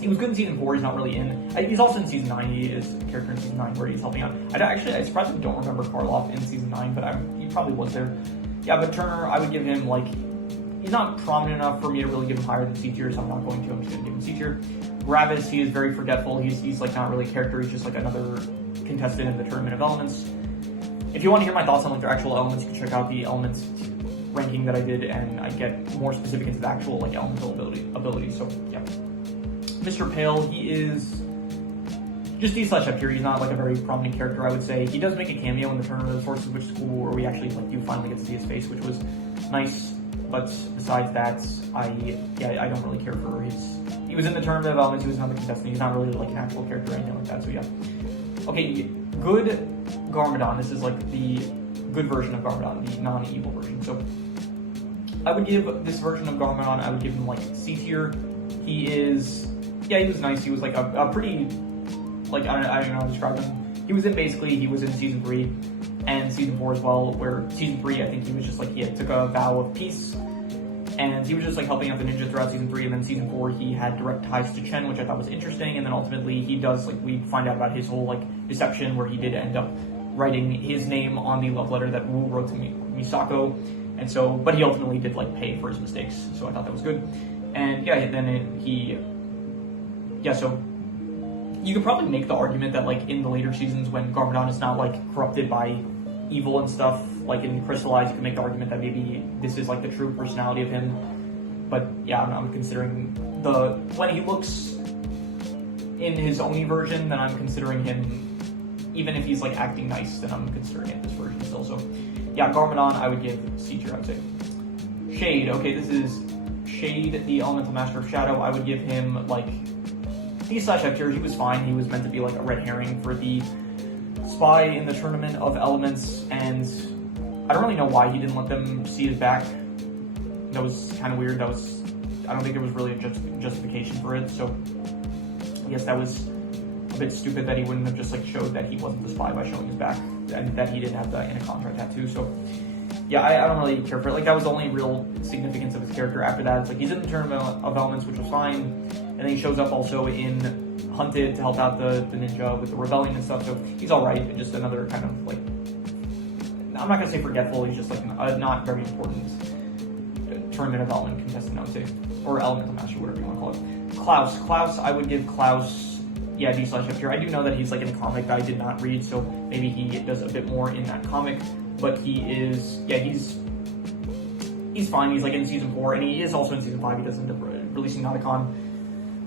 he was good in season 4. He's not really in. He's also in season 9. He is a character in season 9 where he's helping out. I surprisingly don't remember Karloff in season 9, but he probably was there. Yeah, but Turner, I would give him like, he's not prominent enough for me to really give him higher than C tier, so I'm not going to. I'm just going to give him C tier. Gravis, he is very forgetful. He's like not really a character. He's just like another contestant in the Tournament of Elements. If you want to hear my thoughts on like their actual elements, you can check out the elements ranking that I did, and I get more specific into the actual like elemental abilities. So yeah. Mr. Pale, he is just D/F tier. He's not like a very prominent character, I would say. He does make a cameo in the Tournament of the Sources, which is cool, where we actually like do finally get to see his face, which was nice. But besides that, I don't really care for he was in the Tournament of Elements. He was another contestant. He's not really like an actual character or anything like that. So yeah. Okay, good Garmadon. This is like the good version of Garmadon, the non-evil version. So I would give this version of Garmadon, I would give him like C tier. He was nice. He was like a pretty, like, I don't know how to describe him. He was in season 3 and season 4 as well, where season 3, I think he was just like, he took a vow of peace, and he was just like helping out the ninja throughout season 3, and then season 4 he had direct ties to Chen, which I thought was interesting, and then ultimately he does, like, we find out about his whole like deception, where he did end up writing his name on the love letter that Wu wrote to Misako, and so, but he ultimately did like pay for his mistakes, so I thought that was good. And yeah, then so you could probably make the argument that like in the later seasons, when Garmadon is not like corrupted by evil and stuff, like in Crystallized, you can make the argument that maybe this is like the true personality of him. But yeah, I'm considering when he looks in his Oni version, then I'm considering him, even if he's like acting nice, then I'm considering it this version still. So yeah, Garmadon, I would give C tier, I would say. Shade, okay, this is Shade, the Elemental Master of Shadow. I would give him like D/F tier. He was fine. He was meant to be like a red herring for the spy in the Tournament of Elements, and I don't really know why he didn't let them see his back. That was kind of weird. I don't think there was really a justification for it, so I guess that was a bit stupid that he wouldn't have just like showed that he wasn't the spy by showing his back, and that he didn't have the Anacondrae tattoo. So yeah, I don't really care for it. Like, that was the only real significance of his character. After that, it's like he's in the Tournament of Elements, which was fine, and then he shows up also in Hunted to help out the ninja with the rebellion and stuff, so he's alright. Just another kind of like, I'm not gonna say forgetful, he's just like a not very important Tournament of Element contestant, I would say, or Elemental Master, whatever you want to call it. Klaus, I would give Klaus, yeah, D/F tier. I do know that he's like in a comic that I did not read, so maybe he does a bit more in that comic, but he is, yeah, he's fine. He's like in season 4, and he is also in season 5. He does end up releasing Nauticon.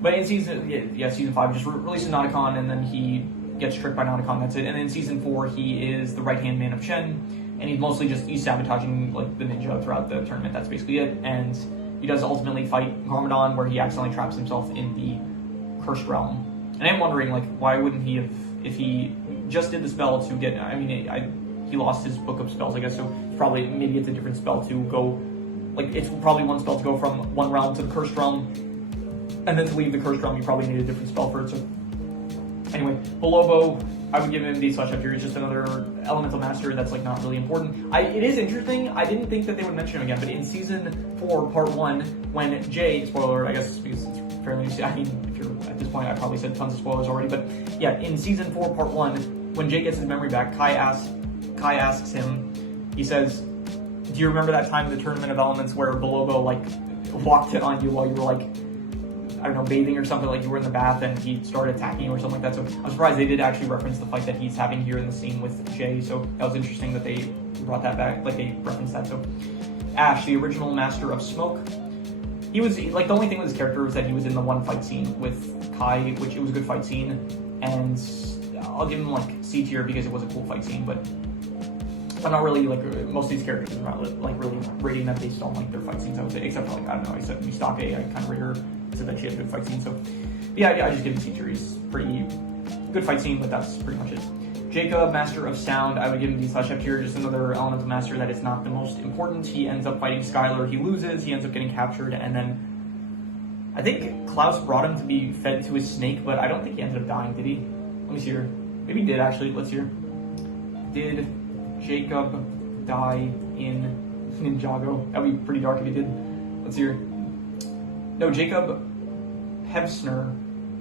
But in season 5, just releases Nauticon, and then he gets tricked by Nauticon, that's it. And in season 4, he is the right-hand man of Chen, and he's mostly he's sabotaging like the ninja throughout the tournament, that's basically it. And he does ultimately fight Garmadon, where he accidentally traps himself in the Cursed Realm. And I'm wondering, like, why wouldn't he have, if he just did the spell to get, he lost his book of spells, I guess, so probably, maybe it's a different spell to go, like, it's probably one spell to go from one realm to the Cursed Realm, and then to leave the Cursed Realm, you probably need a different spell for it, so. Anyway, Bolobo, I would give him D/F tier. He's just another Elemental Master that's, like, not really important. It is interesting, I didn't think that they would mention him again, but in Season 4, Part 1, when Jay, spoiler, I guess, because it's fairly, if you're at this point, I probably said tons of spoilers already, but yeah, in Season 4, Part 1, when Jay gets his memory back, Kai asks him, he says, do you remember that time in the Tournament of Elements where Bolobo, like, walked in on you while you were like, I don't know, bathing or something, like you were in the bath and he started attacking you or something like that. So I'm surprised they did actually reference the fight that he's having here in the scene with Jay. So that was interesting that they brought that back, like they referenced that. So Ash, the original master of smoke. He was, like, the only thing with his character was that he was in the one fight scene with Kai, which it was a good fight scene. And I'll give him, like, C tier because it was a cool fight scene, but I'm not really, like, most of these characters are not, like, really rating them based on, like, their fight scenes, I would say, except for, like, I don't know, I said Misake, I kind of rate her, said that she had a good fight scene, so, yeah, I just give him C tier. He's pretty good fight scene, but that's pretty much it. Jacob, Master of Sound, I would give him D/F tier, just another elemental master that is not the most important. He ends up fighting Skylar, he loses, he ends up getting captured, and then I think Klaus brought him to be fed to his snake, but I don't think he ended up dying, did he? Let me see here. Maybe he did, actually. Let's hear. Did Jacob die in Ninjago? That would be pretty dark if he did. Let's hear. No, Jacob Hevsner,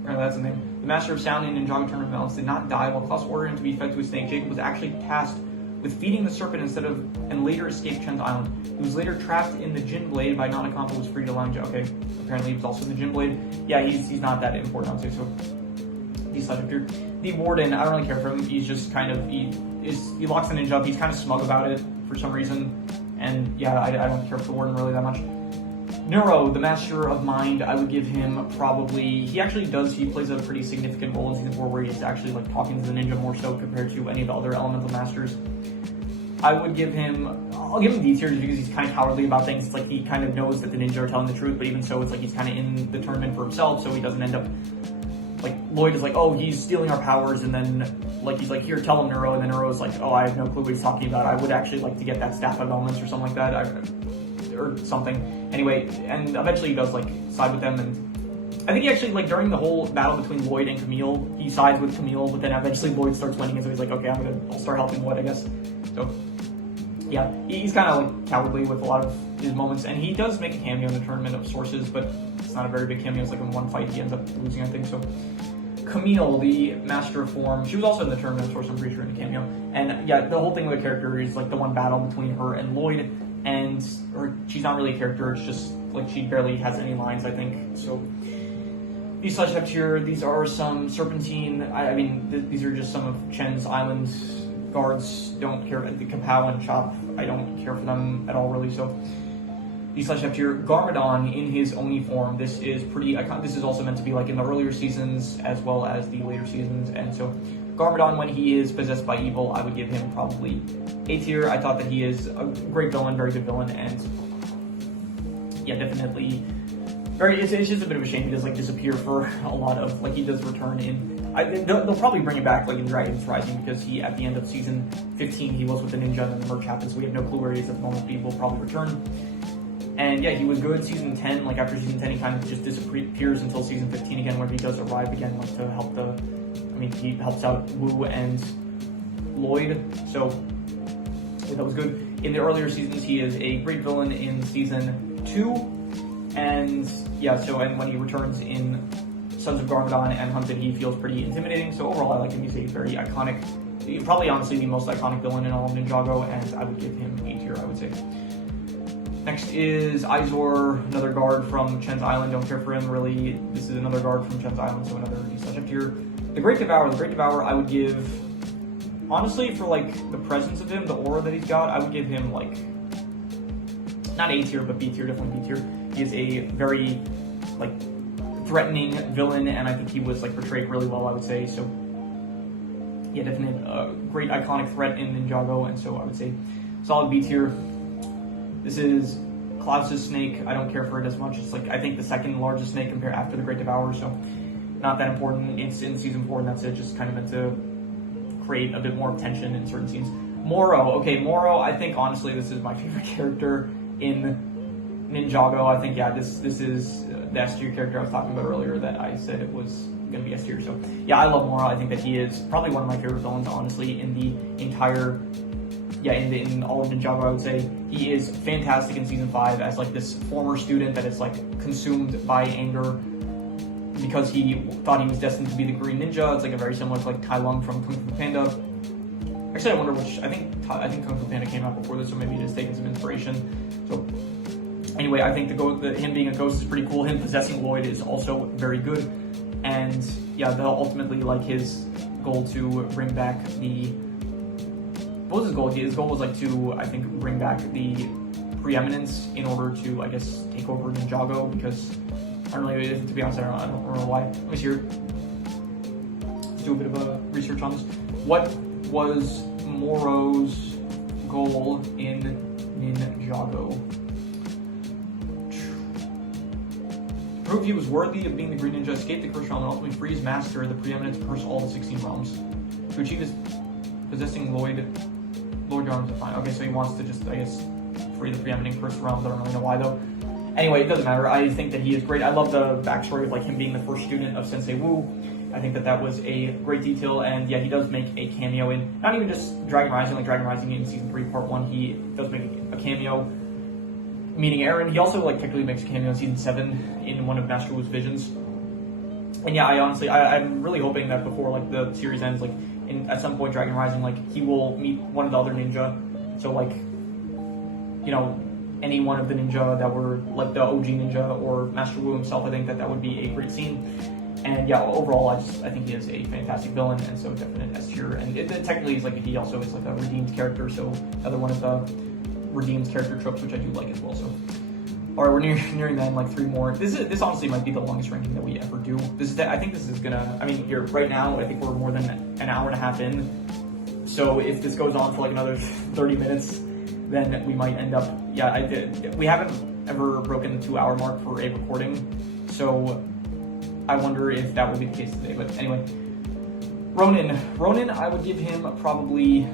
or that's the name. The Master of Sound in Ninjago Tournament Balance did not die while Klaus ordered him to be fed to a snake. Jacob was actually tasked with feeding the serpent and later escaped Chen's island. He was later trapped in the Jin Blade by Nanakampa, was free to lounge. Okay, apparently he was also in the Jin Blade. Yeah, he's not that important, I would say, so D/F tier. The Warden, I don't really care for him. He's just kind of, he locks the ninja up. He's kind of smug about it for some reason. And yeah, I don't care for the Warden really that much. Neuro, the Master of Mind, I would give him probably, he plays a pretty significant role in Season 4 where he's actually like talking to the ninja more so compared to any of the other elemental masters. I'll give him D tier just because he's kind of cowardly about things. It's like he kind of knows that the ninja are telling the truth, but even so, it's like he's kind of in the tournament for himself, so he doesn't end up, like, Lloyd is like, oh, he's stealing our powers, and then, like, he's like, here, tell him, Neuro, and then Neuro's like, oh, I have no clue what he's talking about. I would actually like to get that staff of elements or something like that, or something. Anyway, and eventually he does, like, side with them, and I think he actually, like, during the whole battle between Lloyd and Camille, he sides with Camille, but then eventually Lloyd starts winning, and so he's like, okay, I'll start helping Lloyd, I guess. So, yeah, he's kind of, like, cowardly with a lot of his moments, and he does make a cameo in the Tournament of Sources, but it's not a very big cameo. It's like in one fight he ends up losing, I think. So Camille, the Master of Form, she was also in the Tournament of Sources, I'm pretty sure, in the cameo. And yeah, the whole thing with the character is like the one battle between her and Lloyd, and she's not really a character, it's just like she barely has any lines, I think. So D/F tier, these are some Serpentine, I mean, these are just some of Chen's island guards. Don't care about the Kapow and Chop, I don't care for them at all really, so D/F tier. Garmadon in his Oni form, this is pretty iconic. This is also meant to be like in the earlier seasons as well as the later seasons, and so Garmadon, when he is possessed by evil, I would give him probably A tier. I thought that he is a great villain, very good villain, and yeah, definitely it's just a bit of a shame he does like disappear for a lot of, like, he does return in, they'll probably bring him back like in Dragon's Rising, because he, at the end of season 15, he was with the ninja and then the merge happens, so we have no clue where he is at the moment, but he will probably return. And yeah, he was good season 10, like after season 10 he kind of just disappears until season 15 again, where he does arrive again, like to help he helps out Wu and Lloyd, so yeah, that was good. In the earlier seasons, he is a great villain in season 2, and yeah, and when he returns in Sons of Garmadon and Hunted, he feels pretty intimidating, so overall I like him. He's a very iconic, probably honestly the most iconic villain in all of Ninjago, and I would give him A tier, I would say. Next is Izor, another guard from Chen's Island. Don't care for him, really. This is another guard from Chen's Island, so another D/F tier. The Great Devourer, I would give, honestly, for like the presence of him, the aura that he's got, I would give him like, not A tier, but B tier, definitely B tier. He is a very, like, threatening villain, and I think he was like portrayed really well, I would say, so yeah, definitely a great iconic threat in Ninjago, and so I would say solid B tier. This is Klaus's snake. I don't care for it as much. It's like, I think the second largest snake compared after the Great Devourer, so not that important. It's in season 4, and that's it. Just kind of meant to create a bit more tension in certain scenes. Moro. Okay, Moro, I think honestly this is my favorite character in Ninjago. I think, yeah, this is the S tier character I was talking about earlier that I said it was going to be S tier. So yeah, I love Moro. I think that he is probably one of my favorite villains, honestly, in the entire, in all of Ninjago, I would say. He is fantastic in season 5 as like this former student that is like consumed by anger because he thought he was destined to be the Green Ninja. It's like a very similar to like Tai Lung from Kung Fu Panda. Actually, I wonder which, I think Kung Fu Panda came out before this, so maybe it has taken some inspiration. So Anyway, I think him being a ghost is pretty cool. Him possessing Lloyd is also very good. And yeah, ultimately, like, his goal to bring back the... What was his goal? His goal was, like, to, I think, bring back the preeminence in order to, I guess, take over Ninjago, because I don't really, to be honest, I don't know why. Let me see here. Let's do a bit of a research on this. What was Moro's goal in Ninjago? Prove he was worthy of being the Green Ninja, escape the Curse Realm, and ultimately free his master, the preeminent, to curse all the 16 realms. To achieve his possessing Lord Yarn's fine. Okay, so he wants to just, I guess, free the preeminent cursed realms. I don't really know why though. Anyway, it doesn't matter. I think that he is great. I love the backstory of, like, him being the first student of Sensei Wu. I think that was a great detail, and yeah, he does make a cameo in, not even just Dragon Rising, like Dragon Rising in Season 3, Part 1, he does make a cameo, meaning Aaron. He also, like, technically makes a cameo in Season 7 in one of Master Wu's visions. And yeah, I'm really hoping that before, like, the series ends, like, at some point Dragon Rising, like, he will meet one of the other ninja. So, like, you know, any one of the ninja that were, like, the OG ninja or Master Wu himself, I think that would be a great scene. And yeah, overall, I think he is a fantastic villain, and so definite S tier. And technically, he also is, like, a redeemed character, so another one of the redeemed character tropes, which I do like as well. So, all right, we're nearing the end, like 3 more. This honestly might be the longest ranking that we ever do. I think this is gonna. I mean, here right now, I think we're more than an hour and a half in. So if this goes on for like another 30 minutes, then we might end up. Yeah, we haven't ever broken the 2-hour mark for a recording, so I wonder if that will be the case today. But anyway, Ronin, I would give him probably.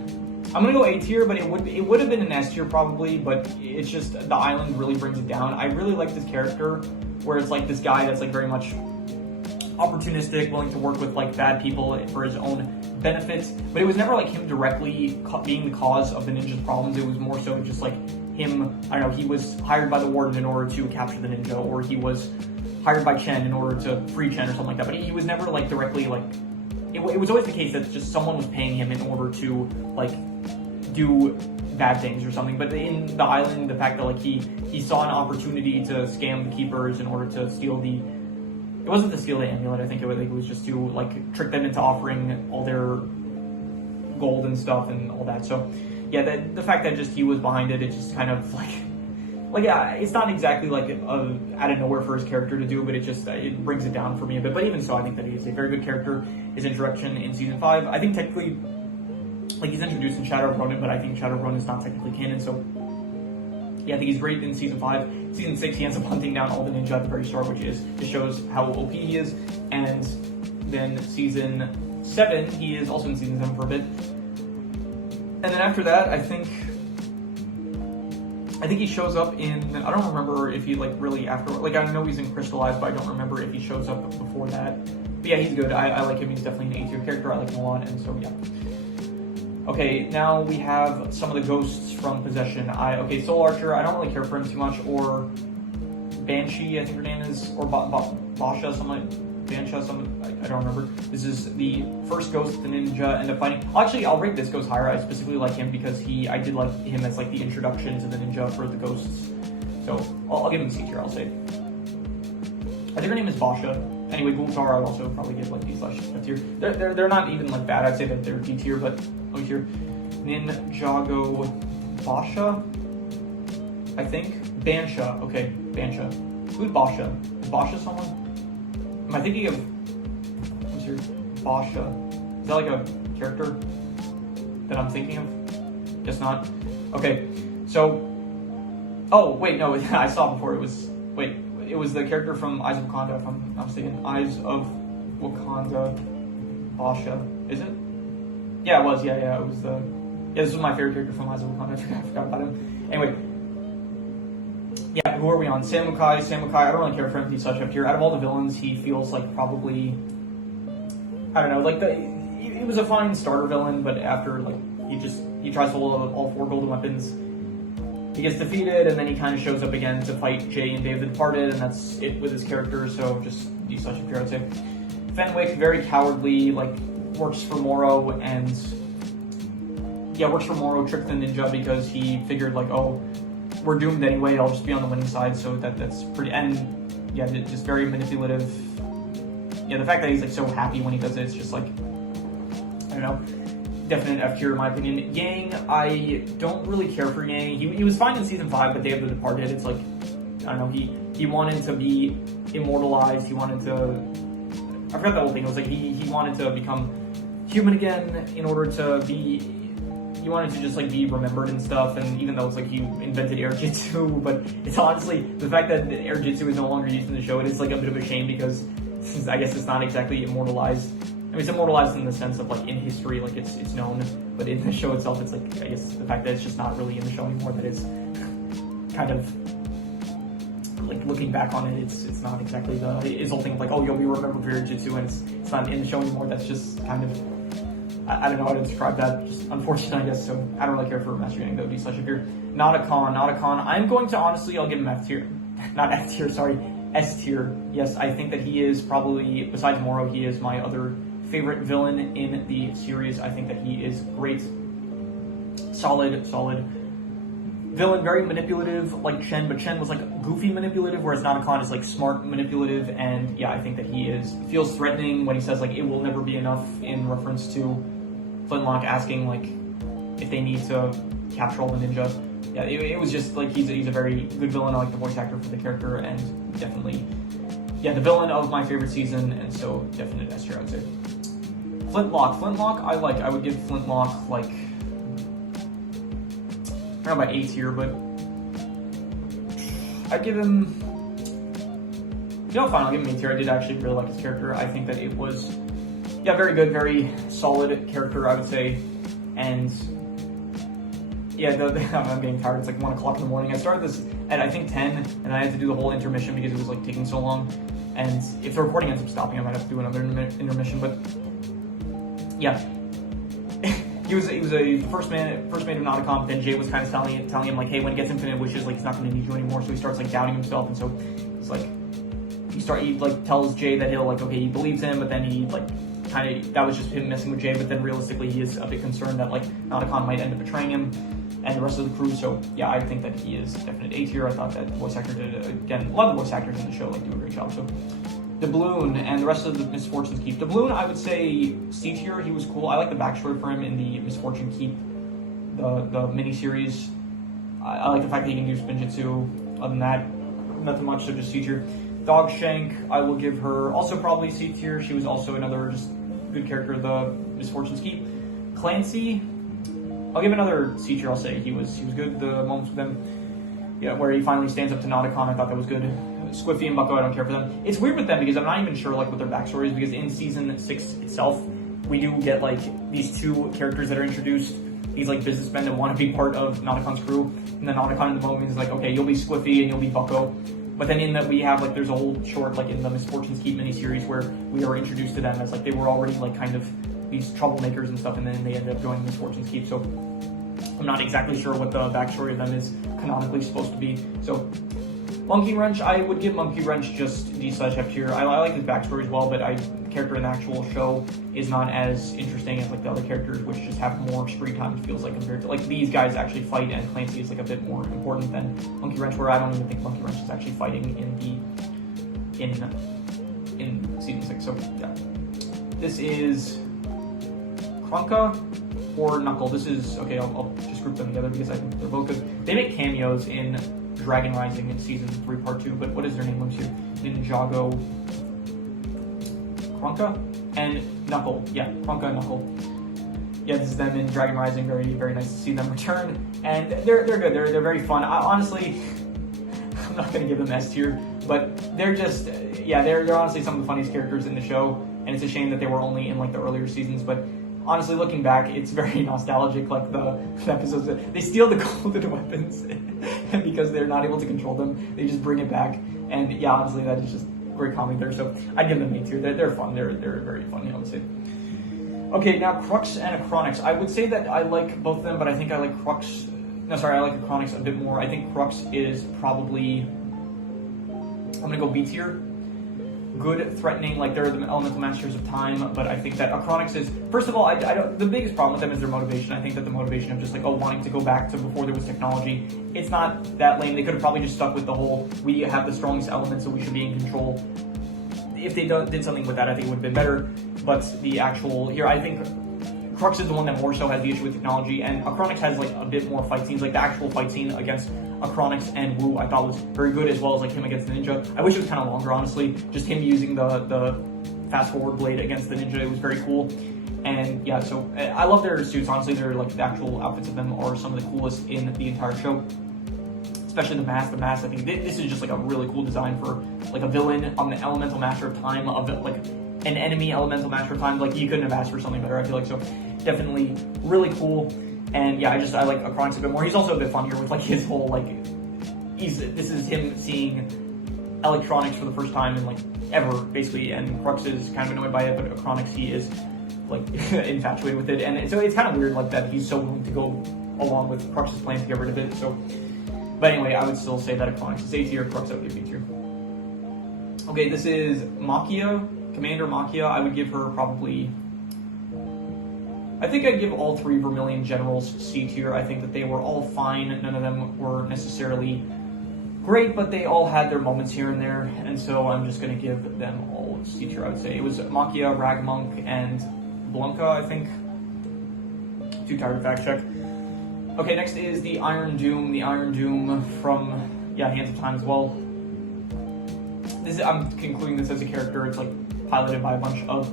I'm gonna go A tier, but it would have been an S tier probably, but it's just the island really brings it down. I really like this character, where it's like this guy that's like very much opportunistic, willing to work with like bad people for his own benefits, but it was never like him directly being the cause of the ninja's problems. It was more so just like him, I don't know, he was hired by the warden in order to capture the ninja, or he was hired by Chen in order to free Chen or something like that, but he was never like directly like, it was always the case that just someone was paying him in order to like do bad things or something. But in the island, the fact that like he saw an opportunity to scam the keepers in order to steal the, it wasn't to steal the amulet, I think it was just to like trick them into offering all their gold and stuff and all that. So yeah, the fact that just he was behind it, it just kind of like yeah, it's not exactly like out of nowhere for his character to do, but it brings it down for me a bit. But even so, I think that he is a very good character. His introduction in Season 5, I think technically, like, he's introduced in Shadow of Ronin, but I think Shadow of Ronin is not technically canon, so yeah, I think he's great in Season 5. Season 6, he ends up hunting down all the ninja at the very start, which just shows how OP he is. And then Season 7, he is also in Season 7 for a bit. And then after that, I think he shows up in, I don't remember if he like really after, like I know he's in Crystallized, but I don't remember if he shows up before that. But yeah, he's good. I like him. He's definitely an A tier character. I like him a lot, and so yeah. Okay, now we have some of the ghosts from Possession. Okay, Soul Archer, I don't really care for him too much, or Banshee, I think her name is, or Basha, I don't remember. This is the first ghost the ninja end up fighting. Actually, I'll rate this ghost higher. I specifically like him because I did like him as like the introduction to the ninja for the ghosts. So I'll give him C tier, I'll say. I think her name is Basha. Anyway, Gultar I'd also probably give like D/F tier. They're not even like bad. I'd say that they're D tier, but over here, Ninjago Basha, I think. Bansha. Okay, Bansha. Who's Basha? Is Basha someone? Am I thinking of, what's your Basha? Is that like a character that I'm thinking of? Guess not. Okay, so, oh, wait, no, I saw it before. It was the character from Eyes of Wakanda, if I'm not mistaken. Eyes of Wakanda, Basha, is it? Yeah, it was, yeah, it was the, yeah, this was my favorite character from Eyes of Wakanda. I forgot about him. Anyway. Yeah, who are we on? Samukai, I don't really care for him. He's such up here. Out of all the villains, he feels like probably, I don't know, like he was a fine starter villain, but after like he tries to hold all 4 golden weapons, he gets defeated, and then he kind of shows up again to fight Jay and Dave the Departed, and that's it with his character. So just he's such up here, I'd say. Fenwick, very cowardly, like works for Moro, and yeah, works for Moro, tricked the ninja because he figured like, oh, we're doomed anyway. I'll just be on the winning side, so that's pretty. And yeah, just very manipulative. Yeah, the fact that he's like so happy when he does it, it's just like, I don't know, definite F tier in my opinion. Yang, I don't really care for Yang. He was fine in season 5, but Day of the Departed, it's like, I don't know, he wanted to be immortalized. He wanted to, I forgot the whole thing. It was like he wanted to become human again in order to be, he wanted to just like be remembered and stuff. And even though it's like he invented air jitsu, but it's honestly, the fact that air jitsu is no longer used in the show, it is like a bit of a shame, because I guess it's not exactly immortalized. I mean, it's immortalized in the sense of like in history, like it's known, but in the show itself, it's like, I guess the fact that it's just not really in the show anymore, that is kind of like looking back on it, it's not exactly his whole thing of like, oh, you'll be remembered for your jitsu, and it's not in the show anymore. That's just kind of, I don't know how to describe that, just unfortunate, I guess. So I don't really care for Master Yang though, D/F. Not a con. I'm going to, honestly, I'll give him F tier. Not F tier, sorry, S tier. Yes, I think that he is probably, besides Moro, he is my other favorite villain in the series. I think that he is great. Solid villain, very manipulative like Chen, but Chen was like goofy manipulative, whereas Nanakon is like smart manipulative. And yeah, I think that he feels threatening when he says like it will never be enough, in reference to Flintlock asking like if they need to capture all the ninja. Yeah, it was just like he's a very good villain. I like the voice actor for the character, and definitely, yeah, the villain of my favorite season, and so definite S tier, I would say. Flintlock, I would give Flintlock like, I don't know about A tier, but I'd give him, fine, I'll give him A tier. I did actually really like his character. I think that it was, yeah, very good, very solid character, I would say. And yeah, I'm getting tired. It's like 1 o'clock in the morning. I started this at I think 10, and I had to do the whole intermission because it was like taking so long. And if the recording ends up stopping, I might have to do another intermission. But yeah, he was a first mate of Nauticom. But then Jay was kind of telling him like, hey, when he gets infinite wishes, like he's not going to need you anymore. So he starts like doubting himself, and so it's like he like tells Jay that he'll like, okay, he believes him, but then he like kind of, that was just him messing with Jay. But then realistically, he is a bit concerned that like Nauticom might end up betraying him and the rest of the crew. So yeah, I think that he is definite A tier. I thought that the voice actor did, again, a lot of the voice actors in the show like do a great job. So Doubloon and the rest of the Misfortunes Keep. Doubloon, I would say C tier. He was cool. I like the backstory for him in the Misfortune Keep, the mini-series. I like the fact that he can do Spinjitzu. Other than that, nothing much, so just C tier. Dogshank, I will give her also probably C tier. She was also another just good character of the Misfortunes Keep. Clancy, I'll give another C tier. I'll say he was good. The moments with him, yeah, where he finally stands up to Nauticon, I thought that was good. Squiffy and Bucko, I don't care for them. It's weird with them because I'm not even sure like what their backstory is, because in season 6 itself, we do get like these two characters that are introduced, these like businessmen that want to be part of Nauticon's crew, and then Nauticon in the moment is like, okay, you'll be Squiffy and you'll be Bucko. But then in that we have like, there's a whole short like in the Misfortunes Keep miniseries where we are introduced to them as like they were already like kind of these troublemakers and stuff, and then they ended up joining Misfortunes Keep. So I'm not exactly sure what the backstory of them is canonically supposed to be. So Monkey Wrench, I would give Monkey Wrench just D/F tier. I like his backstory as well, but the character in the actual show is not as interesting as like the other characters, which just have more screen time, it feels like, compared to like these guys actually fight, and Clancy is like a bit more important than Monkey Wrench, where I don't even think Monkey Wrench is actually fighting in season 6. So yeah, this is Krunka or Knuckle. This is, okay, I'll just group them together because I think they're both good. They make cameos in Dragon Rising in season 3 part 2, but what is their name? Let me see. Ninjago, Krunka and Knuckle. Yeah, Krunka and Knuckle. Yeah, this is them in Dragon Rising. Very, very nice to see them return, and they're good. They're very fun. Honestly, I'm not gonna give them S tier, but they're just, yeah, they're honestly some of the funniest characters in the show, and it's a shame that they were only in like the earlier seasons, but honestly, looking back, it's very nostalgic, like the episodes that they steal the golden weapons, and because they're not able to control them, they just bring it back. And yeah, honestly, that is just great comedy there. So I'd give them A tier. They're fun. They're very funny, I would say. Okay, now Crux and Acronix. I would say that I like both of them, but I think I like Crux. No, sorry, I like Acronix a bit more. I think Crux is probably, I'm gonna go B tier. good threatening, like they're the elemental masters of time, but I think that Acronix is, first of all, I don't, the biggest problem with them is their motivation. I think that the motivation of just like, oh, wanting to go back to before there was technology, it's not that lame. They could have probably just stuck with the whole, we have the strongest element, so we should be in control. If they did something with that, I think it would have been better, but the actual, here, I think Crux is the one that more so has the issue with technology, and Acronix has like a bit more fight scenes, like the actual fight scene against Acronix and Wu I thought was very good, as well as like him against the ninja. I wish it was kind of longer, honestly. Just him using the fast forward blade against the ninja, it was very cool. And yeah, so I love their suits, honestly. They're like, the actual outfits of them are some of the coolest in the entire show. Especially the mask. The mask, I think this is just like a really cool design for like a villain on the elemental master of time, of like an enemy elemental master of time. Like, you couldn't have asked for something better, I feel like. So definitely really cool. And yeah, I like Acronix a bit more. He's also a bit funnier with like his whole like, this is him seeing electronics for the first time in like ever, basically, and Crux is kind of annoyed by it, but Acronix, he is like infatuated with it, and so it's kind of weird like that he's so willing to go along with Crux's plan to get rid of it. So, but anyway, I would still say that Acronix is A tier, Crux I would give B tier. Okay, this is Machia, Commander Machia. I would give her probably, I think I'd give all three Vermilion generals C tier. I think that they were all fine. None of them were necessarily great, but they all had their moments here and there, and so I'm just going to give them all C tier, I would say. It was Machia, Ragmonk, and Blanca, I think. Too tired to fact check. Okay, next is the Iron Doom. The Iron Doom from, yeah, Hands of Time as well. I'm concluding this as a character. It's like piloted by a bunch of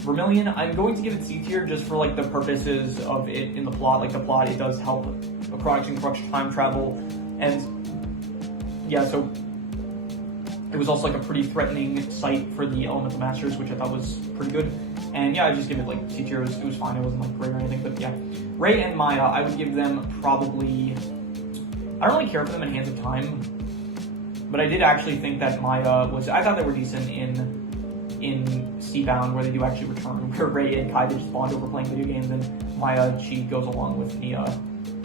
Vermilion. I'm going to give it C tier just for like the purposes of it in the plot. Like the plot, it does help Acronix and Crux time travel, and yeah, so it was also like a pretty threatening sight for the Elemental Masters, which I thought was pretty good. And yeah, I just give it like C tier. It was fine. It wasn't like great or anything, but yeah. Ray and Maya, I would give them probably, I don't really care for them in Hands of Time, but I did actually think that Maya was, I thought they were decent in Seabound, where they do actually return, where Ray and Kai, they just bond over playing video games, and Maya, she goes along with Nia,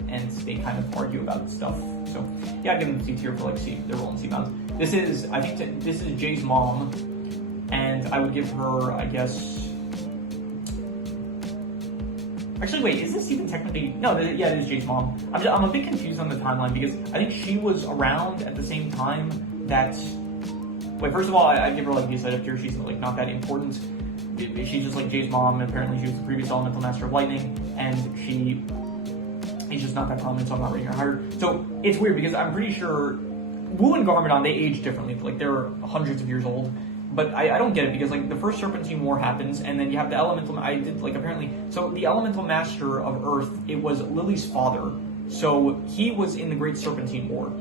and they kind of argue about stuff. So yeah, I'd give them C tier for like their role in Seabound. This is, I think, this is Jay's mom, and I would give her, I guess, actually wait, is this even technically, no, yeah, it is Jay's mom. I'm a bit confused on the timeline, because I think she was around at the same time that, wait, first of all, I give her like the setup tier. She's like not that important. She's just like Jay's mom, and apparently she was the previous Elemental Master of Lightning, and she's just not that prominent, so I'm not rating her higher. So it's weird, because I'm pretty sure Wu and Garmadon, they age differently. Like, they're hundreds of years old. But I don't get it, because like the first Serpentine War happens, and then you have the Elemental, I did like apparently, so the Elemental Master of Earth, it was Lily's father. So he was in the Great Serpentine War.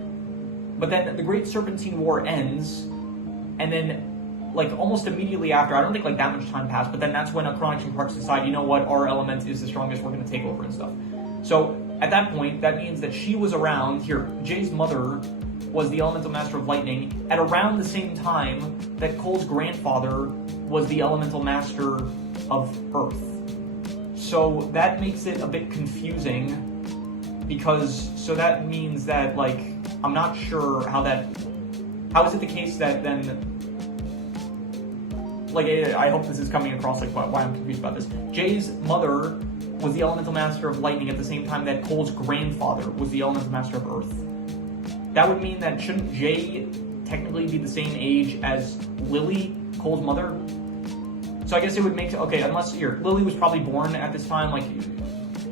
But then the Great Serpentine War ends, and then like almost immediately after, I don't think like that much time passed, but then that's when Acronix and Crux decide, you know what, our element is the strongest, we're going to take over and stuff. So at that point, that means that she was around, here, Jay's mother was the Elemental Master of Lightning at around the same time that Cole's grandfather was the Elemental Master of Earth. So that makes it a bit confusing, because, so that means that, like, I'm not sure how is it the case that then, like, I hope this is coming across, like, why I'm confused about this. Jay's mother was the Elemental Master of Lightning at the same time that Cole's grandfather was the Elemental Master of Earth. That would mean that shouldn't Jay technically be the same age as Lily, Cole's mother? So I guess it would make, okay, unless here, Lily was probably born at this time, like,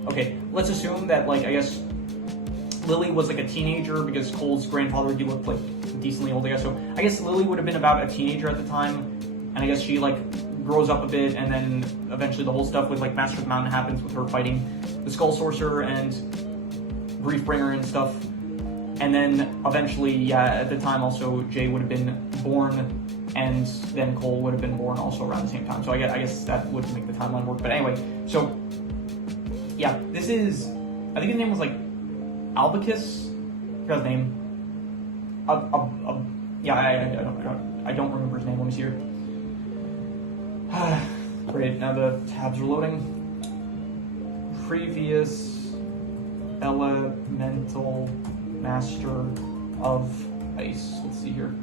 okay, let's assume that, like, I guess Lily was like a teenager, because Cole's grandfather, he looked like decently old, I guess. So I guess Lily would have been about a teenager at the time, and I guess she like grows up a bit, and then eventually the whole stuff with like Master of the Mountain happens with her fighting the Skull Sorcerer and Griefbringer and stuff. And then eventually, yeah, at the time also Jay would have been born, and then Cole would have been born also around the same time. So I guess that would make the timeline work. But anyway, so yeah, this is, I think his name was like Albicus. I forgot his name. Yeah, I don't remember his name. Let me see here. Great, now the tabs are loading. Previous Elemental Master of Ice. Let's see here.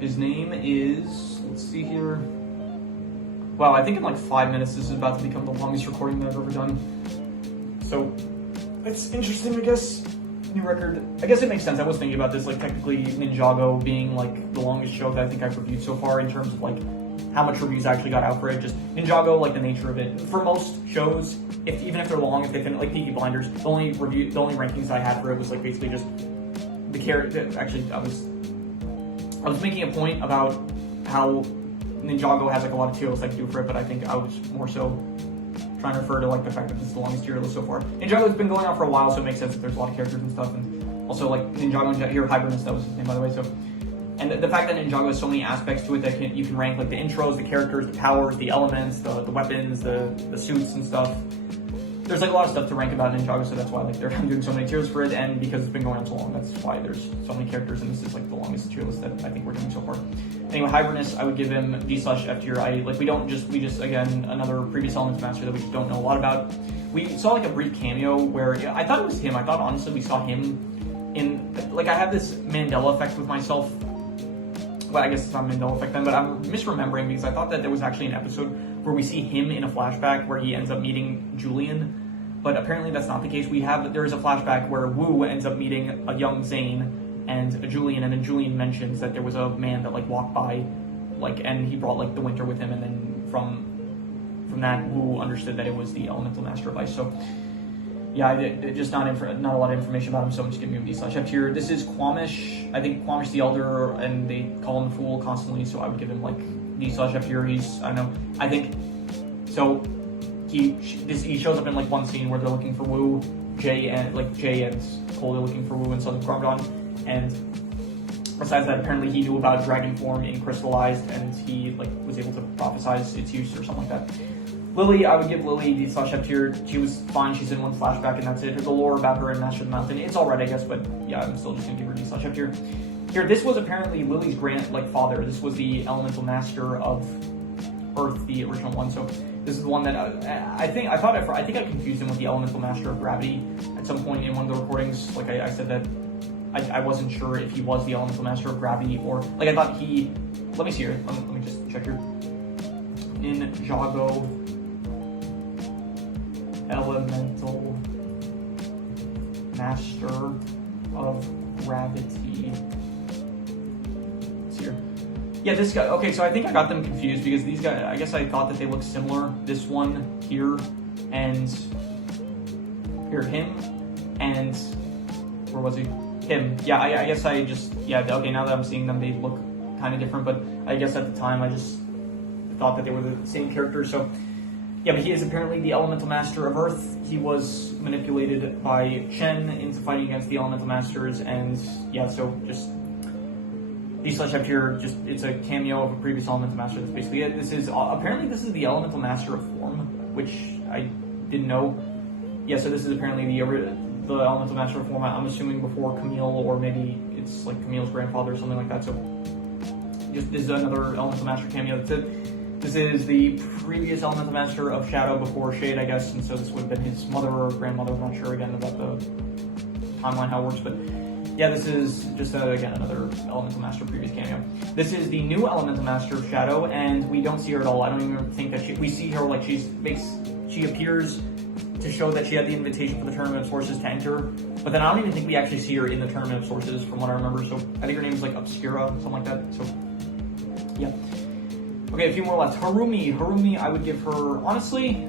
His name is, let's see here. Wow, I think in like 5 minutes this is about to become the longest recording that I've ever done. So, it's interesting, I guess. New record. I guess it makes sense. I was thinking about this, like technically Ninjago being like the longest show that I think I've reviewed so far in terms of like how much reviews I actually got out for it. Just Ninjago, like the nature of it. For most shows, even if they're long, if they finish, like Peaky Blinders, the only rankings I had for it was like basically just the character. Actually, I was making a point about how Ninjago has like a lot of tier lists I can do for it, but I think I was more so trying to refer to like the fact that this is the longest tier list so far. Ninjago's been going on for a while, so it makes sense that there's a lot of characters and stuff, and also like Ninjago here, Hibernus, that was his name by the way. So, and the fact that Ninjago has so many aspects to it that you can rank like the intros, the characters, the powers, the elements, the weapons, the suits and stuff. There's like a lot of stuff to rank about Ninjago, so that's why like I'm doing so many tiers for it, and because it's been going on so long, that's why there's so many characters, and this is like the longest tier list that I think we're doing so far. Anyway, Hibernus, I would give him D/F tier. We just again another previous Elements Master that we just don't know a lot about. We saw like a brief cameo where I thought it was him. I thought honestly we saw him in like I have this Mandela effect with myself. Well, I guess it's not Mandela effect then, but I'm misremembering because I thought that there was actually an episode where we see him in a flashback where he ends up meeting Julian. But apparently that's not the case. There is a flashback where Wu ends up meeting a young Zane and a Julian, and then Julian mentions that there was a man that like walked by, like, and he brought like the winter with him, and then from that Wu understood that it was the Elemental Master of Ice. So yeah, just not a lot of information about him, so I'm just giving him D/F tier. This is Quamish. I think Quamish the Elder, and they call him Fool constantly, so I would give him like D/F tier. I think so. He shows up in like one scene where they're looking for Wu, Jay and Cole, they're looking for Wu and Southern Carbon, and besides that, apparently he knew about Dragon Form in Crystallized, and he like was able to prophesize its use or something like that. Lily, I would give Lily D/F tier. She was fine. She's in one flashback, and that's it. The lore about her in Master of the Mountain, it's alright, I guess, but yeah, I'm still just gonna give her D/F tier. Here, this was apparently Lily's father. This was the Elemental Master of Earth, the original one. So this is the one that I think I confused him with the Elemental Master of Gravity at some point in one of the recordings. Like I said that I wasn't sure if he was the Elemental Master of Gravity or like I thought he. Let me see here. Let me just check here. Ninjago Elemental Master of Gravity. Let's see here. Yeah, this guy, okay, so I think I got them confused because these guys, I guess I thought that they looked similar. This one here, and here, him, and where was he? Him. Yeah, I guess I just, yeah, okay, now that I'm seeing them, they look kind of different, but I guess at the time I just thought that they were the same character, so yeah, but he is apparently the Elemental Master of Earth. He was manipulated by Chen into fighting against the Elemental Masters, and yeah, so just D/F tier, it's a cameo of a previous Elemental Master. That's basically it. This is the Elemental Master of Form, which I didn't know. Yeah, so this is apparently the Elemental Master of Form. I'm assuming before Camille, or maybe it's like Camille's grandfather or something like that. So this is another Elemental Master cameo. That's it. This is the previous Elemental Master of Shadow before Shade, I guess, and so this would have been his mother or grandmother. I'm not sure again about the timeline how it works, but yeah, this is just again another Elemental Master previous cameo. This is the new Elemental Master of Shadow, and we don't see her at all. I don't even think that we see her like she appears to show that she had the invitation for the Tournament of Sources to enter, but then I don't even think we actually see her in the Tournament of Sources from what I remember. So I think her name is like Obscura, something like that. So yeah. Okay, a few more left. Harumi, I would give her honestly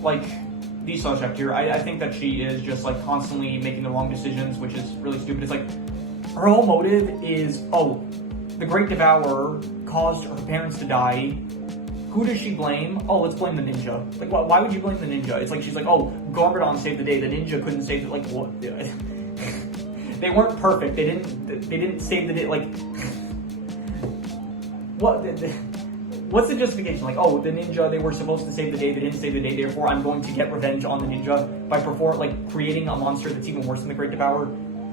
like D/F tier. I think that she is just like constantly making the wrong decisions, which is really stupid. It's like her whole motive is, oh, the Great Devourer caused her parents to die. Who does she blame? Oh, let's blame the ninja. Like, why would you blame the ninja? It's like she's like, oh, Garbodon saved the day. The ninja couldn't save it. Like, what? They weren't perfect. They didn't save the day. Like, what? What's the justification? Like, oh, the ninja, they were supposed to save the day, they didn't save the day, therefore I'm going to get revenge on the ninja by creating a monster that's even worse than the Great Devourer.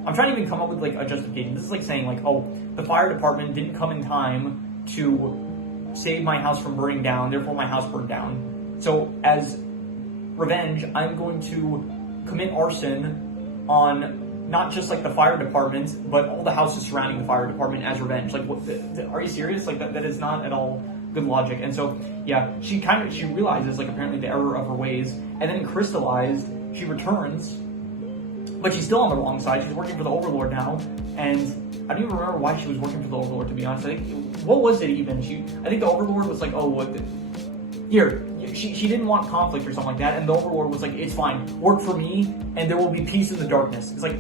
I'm trying to even come up with like a justification. This is like saying like, oh, the fire department didn't come in time to save my house from burning down, therefore my house burned down. So as revenge, I'm going to commit arson on not just like the fire department, but all the houses surrounding the fire department as revenge. Like, what? Are you serious? Like that is not at all good logic. And so, yeah, she realizes like apparently the error of her ways, and then crystallized, she returns, but she's still on the wrong side. She's working for the Overlord now, and I don't even remember why she was working for the Overlord, to be honest. I think, what was it even? I think the Overlord was like, oh, what? Here, she didn't want conflict or something like that, and the Overlord was like, it's fine, work for me, and there will be peace in the darkness. It's like,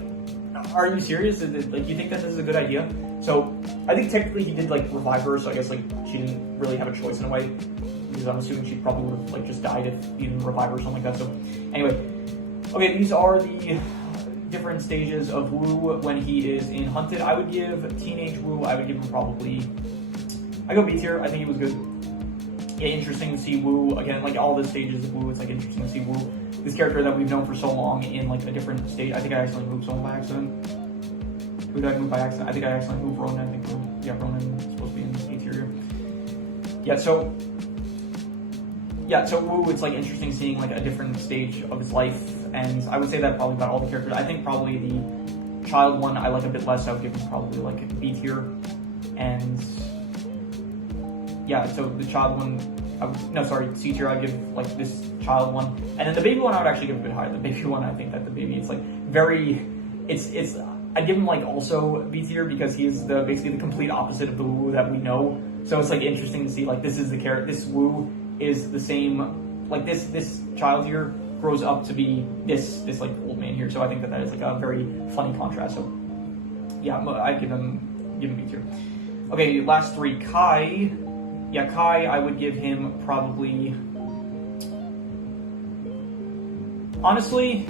are you serious? Like, you think that this is a good idea? So, I think technically he did, like, revive her, so I guess, like, she didn't really have a choice in a way, because I'm assuming she probably would have, like, just died if he didn't revive her or something like that. So, anyway, okay, these are the different stages of Wu when he is in Hunted. I would give Teenage Wu, I would give him probably, I go B tier. I think he was good. Yeah, interesting to see Wu, again, like, all the stages of Wu, it's, like, interesting to see Wu, this character that we've known for so long, in, like, a different state. I think I accidentally moved someone by accident. Who did I move by accident? I think I accidentally moved Ronan. I think, yeah, Ronan is supposed to be in the interior. Yeah, so Wu, it's, like, interesting seeing, like, a different stage of his life, and I would say that probably about all the characters. I think probably the child one I like a bit less. I would give him probably, like, a B tier, and yeah, so the child one, C tier, I'd give, like, this child one. And then the baby one, I would actually give a bit higher. The baby one, I think that the baby, it's, like, I'd give him, like, also B tier, because he is basically the complete opposite of the Wu that we know. So it's, like, interesting to see, like, this Wu is the same, like, this child here grows up to be this, like, old man here. So I think that is, like, a very funny contrast. So, yeah, I'd give him B tier. Okay, last three, Kai. Yeah, Kai, I would give him probably, honestly,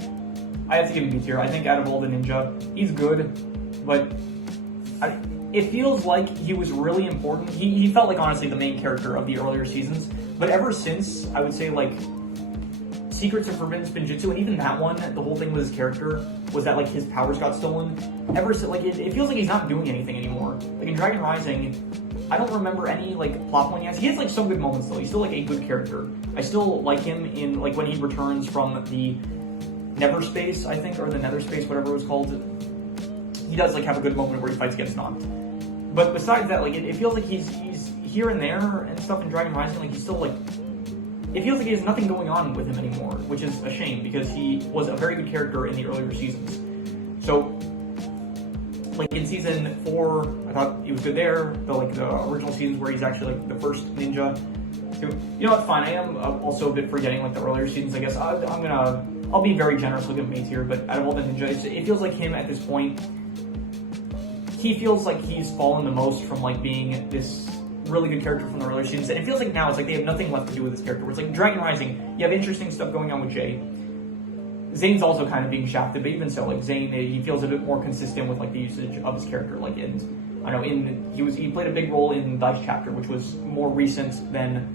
I have to give him B tier. I think out of all the ninja, he's good, but it feels like he was really important. He felt like, honestly, the main character of the earlier seasons, but ever since, I would say, like, Secrets of Forbidden Spinjitzu, and even that one, the whole thing with his character was that, like, his powers got stolen. Ever since, like, it feels like he's not doing anything anymore. Like, in Dragon Rising, I don't remember any, like, plot point yet. He has, like, some good moments, though. He's still, like, a good character. I still like him in, like, when he returns from the Never Space, I think, or the Nether Space, whatever it was called. He does, like, have a good moment where he fights against Noct. But besides that, like, it feels like he's here and there and stuff in Dragon Rising. Like, he's still, like, it feels like he has nothing going on with him anymore, which is a shame, because he was a very good character in the earlier seasons. So, like, in season 4, I thought he was good there. The original seasons where he's actually, like, the first ninja. You know what? Fine. I am also a bit forgetting, like, the earlier seasons. I guess I'll be very generous with him, here. But out of all the ninjas, it feels like him at this point. He feels like he's fallen the most from, like, being this really good character from the earlier seasons, and it feels like now it's like they have nothing left to do with this character. Where it's like Dragon Rising, you have interesting stuff going on with Jay. Zane's also kind of being shafted, but even so, like, Zane, he feels a bit more consistent with, like, the usage of his character. Like, and I don't know, he played a big role in Dice chapter, which was more recent than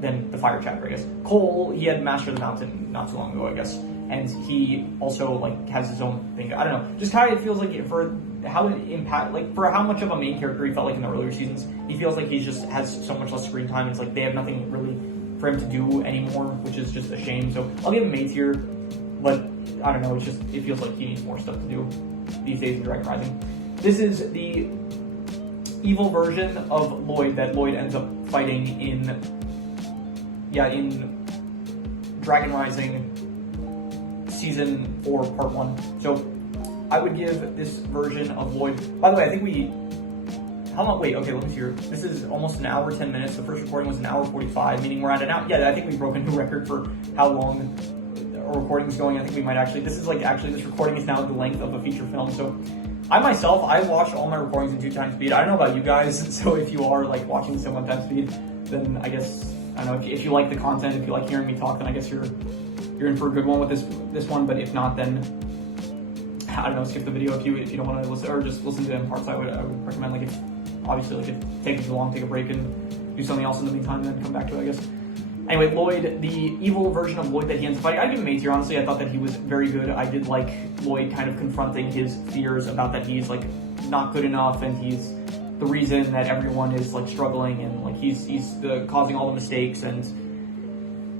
the Fire chapter, I guess. Cole, he had Master of the Mountain not too long ago, I guess, and he also, like, has his own thing. I don't know, just how it feels like for how it impact, like, for how much of a main character he felt like in the earlier seasons. He feels like he just has so much less screen time. It's like they have nothing really for him to do anymore, which is just a shame. So I'll give him A tier, but I don't know, it feels like he needs more stuff to do these days in Dragon Rising. This is the evil version of Lloyd that Lloyd ends up fighting in Dragon Rising Season 4, Part 1. So I would give this version of Lloyd, by the way, I think okay, let me see here. This is almost an hour, 10 minutes. The first recording was an hour 45, meaning we're at an hour. Yeah, I think we broke a new record for how long our recording is going. I think we might this recording is now the length of a feature film. So I watch all my recordings in 2x speed. I don't know about you guys, so if you are, like, watching this at 1x speed, then I guess, I don't know, if you like the content, if you like hearing me talk, then I guess you're in for a good one with this one. But if not, then I don't know, skip the video if you don't want to listen, or just listen to them parts. I would recommend, like, if it takes too long, take a break and do something else in the meantime, and then come back to it, I guess. Anyway, Lloyd, the evil version of Lloyd that he ends up fighting, I give him A tier, honestly. I thought that he was very good. I did like Lloyd kind of confronting his fears about that he's, like, not good enough, and he's the reason that everyone is, like, struggling, and, like, he's causing all the mistakes, and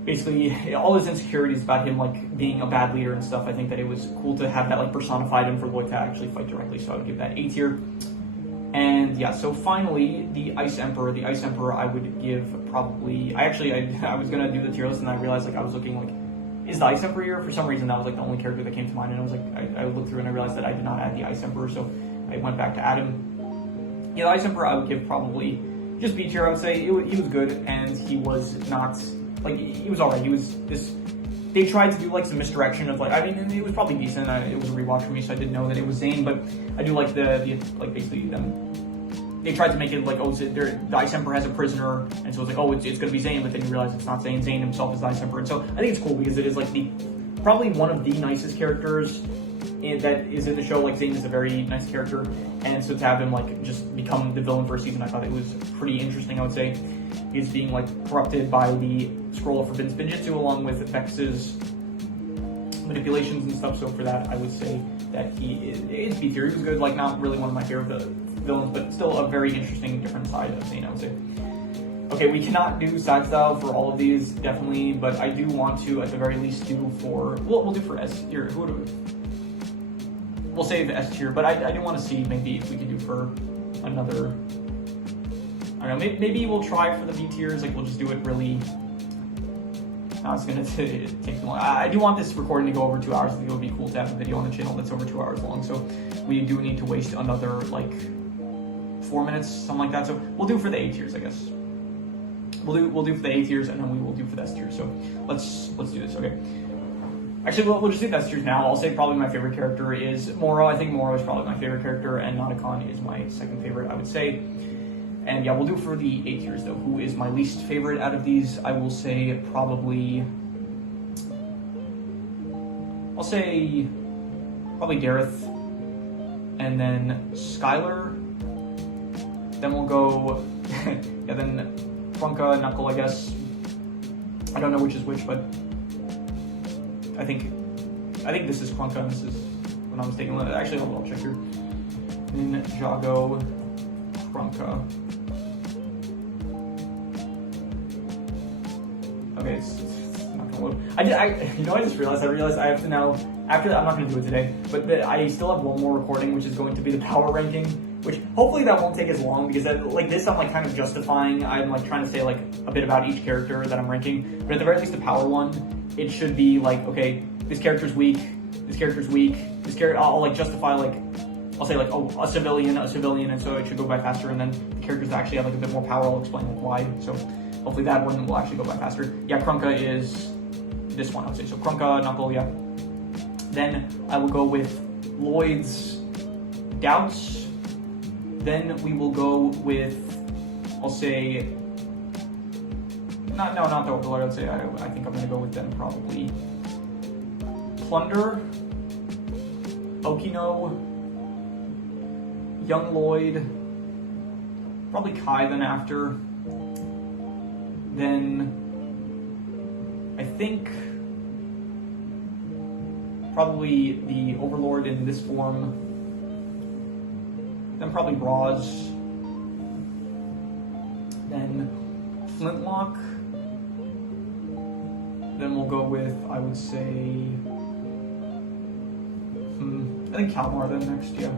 basically all his insecurities about him like being a bad leader and stuff. I think that it was cool to have that like personified and for Lloyd to actually fight directly. So I would give that A tier. And yeah, so finally the Ice Emperor. The Ice Emperor I would give probably. I was gonna do the tier list and I realized like I was looking like, is the Ice Emperor here? For some reason that was like the only character that came to mind, and I was like, I looked through and I realized that I did not add the Ice Emperor, so I went back to add him. Yeah, the Ice Emperor I would give probably just B tier. I would say he was good, and he was not like he was alright. He was this. They tried to do like some misdirection of like, I mean, it was probably decent. It was a rewatch for me, so I didn't know that it was Zane, but I do like the like basically them. They tried to make it like, oh, the Ice Emperor has a prisoner, and so it's like, oh, it's going to be Zane, but then you realize it's not Zane. Zane himself is the Ice Emperor, and so I think it's cool because it is like probably one of the nicest characters that is in the show. Like Zane is a very nice character, and so to have him like just become the villain for a season, I thought it was pretty interesting. I would say he's being like corrupted by the Scroll of Forbidden Spinjitzu along with Vex's manipulations and stuff. So for that, I would say that it's B tier. He was good, like not really one of my favorite villains, but still a very interesting different side of Zane, I would say. Okay, we cannot do side style for all of these, definitely, but I do want to at the very least do for, we'll do for S tier. We'll save S tier, but I do want to see maybe if we can do for another, I don't know, maybe we'll try for the B tiers, like we'll just do it really, it's going to take too long. I do want this recording to go over 2 hours. I think it would be cool to have a video on the channel that's over 2 hours long, so we do need to waste another like 4 minutes, something like that. So we'll do for the A tiers, I guess. We'll do for the A tiers, and then we will do for the S tiers. So let's do this. Okay. Actually, we'll just do the S tiers now. I'll say probably my favorite character is Moro. I think Moro is probably my favorite character, and Notakon is my second favorite, I would say. And yeah, we'll do for the A tiers though. Who is my least favorite out of these? I will say probably. I'll say probably Dareth, and then Skylar. Then we'll go, yeah, then Krunka, Knuckle, I guess. I don't know which is which, but I think this is Krunka, and this is when I was taking a look. Actually, I'll check here. Ninjago, Krunka. Okay, it's not gonna load. I just realized I have to now, after that, I'm not gonna do it today, but I still have one more recording, which is going to be the power ranking, which hopefully that won't take as long, because like this I'm like kind of justifying. I'm like trying to say like a bit about each character that I'm ranking, but at the very least the power one, it should be like, okay, this character's weak, this character's weak, this character, I'll like justify like, I'll say like, oh, a civilian, and so it should go by faster, and then the characters that actually have like a bit more power, I'll explain like why. So hopefully that one will actually go by faster. Yeah, Krunka is this one, I would say. So Krunka, Knuckle, yeah. Then I will go with Lloyd's Doubts. Then we will go with, I'll say, not the Overlord, I'd say, I think I'm gonna go with them probably. Plunder, Okino, Young Lloyd, probably Kai then after. Then I think probably the Overlord in this form. Then probably Roz. Then Flintlock. Then we'll go with, I would say, I think Kalmar then next, yeah.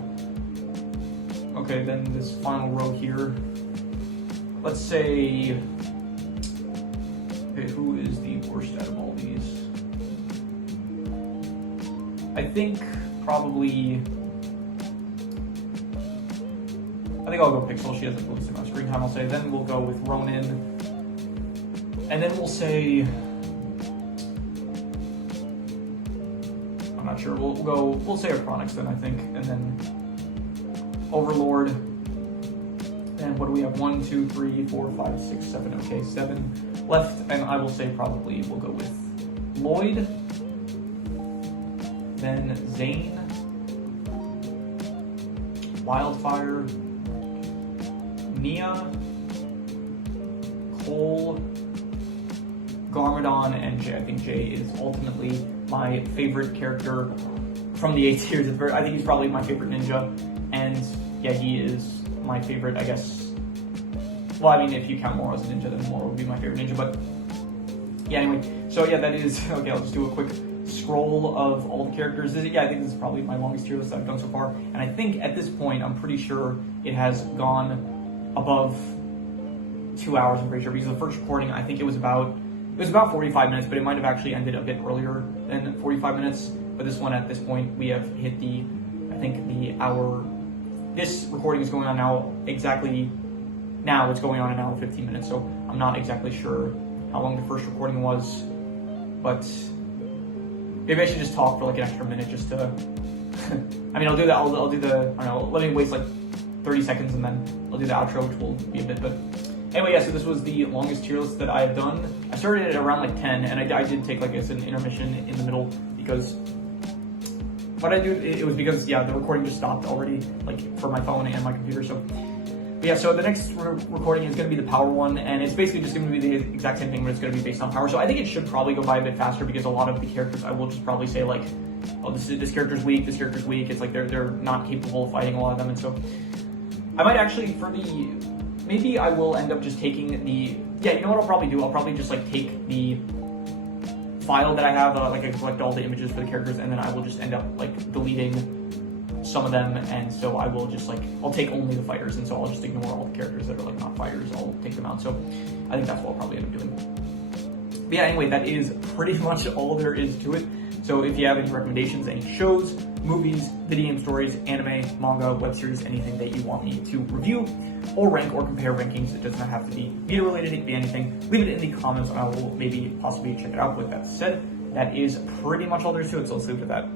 Okay, then this final row here. Let's say, okay, who is the worst out of all these? I think probably, I think I'll go Pixel. She has like limited amount of screen time, I'll say. Then we'll go with Ronin. And then we'll say, I'm not sure, we'll say Acronix then, I think. And then Overlord. And what do we have? 1, 2, 3, 4, 5, 6, 7. Okay, 7 left. And I will say probably we'll go with Lloyd. Then Zane. Wildfire. Nia. Cole. Garmadon, and Jay. I think Jay is ultimately my favorite character from the A tiers. I think he's probably my favorite ninja. And yeah, he is my favorite, I guess. Well, I mean, if you count Moro as a ninja, then Moro would be my favorite ninja. But yeah, anyway, so yeah, that is, okay, I'll just do a quick scroll of all the characters. Yeah, I think this is probably my longest tier list I've done so far, and I think at this point, I'm pretty sure it has gone above 2 hours, I'm pretty sure, because the first recording, I think it was about 45 minutes, but it might have actually ended a bit earlier than 45 minutes, but this one, at this point, we have hit the, I think, the hour. This recording is going on now, exactly now, it's going on an hour 15 minutes, so I'm not exactly sure how long the first recording was, but maybe I should just talk for like an extra minute just to, I mean, I'll do that, I'll do the, I don't know, let me waste like 30 seconds and then I'll do the outro, which will be a bit, but anyway, yeah, so this was the longest tier list that I have done. I started at around like 10, and I did take like an intermission in the middle because what I do, it was because, yeah, the recording just stopped already, like for my phone and my computer, so. But yeah, so the next recording is going to be the power one, and it's basically just going to be the exact same thing, but it's going to be based on power. So I think it should probably go by a bit faster because a lot of the characters I will just probably say like, oh, this character's weak, this character's weak. It's like they're not capable of fighting a lot of them, and so I might actually maybe I will end up just taking the, yeah, you know what I'll probably do? I'll probably just like take the file that I have, like I collect all the images for the characters, and then I will just end up like deleting some of them, and so I will just like, I'll take only the fighters, and so I'll just ignore all the characters that are like not fighters, I'll take them out, so I think that's what I'll probably end up doing. But yeah, anyway, that is pretty much all there is to it. So if you have any recommendations, any shows, movies, video game stories, anime, manga, web series, anything that you want me to review or rank or compare rankings, it does not have to be video related, it can be anything, leave it in the comments and I will maybe possibly check it out. With that said, that is pretty much all there is to it, so let's leave it at that.